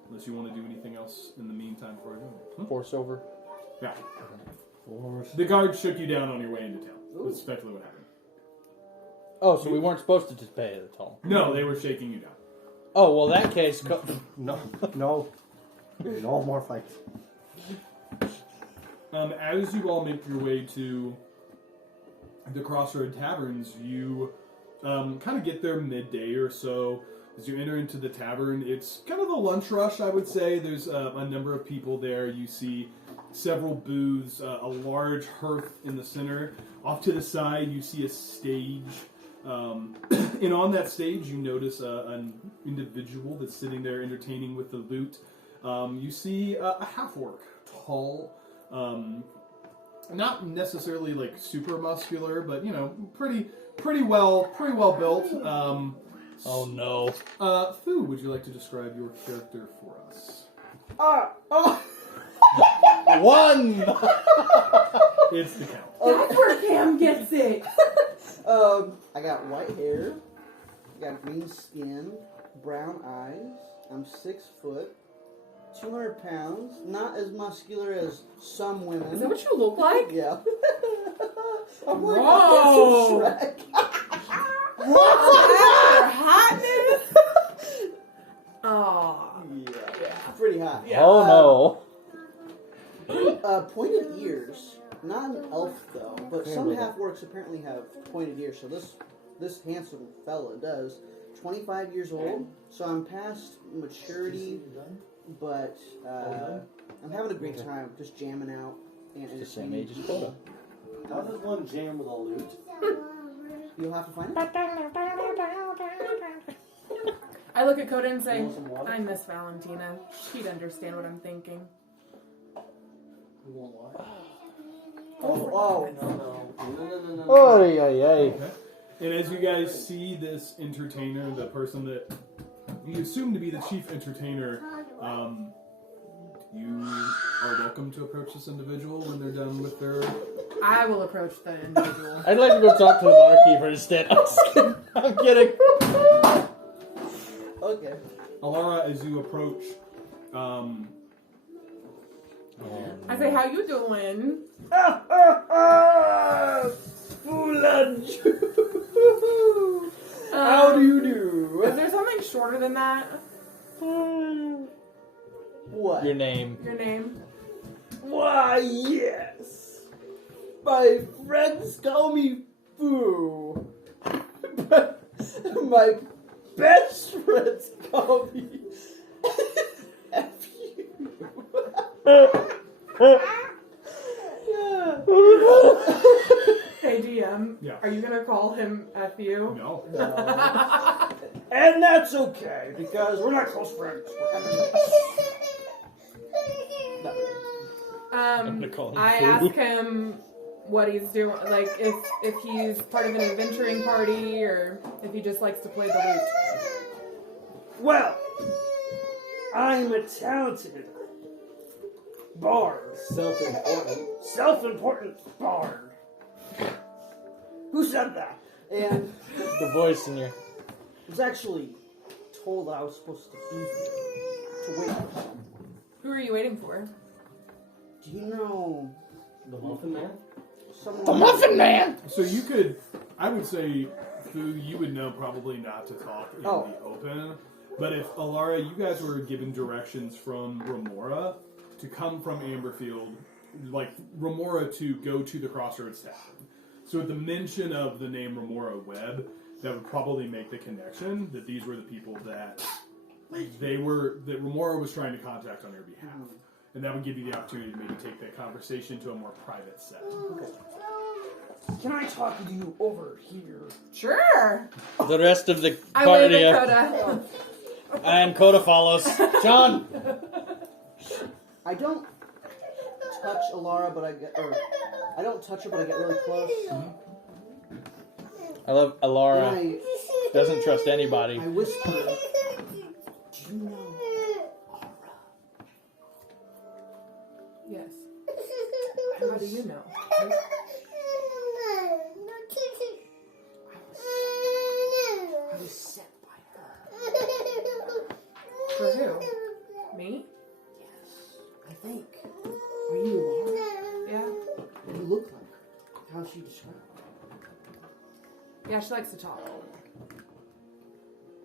Unless you want to do anything else in the meantime for you. 4 silver. Yeah. The guards shook you down on your way into town. That's effectively what happened. Oh, so we weren't supposed to just pay the toll. No, they were shaking you down. Oh, well, that case... No more fights. As you all make your way to the Crossroad Taverns, you kind of get there midday or so. As you enter into the tavern, it's kind of a lunch rush, I would say. There's a number of people there. You see several booths, a large hearth in the center. Off to the side, you see a stage. And on that stage, you notice an individual that's sitting there entertaining with the lute. You see a half-orc, tall, not necessarily like super muscular, but pretty well built. Oh no. Fu, would you like to describe your character for us? 1! It's the count. That's where Cam gets it. I got white hair, I got green skin, brown eyes. I'm 6 foot, 200 pounds. Not as muscular as some women. Is that what you look like? Yeah. I'm like Whoa. a handsome Shrek. Hotness. Oh. Yeah, pretty hot. Yeah. Oh no. Pointed ears. Not an elf though, but some half-orcs apparently have pointed ears. So this handsome fella does. 25 years old, so I'm past maturity, but I'm having a great time, just jamming out and It's the same age as Coda. How does one jam with a lute? You'll have to find it. I look at Coda and say, I miss Valentina. She'd understand what I'm thinking. You want what? No. Oh, yeah. Okay. And as you guys see this entertainer, the person that you assume to be the chief entertainer, you are welcome to approach this individual when they're done with their... I will approach the individual. I'd like to go talk to the barkeeper instead. I'm kidding. Okay. Alara, as you approach, I say, how you doing? Lunch. How do you do? Is there something shorter than that? What? Your name. Your name? Why, yes. My friends call me Foo. But my best friends call me F you. Hey DM, Yeah. are you gonna call him FU? No. And that's okay, because we're not close friends. We're enemies. Not really. gonna call him I Fu. ask him what he's doing, like if he's part of an adventuring party or if he just likes to play the lute. Well, I'm a talented bard. Self-important bard. Who said that? And The voice in your. I was actually told I was supposed to be here to wait for someone. Who are you waiting for? Do you know The Muffin Man? someone? The Muffin Man! So you could, I would say, Fu, you would know probably not to talk in Oh. the open. But if Alara, you guys were given directions from Remora to come from Amberfield, like Remora to go to the Crossroads Tavern. So at the mention of the name Remora Webb, that would probably make the connection that these were the people that Remora was trying to contact on your behalf. And that would give you the opportunity to maybe take that conversation to a more private setting. Okay. Can I talk to you over here? Sure. The rest of the I wave party. at Coda. And Coda follows. John! I don't touch Alara, but I don't touch her, but I get really close. I love And Alara. Doesn't trust anybody. I whisper, do you know Aura? Yes. How do you know? I was sent by her. For who? Me? Yes, I think. Are you Alara? Yeah. You look like her. How's she described? Yeah, she likes to talk.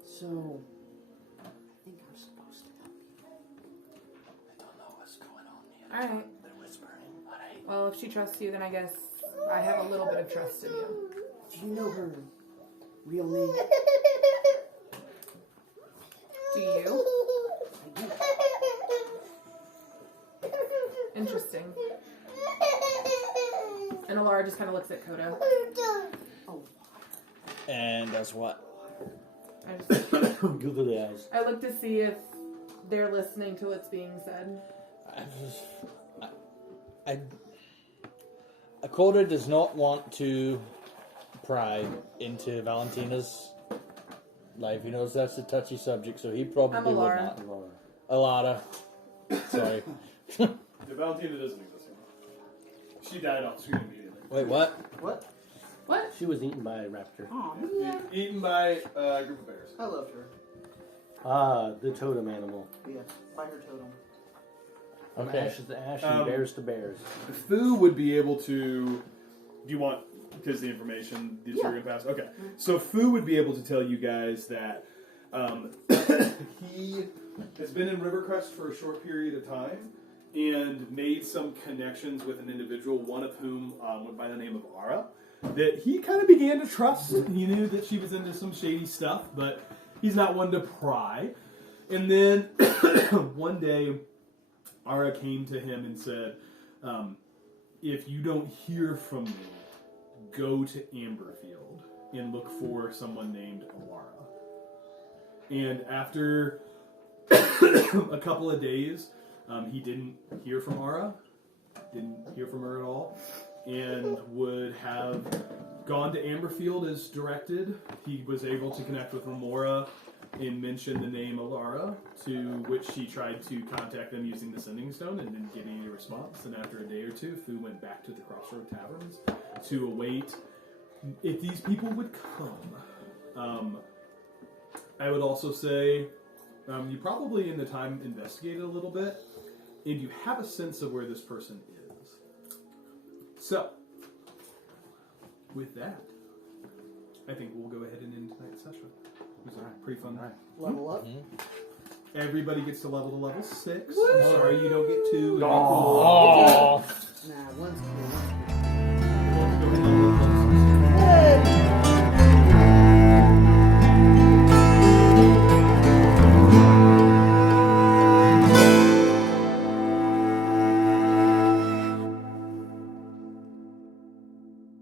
So, I think I'm supposed to help you. I don't know what's going on. Alright. They're whispering. Alright. Well, if she trusts you, then I guess I have a little bit of trust in you. Do you know her real name? Do you? I do. Interesting. And Alara just kind of looks at Coda. Oh, And does what? I just Googly eyes. I look to see if they're listening to what's being said. Coda does not want to pry into Valentina's life. He knows that's a touchy subject, so he probably I'm would Alara. not. Alada. Sorry. The Valentina doesn't exist anymore. She died off screen immediately. Wait, what? what? What? She was eaten by a raptor. Oh, man. Eaten by a group of bears. I loved her. Ah, the totem animal. Yes, by her totem. From Okay. ashes to ash and bears to bears. Fu would be able to. Do you want, because the information these are going to pass? Okay. So Fu would be able to tell you guys that he has been in Rivercrest for a short period of time and made some connections with an individual, one of whom went by the name of Ara, that he kind of began to trust. He knew that she was into some shady stuff, but he's not one to pry. And then one day, Ara came to him and said, if you don't hear from me, go to Amberfield and look for someone named Alara. And after a couple of days, he didn't hear from Ara, didn't hear from her at all, and would have gone to Amberfield as directed. He was able to connect with Remora and mention the name Alara, to which she tried to contact them using the sending stone and didn't get any response. And after a day or two, Fu went back to the Crossroad Taverns to await if these people would come. I would also say you probably in the time investigated a little bit, and you have a sense of where this person is. So, with that, I think we'll go ahead and end tonight's session. It was a pretty fun night. Level up. Everybody gets to level 6. I'm sorry you don't get 2. Oh. Nah, one's cool.